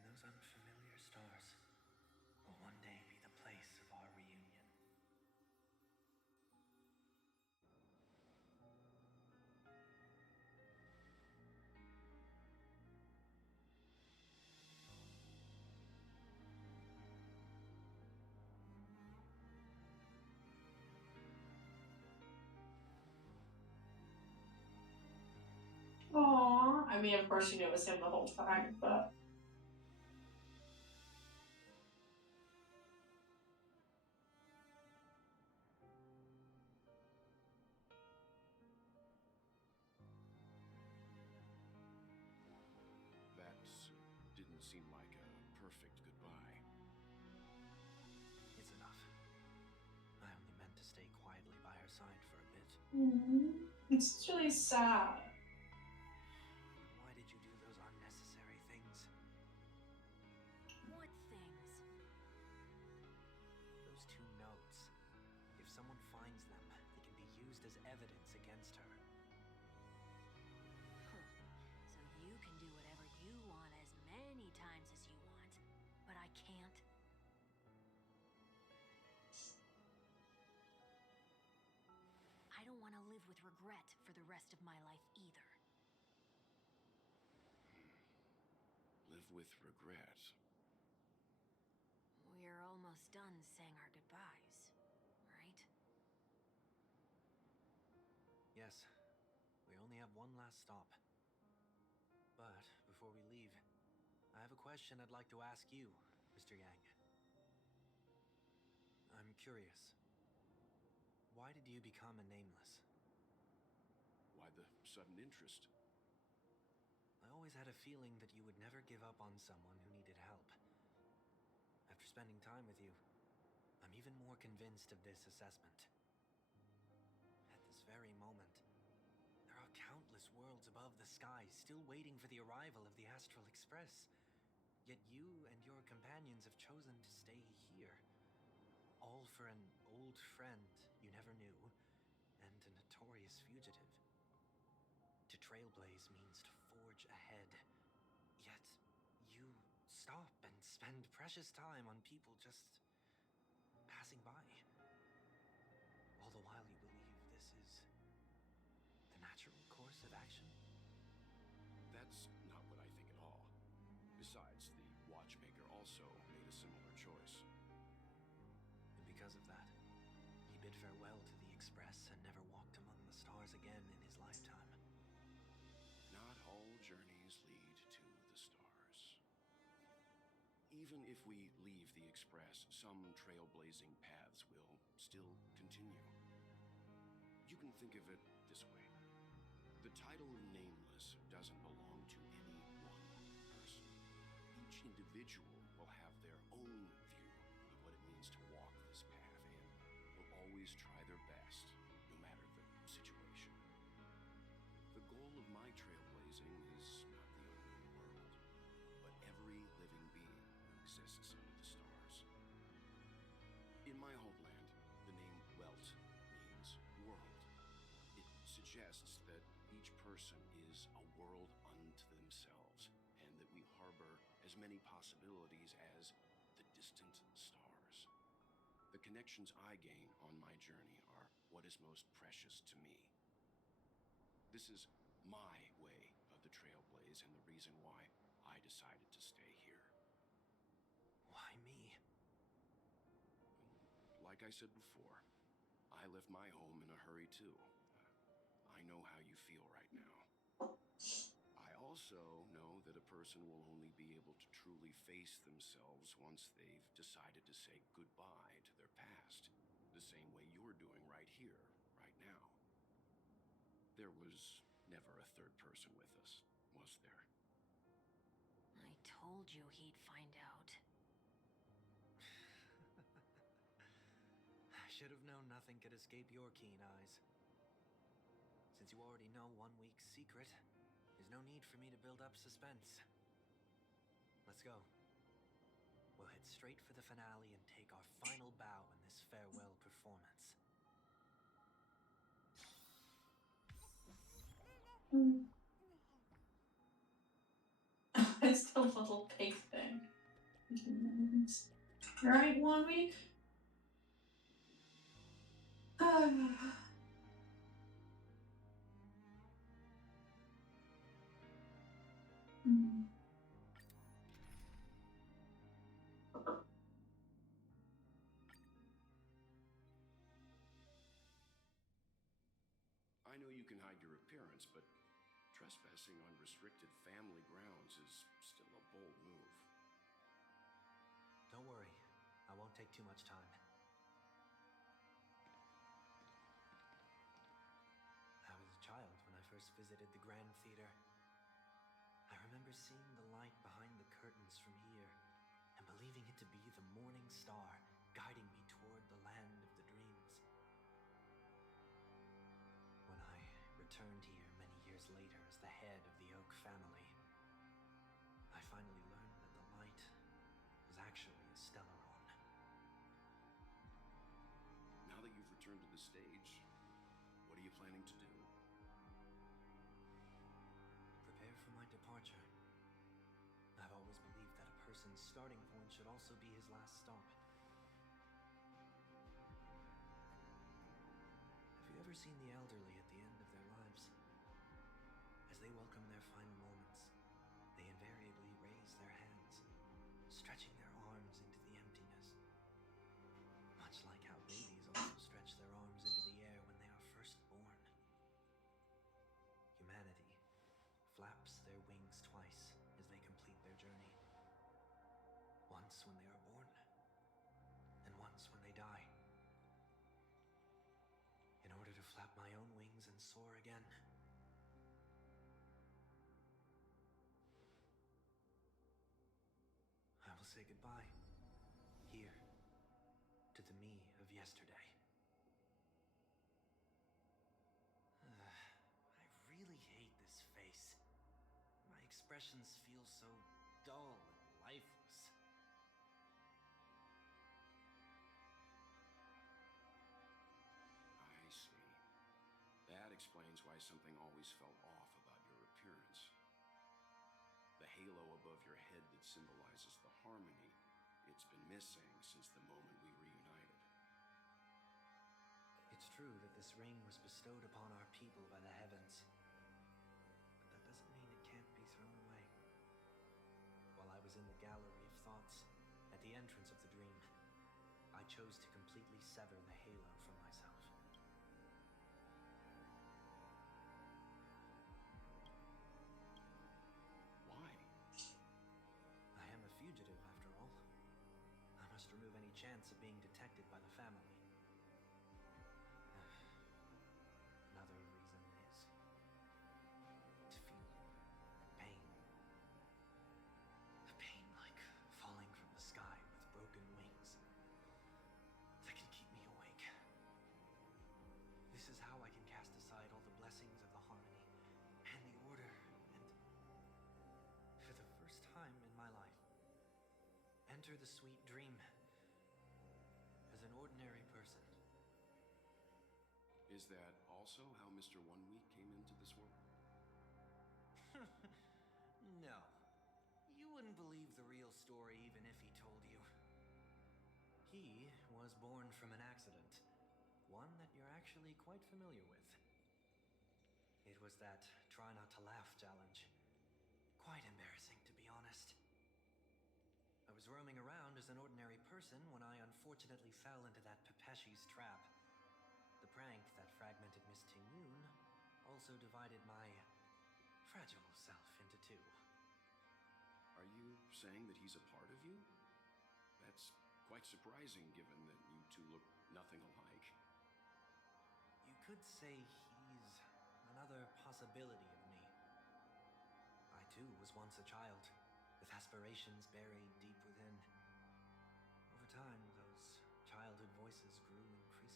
then those unfamiliar stars will one day be the place of our reunion. Aww. I mean, of course you knew it was him the whole time, but... That didn't seem like a perfect goodbye. It's enough. I only meant to stay quietly by her side for a bit. It's really sad. Why did you do those unnecessary things? What things? Those 2 notes. If someone finds them, they can be used as evidence against her. So you can do whatever you want as many times as you want, but I can't? I don't want to live with regret for the rest of my life either. Live with regret. We're almost done saying our goodbyes, right? Yes, we only have one last stop. But before we leave, I have a question I'd like to ask you, Mr. Yang. I'm curious. Why did you become a nameless? Why the sudden interest? I always had a feeling that you would never give up on someone who needed help. After spending time with you, I'm even more convinced of this assessment. At this very moment, there are countless worlds above the sky still waiting for the arrival of the Astral Express. Yet you and your companions have chosen to stay here. All for an old friend you never knew, and a notorious fugitive. To trailblaze means to forge ahead. Yet, you stop and spend precious time on people just passing by. All the while you believe this is the natural course of action. That's not what I think at all. Besides, the watchmaker also made a similar choice. And because of that, he bid farewell to the Express and never walked among the stars again in his lifetime. Not all journeys lead to the stars. Even if we leave the Express, some trailblazing paths will still continue. You can think of it this way. The title Nameless doesn't belong to any one person. Each individual will have their own view of what it means to walk this path and will always try their best, no matter the situation. The goal of my trailblazing is not the unknown world, but every living being who exists under the stars. In my homeland, the name Welt means world. It suggests that each person is a world unto themselves, and that we harbor as many possibilities as the distant stars. The connections I gain on my journey are what is most precious to me. This is my way of the trailblaze and the reason why I decided to stay here. Why me? Like I said before, I left my home in a hurry too. I know how you feel right now. I also know that a person will only be able to truly face themselves once they've decided to say goodbye to their past, the same way you're doing right here, right now. There was never a third person with us, was there? I told you he'd find out. should have known nothing could escape your keen eyes. Since you already know 1 week's secret, there's no need for me to build up suspense. Let's go. We'll head straight for the finale and take our final bow in this farewell performance. It's the little pig thing. Right, 1 week? I know you can hide your appearance, but trespassing on restricted family grounds is still a bold move. Don't worry, I won't take too much time. I was a child when I first visited the Grand Theater. I remember seeing the light behind the curtains from here and believing it to be the morning star guiding me toward the land of the dreams. When I returned here many years later as the head of the Oak family, I finally learned that the light was actually a Stellaron. Now that you've returned to the stage, what are you planning to do? Prepare for my departure. I've always believed that a person's starting point should also be his last stop. Have you ever seen the elderly at the end of their lives? As they welcome their final moments, they invariably raise their hands, stretching their arms into the emptiness. Much like how babies also stretch their arms into the air when they are first born. Humanity flaps their wings twice as they complete their journey. Once when they are born, and once when they die. In order to flap my own wings and soar again. I will say goodbye, here, to the me of yesterday. I really hate this face. My expressions feel so dull and lifeless. I see. That explains why something always felt off about your appearance. The halo above your head that symbolizes the harmony, it's been missing since the moment we reunited. It's true that this ring was bestowed upon our people by the heavens. But that doesn't mean it can't be thrown away. While I was in the gallery of thoughts, at the entrance of the dream, I chose to completely sever the halo from myself. Why? I am a fugitive, after all. I must remove any chance of being detected by the family. Another reason is to feel pain. A pain like falling from the sky with broken wings that can keep me awake. This is how I can cast aside all the blessings of the harmony and the order and, for the first time in my life, enter the sweet dream as an ordinary person. Is that also how Mr. 1 Week came into this world? No. You wouldn't believe the real story even if he told you. He was born from an accident. One that you're actually quite familiar with. It was that try not to laugh challenge. Quite embarrassing, to be honest. I was roaming around as an ordinary person when I unfortunately fell into that Pepeshi's trap. The prank that fragmented Miss Tingyun also divided my fragile self into two. Are you saying that he's a part of you? That's quite surprising given that you two look nothing alike. You could say he's another possibility of me. I too was once a child, with aspirations buried deep within. Over time, those childhood voices grew increasingly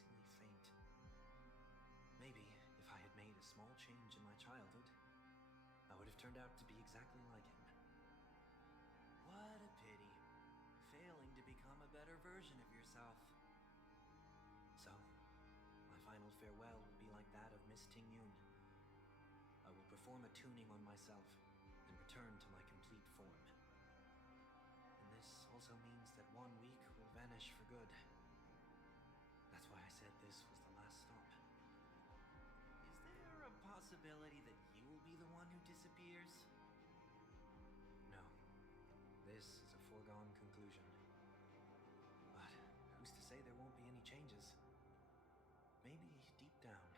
turned out to be exactly like him. What a pity. Failing to become a better version of yourself. So, my final farewell will be like that of Miss Tingyun. I will perform a tuning on myself and return to my complete form. And this also means that 1 week will vanish for good. That's why I said this was the last stop. Is there a possibility that you will be the one who disappears? No. This is a foregone conclusion. But who's to say there won't be any changes? Maybe deep down,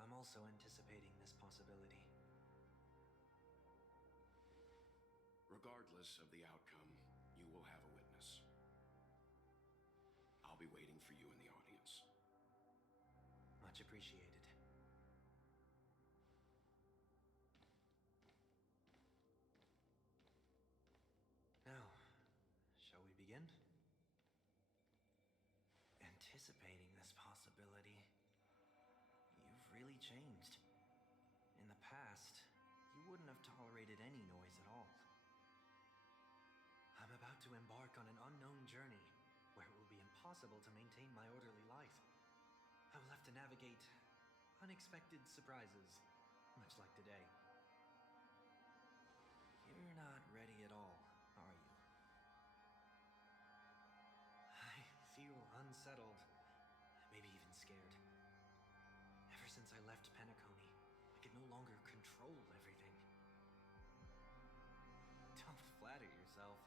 I'm also anticipating this possibility. Regardless of the outcome, you will have a witness. I'll be waiting for you in the audience. Much appreciated. Now, shall we begin? Anticipating this possibility, you've really changed. In the past, you wouldn't have tolerated any noise at all. I'm about to embark on an unknown journey where it will be impossible to maintain my orderly life. I will have to navigate unexpected surprises, much like today. You're not ready at all, are you? I feel unsettled, maybe even scared. Ever since I left Penacony, I could no longer control everything. Don't flatter yourself.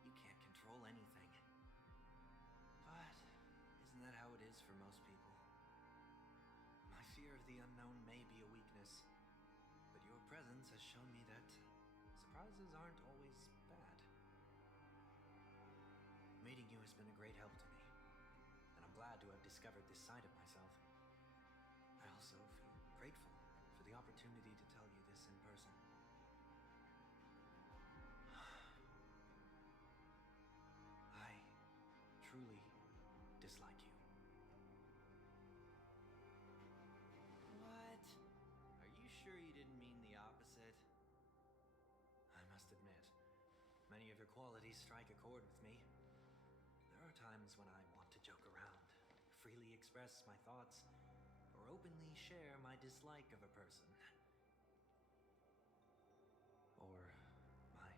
You can't control anything. But isn't that how it is for most people? My fear of the unknown may be a weakness, but your presence has shown me that surprises aren't always bad. Meeting you has been a great help to me, and I'm glad to have discovered this side of myself. I also feel grateful for the opportunity to tell you this in person. I truly dislike you. What? Are you sure you didn't mean the opposite? I must admit, many of your qualities strike a chord with me. There are times when I want to joke around, freely express my thoughts, or openly share my dislike of a person. Or my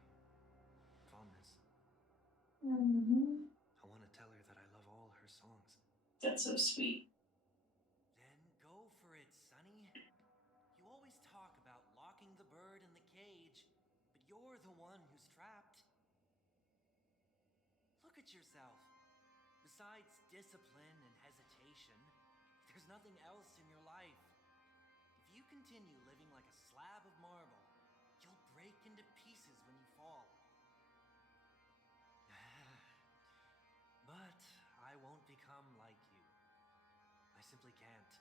fondness. I want to tell her that I love all her songs. That's so sweet. Then go for it, Sonny. You always talk about locking the bird in the cage, but you're the one who's trapped. Look at yourself. Besides discipline and hesitation, there's nothing else in your life. If you continue living like a slab of marble, you'll break into pieces when you fall. But I won't become like you. I simply can't.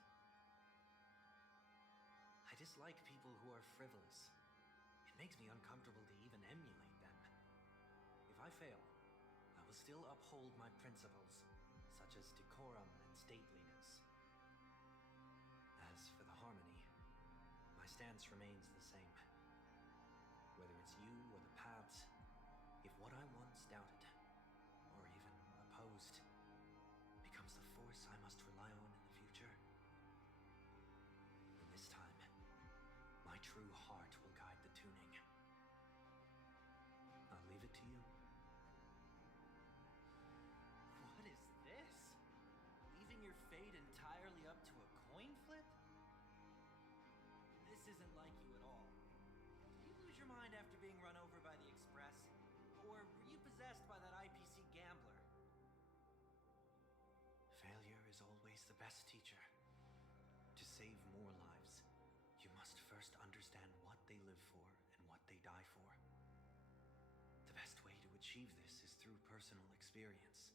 I dislike people who are frivolous. It makes me uncomfortable to even emulate them. If I fail, I will still uphold my principles, such as decorum and stateliness. As for the harmony, my stance remains the same. Whether it's you or the paths, if what I once doubted, or even opposed, becomes the force I must rely on in the future, then this time, my true heart will guide the tuning. I'll leave it to you. What is this? Leaving your fate entirely up to a coin flip? This isn't like you at all. Did you lose your mind after being run over by the Express? Or were you possessed by that IPC gambler? Failure is always the best teacher. To save more lives, you must first understand what they live for and what they die for. The best way to achieve this is through personal experience.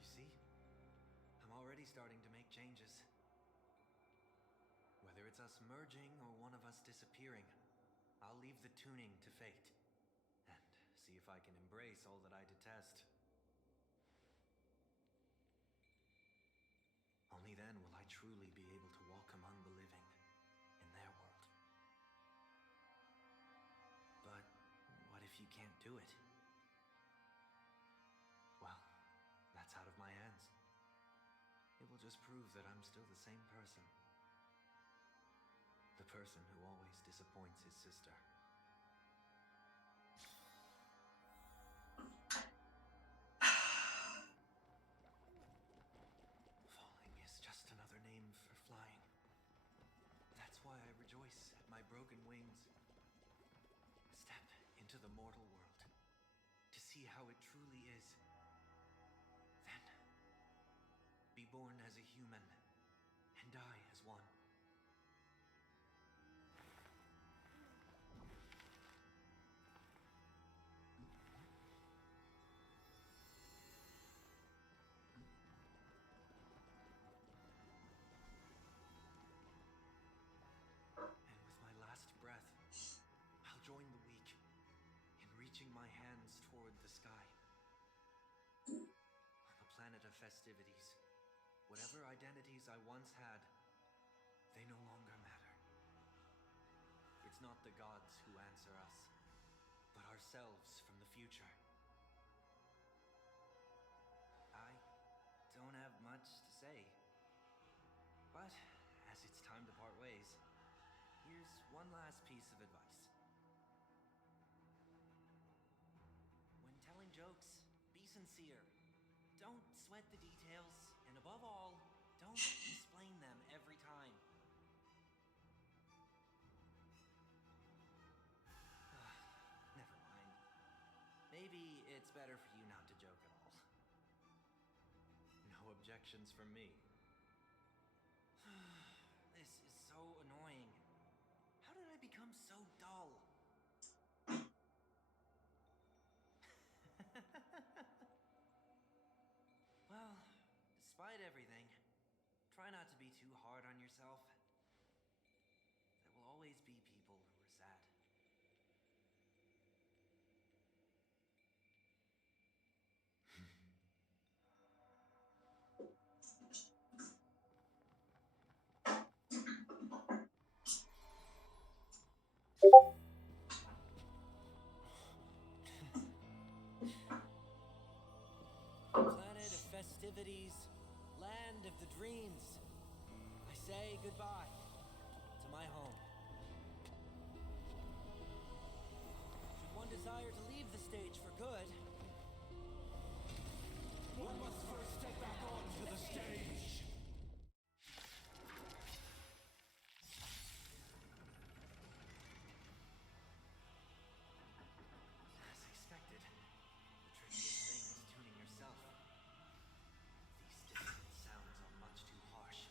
You see, I'm already starting to make changes. Whether it's us merging or one of us disappearing, I'll leave the tuning to fate and see if I can embrace all that I detest. Only then will I truly be able to walk among the living in their world. do it. Well, that's out of my hands. It will just prove that I'm still the same person. The person who always disappoints his sister. Falling is just another name for flying. That's why I rejoice at my broken wings. Step into the mortal world to see how it truly is. Then, be born as a human and die as one. And with my last breath, I'll join the weak in reaching my hands toward the sky. On the planet of festivities, whatever identities I once had, they no longer matter. It's not the gods who answer us, but ourselves from the future. I don't have much to say, but as it's time to part ways, here's one last piece of advice. When telling jokes, be sincere. Don't sweat the details, and above all, don't explain them every time. Never mind. Maybe it's better for you not to joke at all. No objections from me. This is so annoying. How did I become so dull? Well, despite everything, try not to be too hard on yourself. There will always be people who are sad. Planet of festivities, land of the dreams. I say goodbye to my home. Should one desire to leave the stage for good, one must first step back onto the stage. As expected, the trickiest thing is tuning yourself. These dissonant sounds are much too harsh.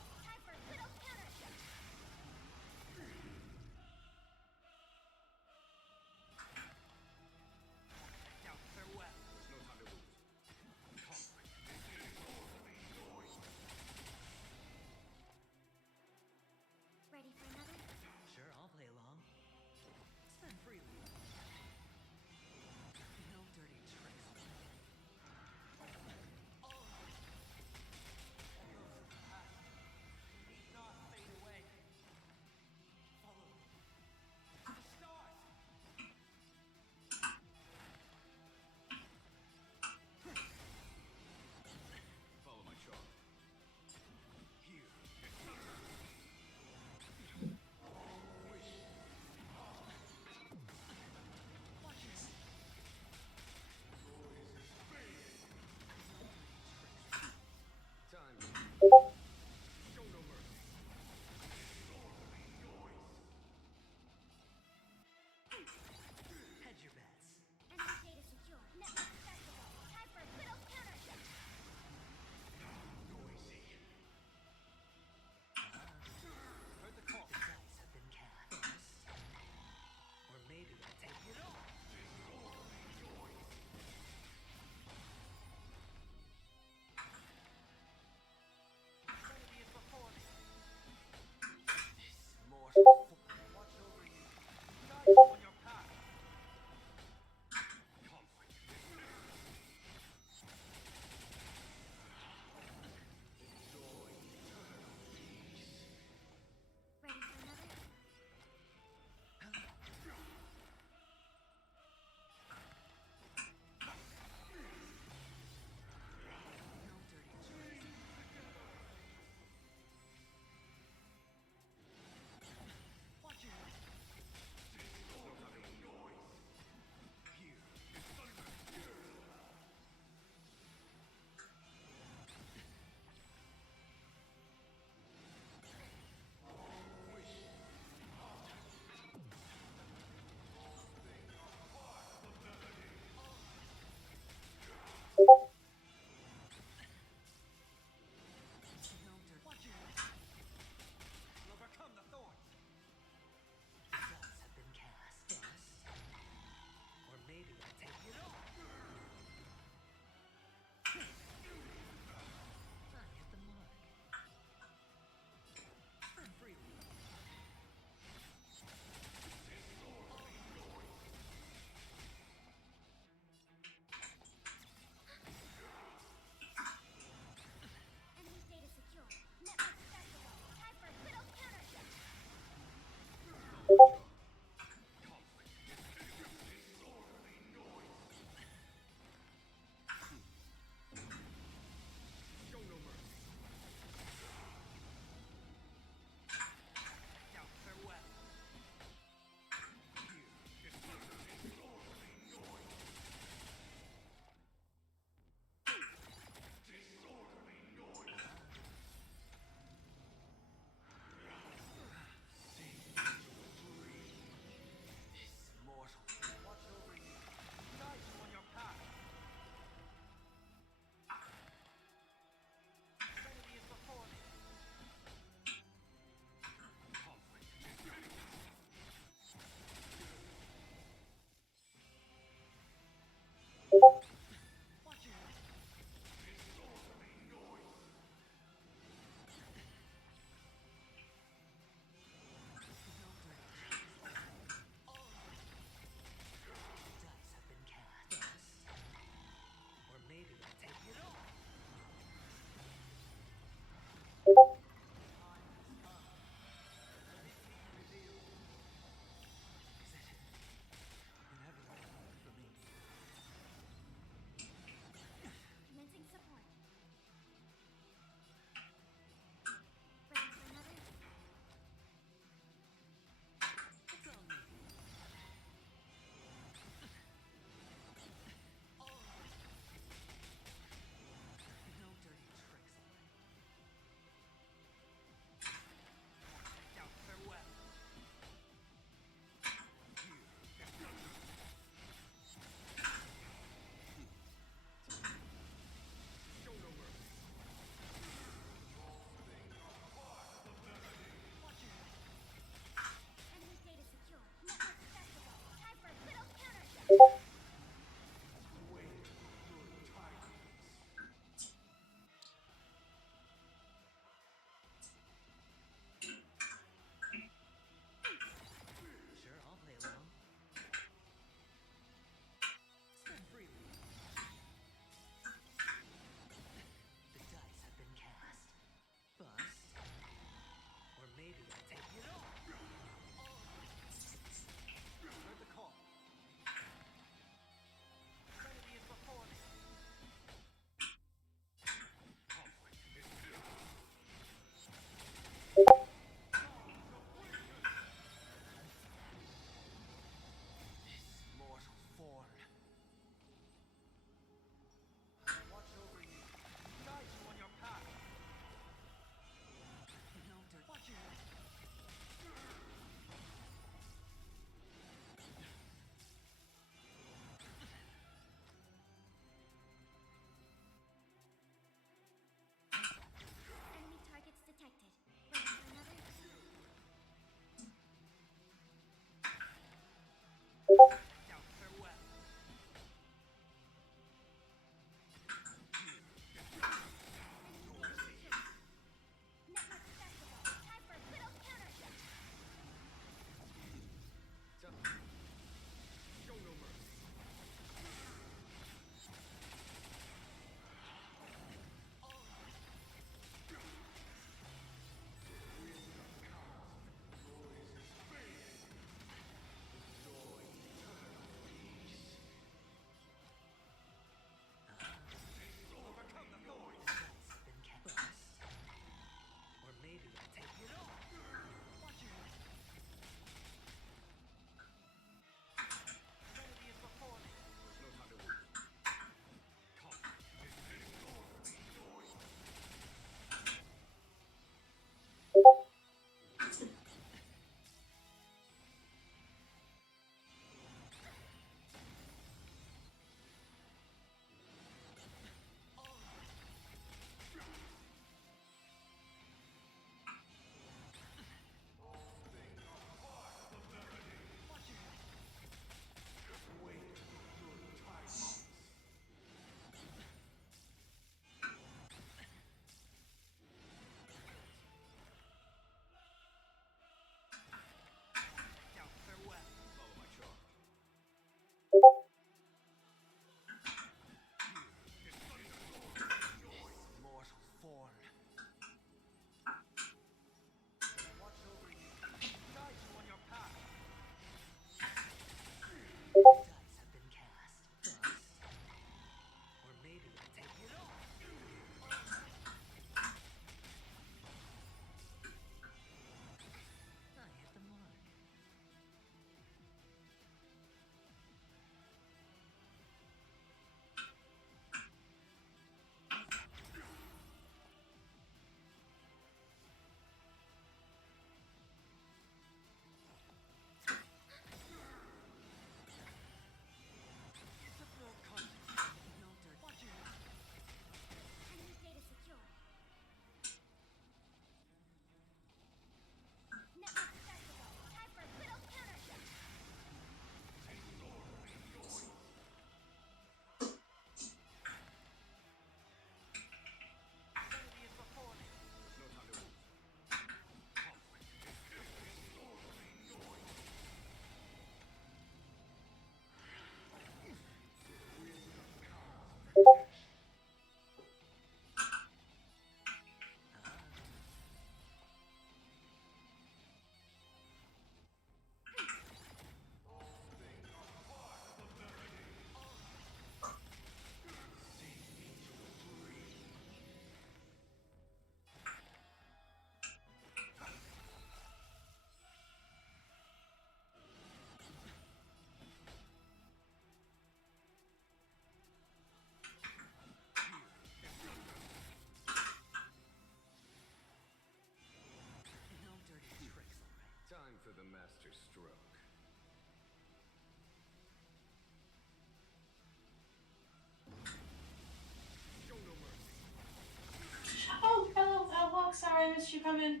you come in?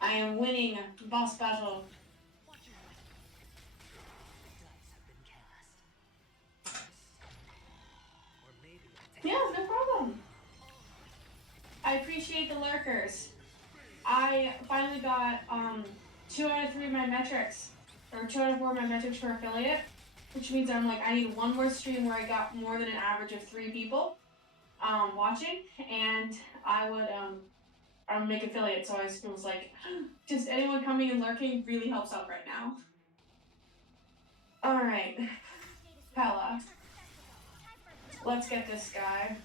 I am winning boss battle. Yeah, no problem. I appreciate the lurkers. I finally got 2 out of 3 of my metrics, or 2 out of 4 of my metrics for affiliate, which means I'm like, I need one more stream where I got more than an average of 3 people watching, and I would make affiliate. So I was like, just anyone coming and lurking really helps out right now. All right, Pella, let's get this guy.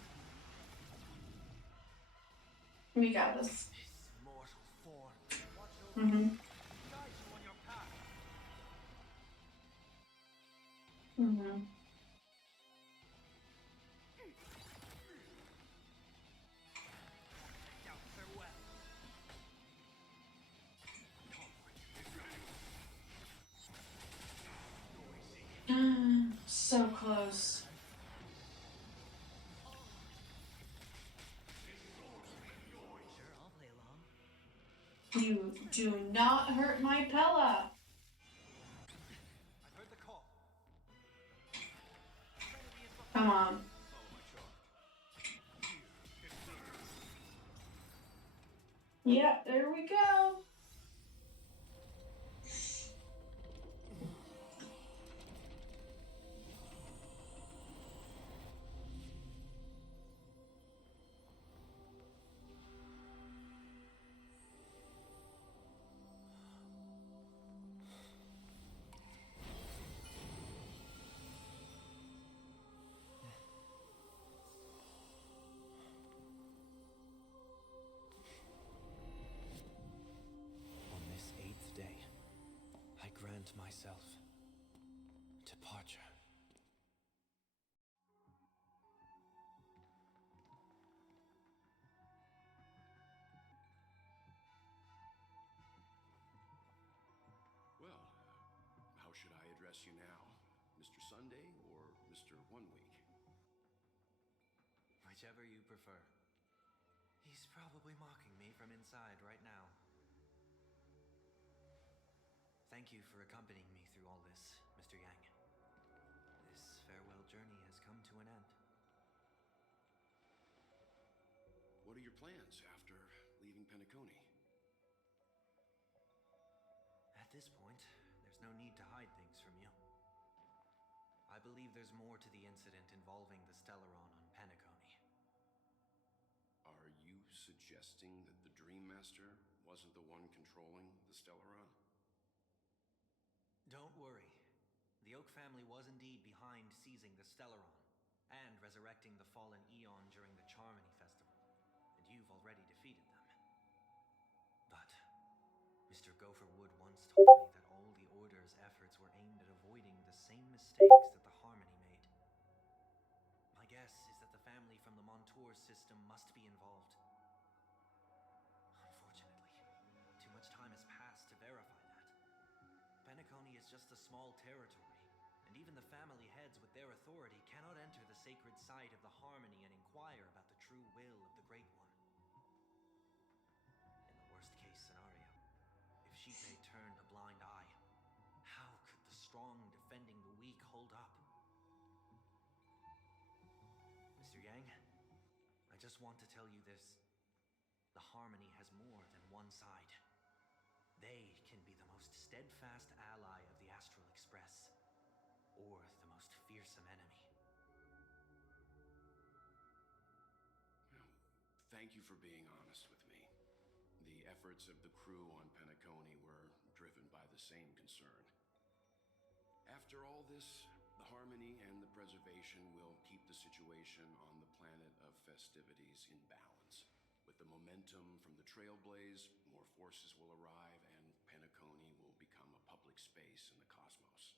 We got this. Mm-hmm. Mm-hmm. So close. You do not hurt my Pella. Come on. Yep, there we go. Myself. Departure. Well, how should I address you now? Mr. Sunday or Mr. 1 Week? Whichever you prefer. He's probably mocking me from inside right now. Thank you for accompanying me through all this, Mr. Yang. This farewell journey has come to an end. What are your plans after leaving Penacony? At this point, there's no need to hide things from you. I believe there's more to the incident involving the Stellaron on Penacony. Are you suggesting that the Dream Master wasn't the one controlling the Stellaron? Don't worry. The Oak family was indeed behind seizing the Stellaron and resurrecting the fallen Eon during the Charmony Festival, and you've already defeated them. But Mr. Gopherwood once told me that all the Order's efforts were aimed at avoiding the same mistakes that the Harmony made. My guess is that the family from the Montour system must be involved. Unfortunately, too much time has passed to verify that. Penacony is just a small territory, and even the family heads with their authority cannot enter the sacred site of the Harmony and inquire about the true will of the Great One. In the worst-case scenario, if Xipe turned a blind eye, how could the strong defending the weak hold up? Mr. Yang, I just want to tell you this. The Harmony has more than one side. They can be the most steadfast ally of the Astral Express, or the most fearsome enemy. Well, thank you for being honest with me. The efforts of the crew on Penacony were driven by the same concern. After all this, the Harmony and the Preservation will keep the situation on the planet of festivities in balance. With the momentum from the Trailblaze, more forces will arrive, and Penacony will become a public space in the cosmos.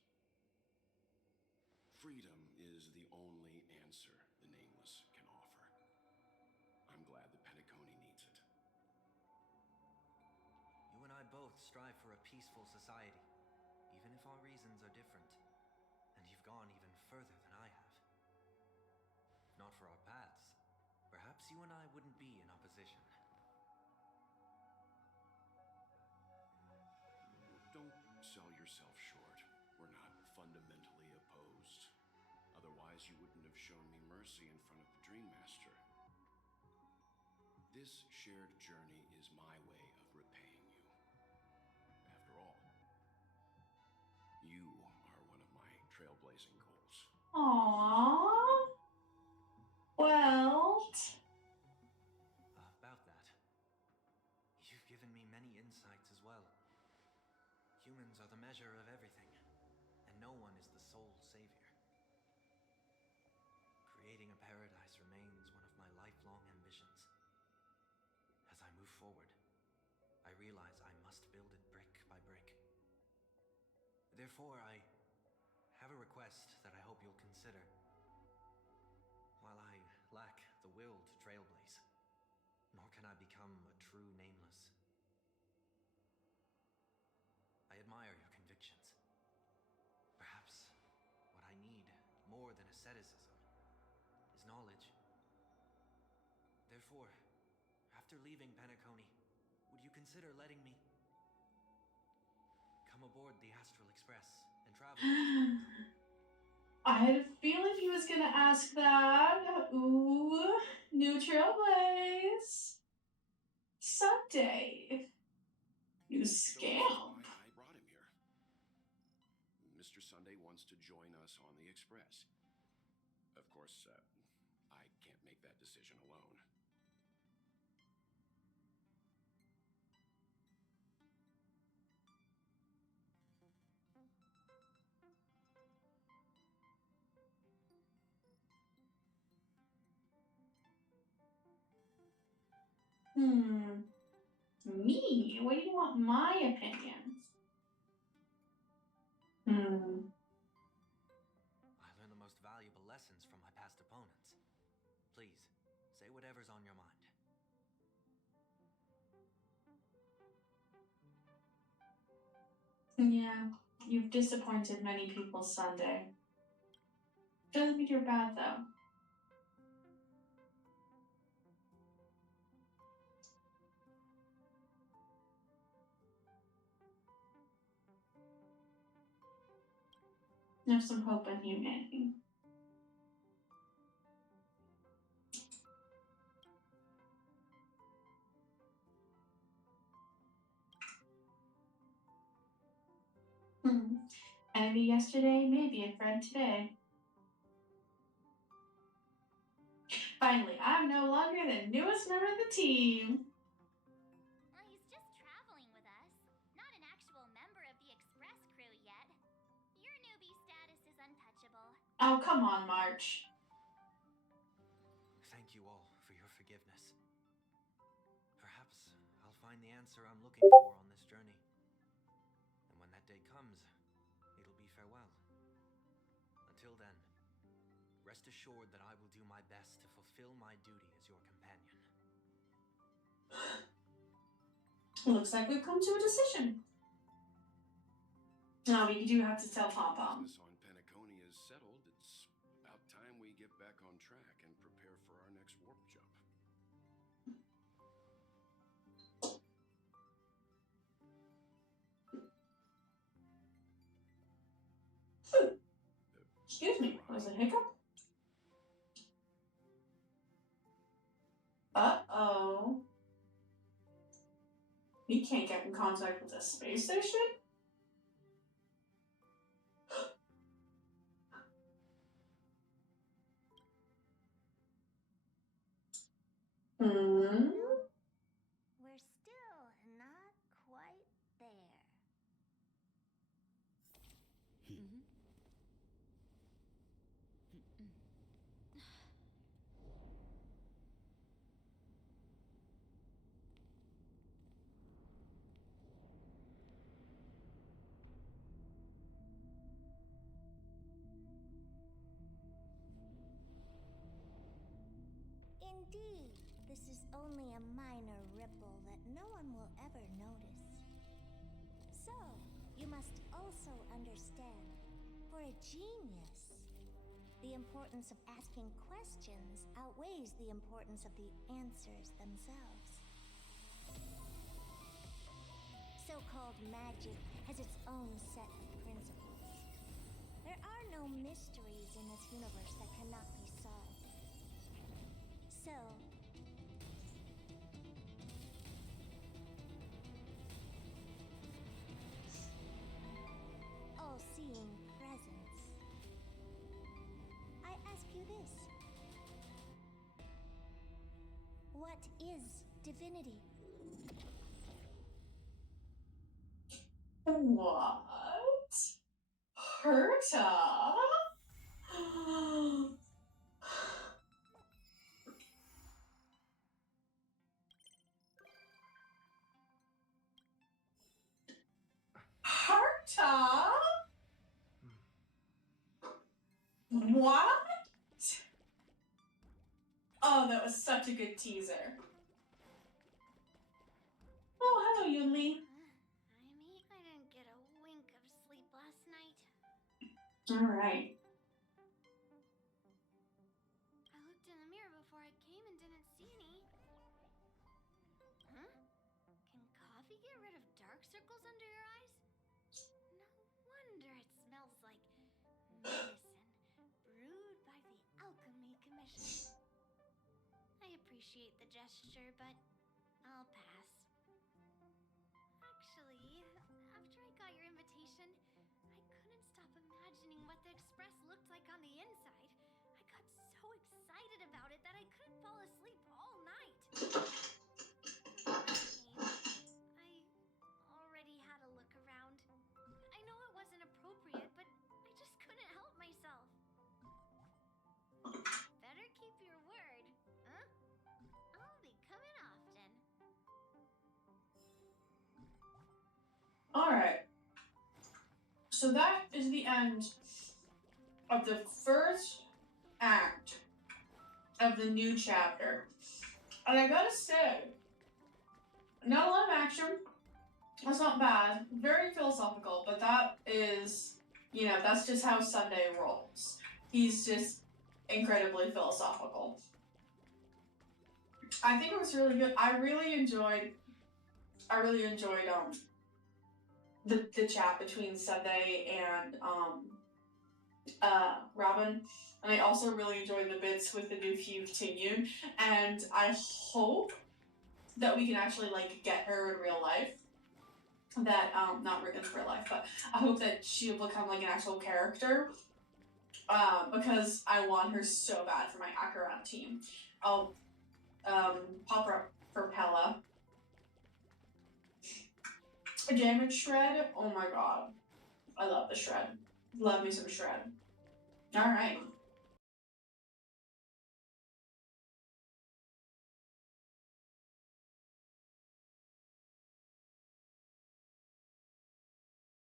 Freedom is the only answer the Nameless can offer. I'm glad that Penacony needs it. You and I both strive for a peaceful society, even if our reasons are different. And you've gone even further than I have. If not for our paths, perhaps perhaps you and I wouldn't be in opposition. Don't sell yourself short. We're not fundamentally opposed. Otherwise, you wouldn't have shown me mercy in front of the Dream Master. This shared journey is my way of repaying you. After all, you are one of my trailblazing goals. Aww. Well. About that, you've given me many insights as well. Humans are the measure of everything, and no one is the sole savior. Creating a paradise remains one of my lifelong ambitions. As I move forward, I realize I must build it brick by brick. Therefore, I have a request that I hope you'll consider. While I lack the will to trailblaze, nor can I become a true nameless, I admire your convictions. Perhaps what I need more than asceticism is knowledge. Therefore, after leaving Penacony, would you consider letting me come aboard the Astral Express and travel? I had a feeling he was gonna ask that. Ooh, new Trailblaze. Sunday. You So this is scam. why I brought him here. Mr. Sunday wants to join us on the Express. Of course, I can't make that decision alone. Me? What do you want my opinion? I learned the most valuable lessons from my past opponents. Please, say whatever's on your mind. Yeah, you've disappointed many people Sunday. Doesn't mean you're bad though. Have some hope in humanity. Enemy yesterday, maybe a friend today. Finally, I'm no longer the newest member of the team. Well, he's just traveling with us, not an actual member of the Express crew yet. Your newbie status is untouchable. Oh, come on, March. Thank you all for your forgiveness. Perhaps I'll find the answer I'm looking for on this journey. And when that day comes, it'll be farewell. Until then, rest assured that I will do my best to fulfill my duty as your companion. Looks like we've come to a decision. No, we do have to tell Pom-Pom. Business on Penacony is settled. It's about time we get back on track and prepare for our next warp jump. Excuse me, was it a hiccup? Uh-oh. We can't get in contact with the space station? We're still not quite there. Indeed, this is only a minor ripple that no one will ever notice. So, you must also understand, for a genius, the importance of asking questions outweighs the importance of the answers themselves. So-called magic has its own set of principles. There are no mysteries in this universe that cannot be solved. So, all-seeing presence, I ask you this. What is divinity? What? Herta? Herta? What? Oh, that was such a good teaser. Oh, hello, Yunli. I didn't get a wink of sleep last night. Alright. I looked in the mirror before I came and didn't see any. Huh? Can coffee get rid of dark circles under your eyes? No wonder it smells like medicine brewed by the Alchemy Commission. I appreciate the gesture, but I'll pass. Actually, after I got your invitation, I couldn't stop imagining what the Express looked like on the inside. I got so excited about it that I couldn't fall asleep all night. I already had a look around. I know it wasn't appropriate, but I just couldn't help myself. Better keep your word, huh? I'll be coming often. Alright. So that is the end of the first act of the new chapter. And I gotta say, not a lot of action. That's not bad. Very philosophical, but that is, that's just how Sunday rolls. He's just incredibly philosophical. I think it was really good. I really enjoyed the chat between Sunday and Robin, and I also really enjoyed the bits with the new Fugue Tingyun, and I hope that we can actually get her in real life. That not in real life, but I hope that she'll become an actual character. Because I want her so bad for my Akaran team. I'll pop her up for Pella. Damage Shred, oh my god. I love the Shred. Love me some Shred. Alright.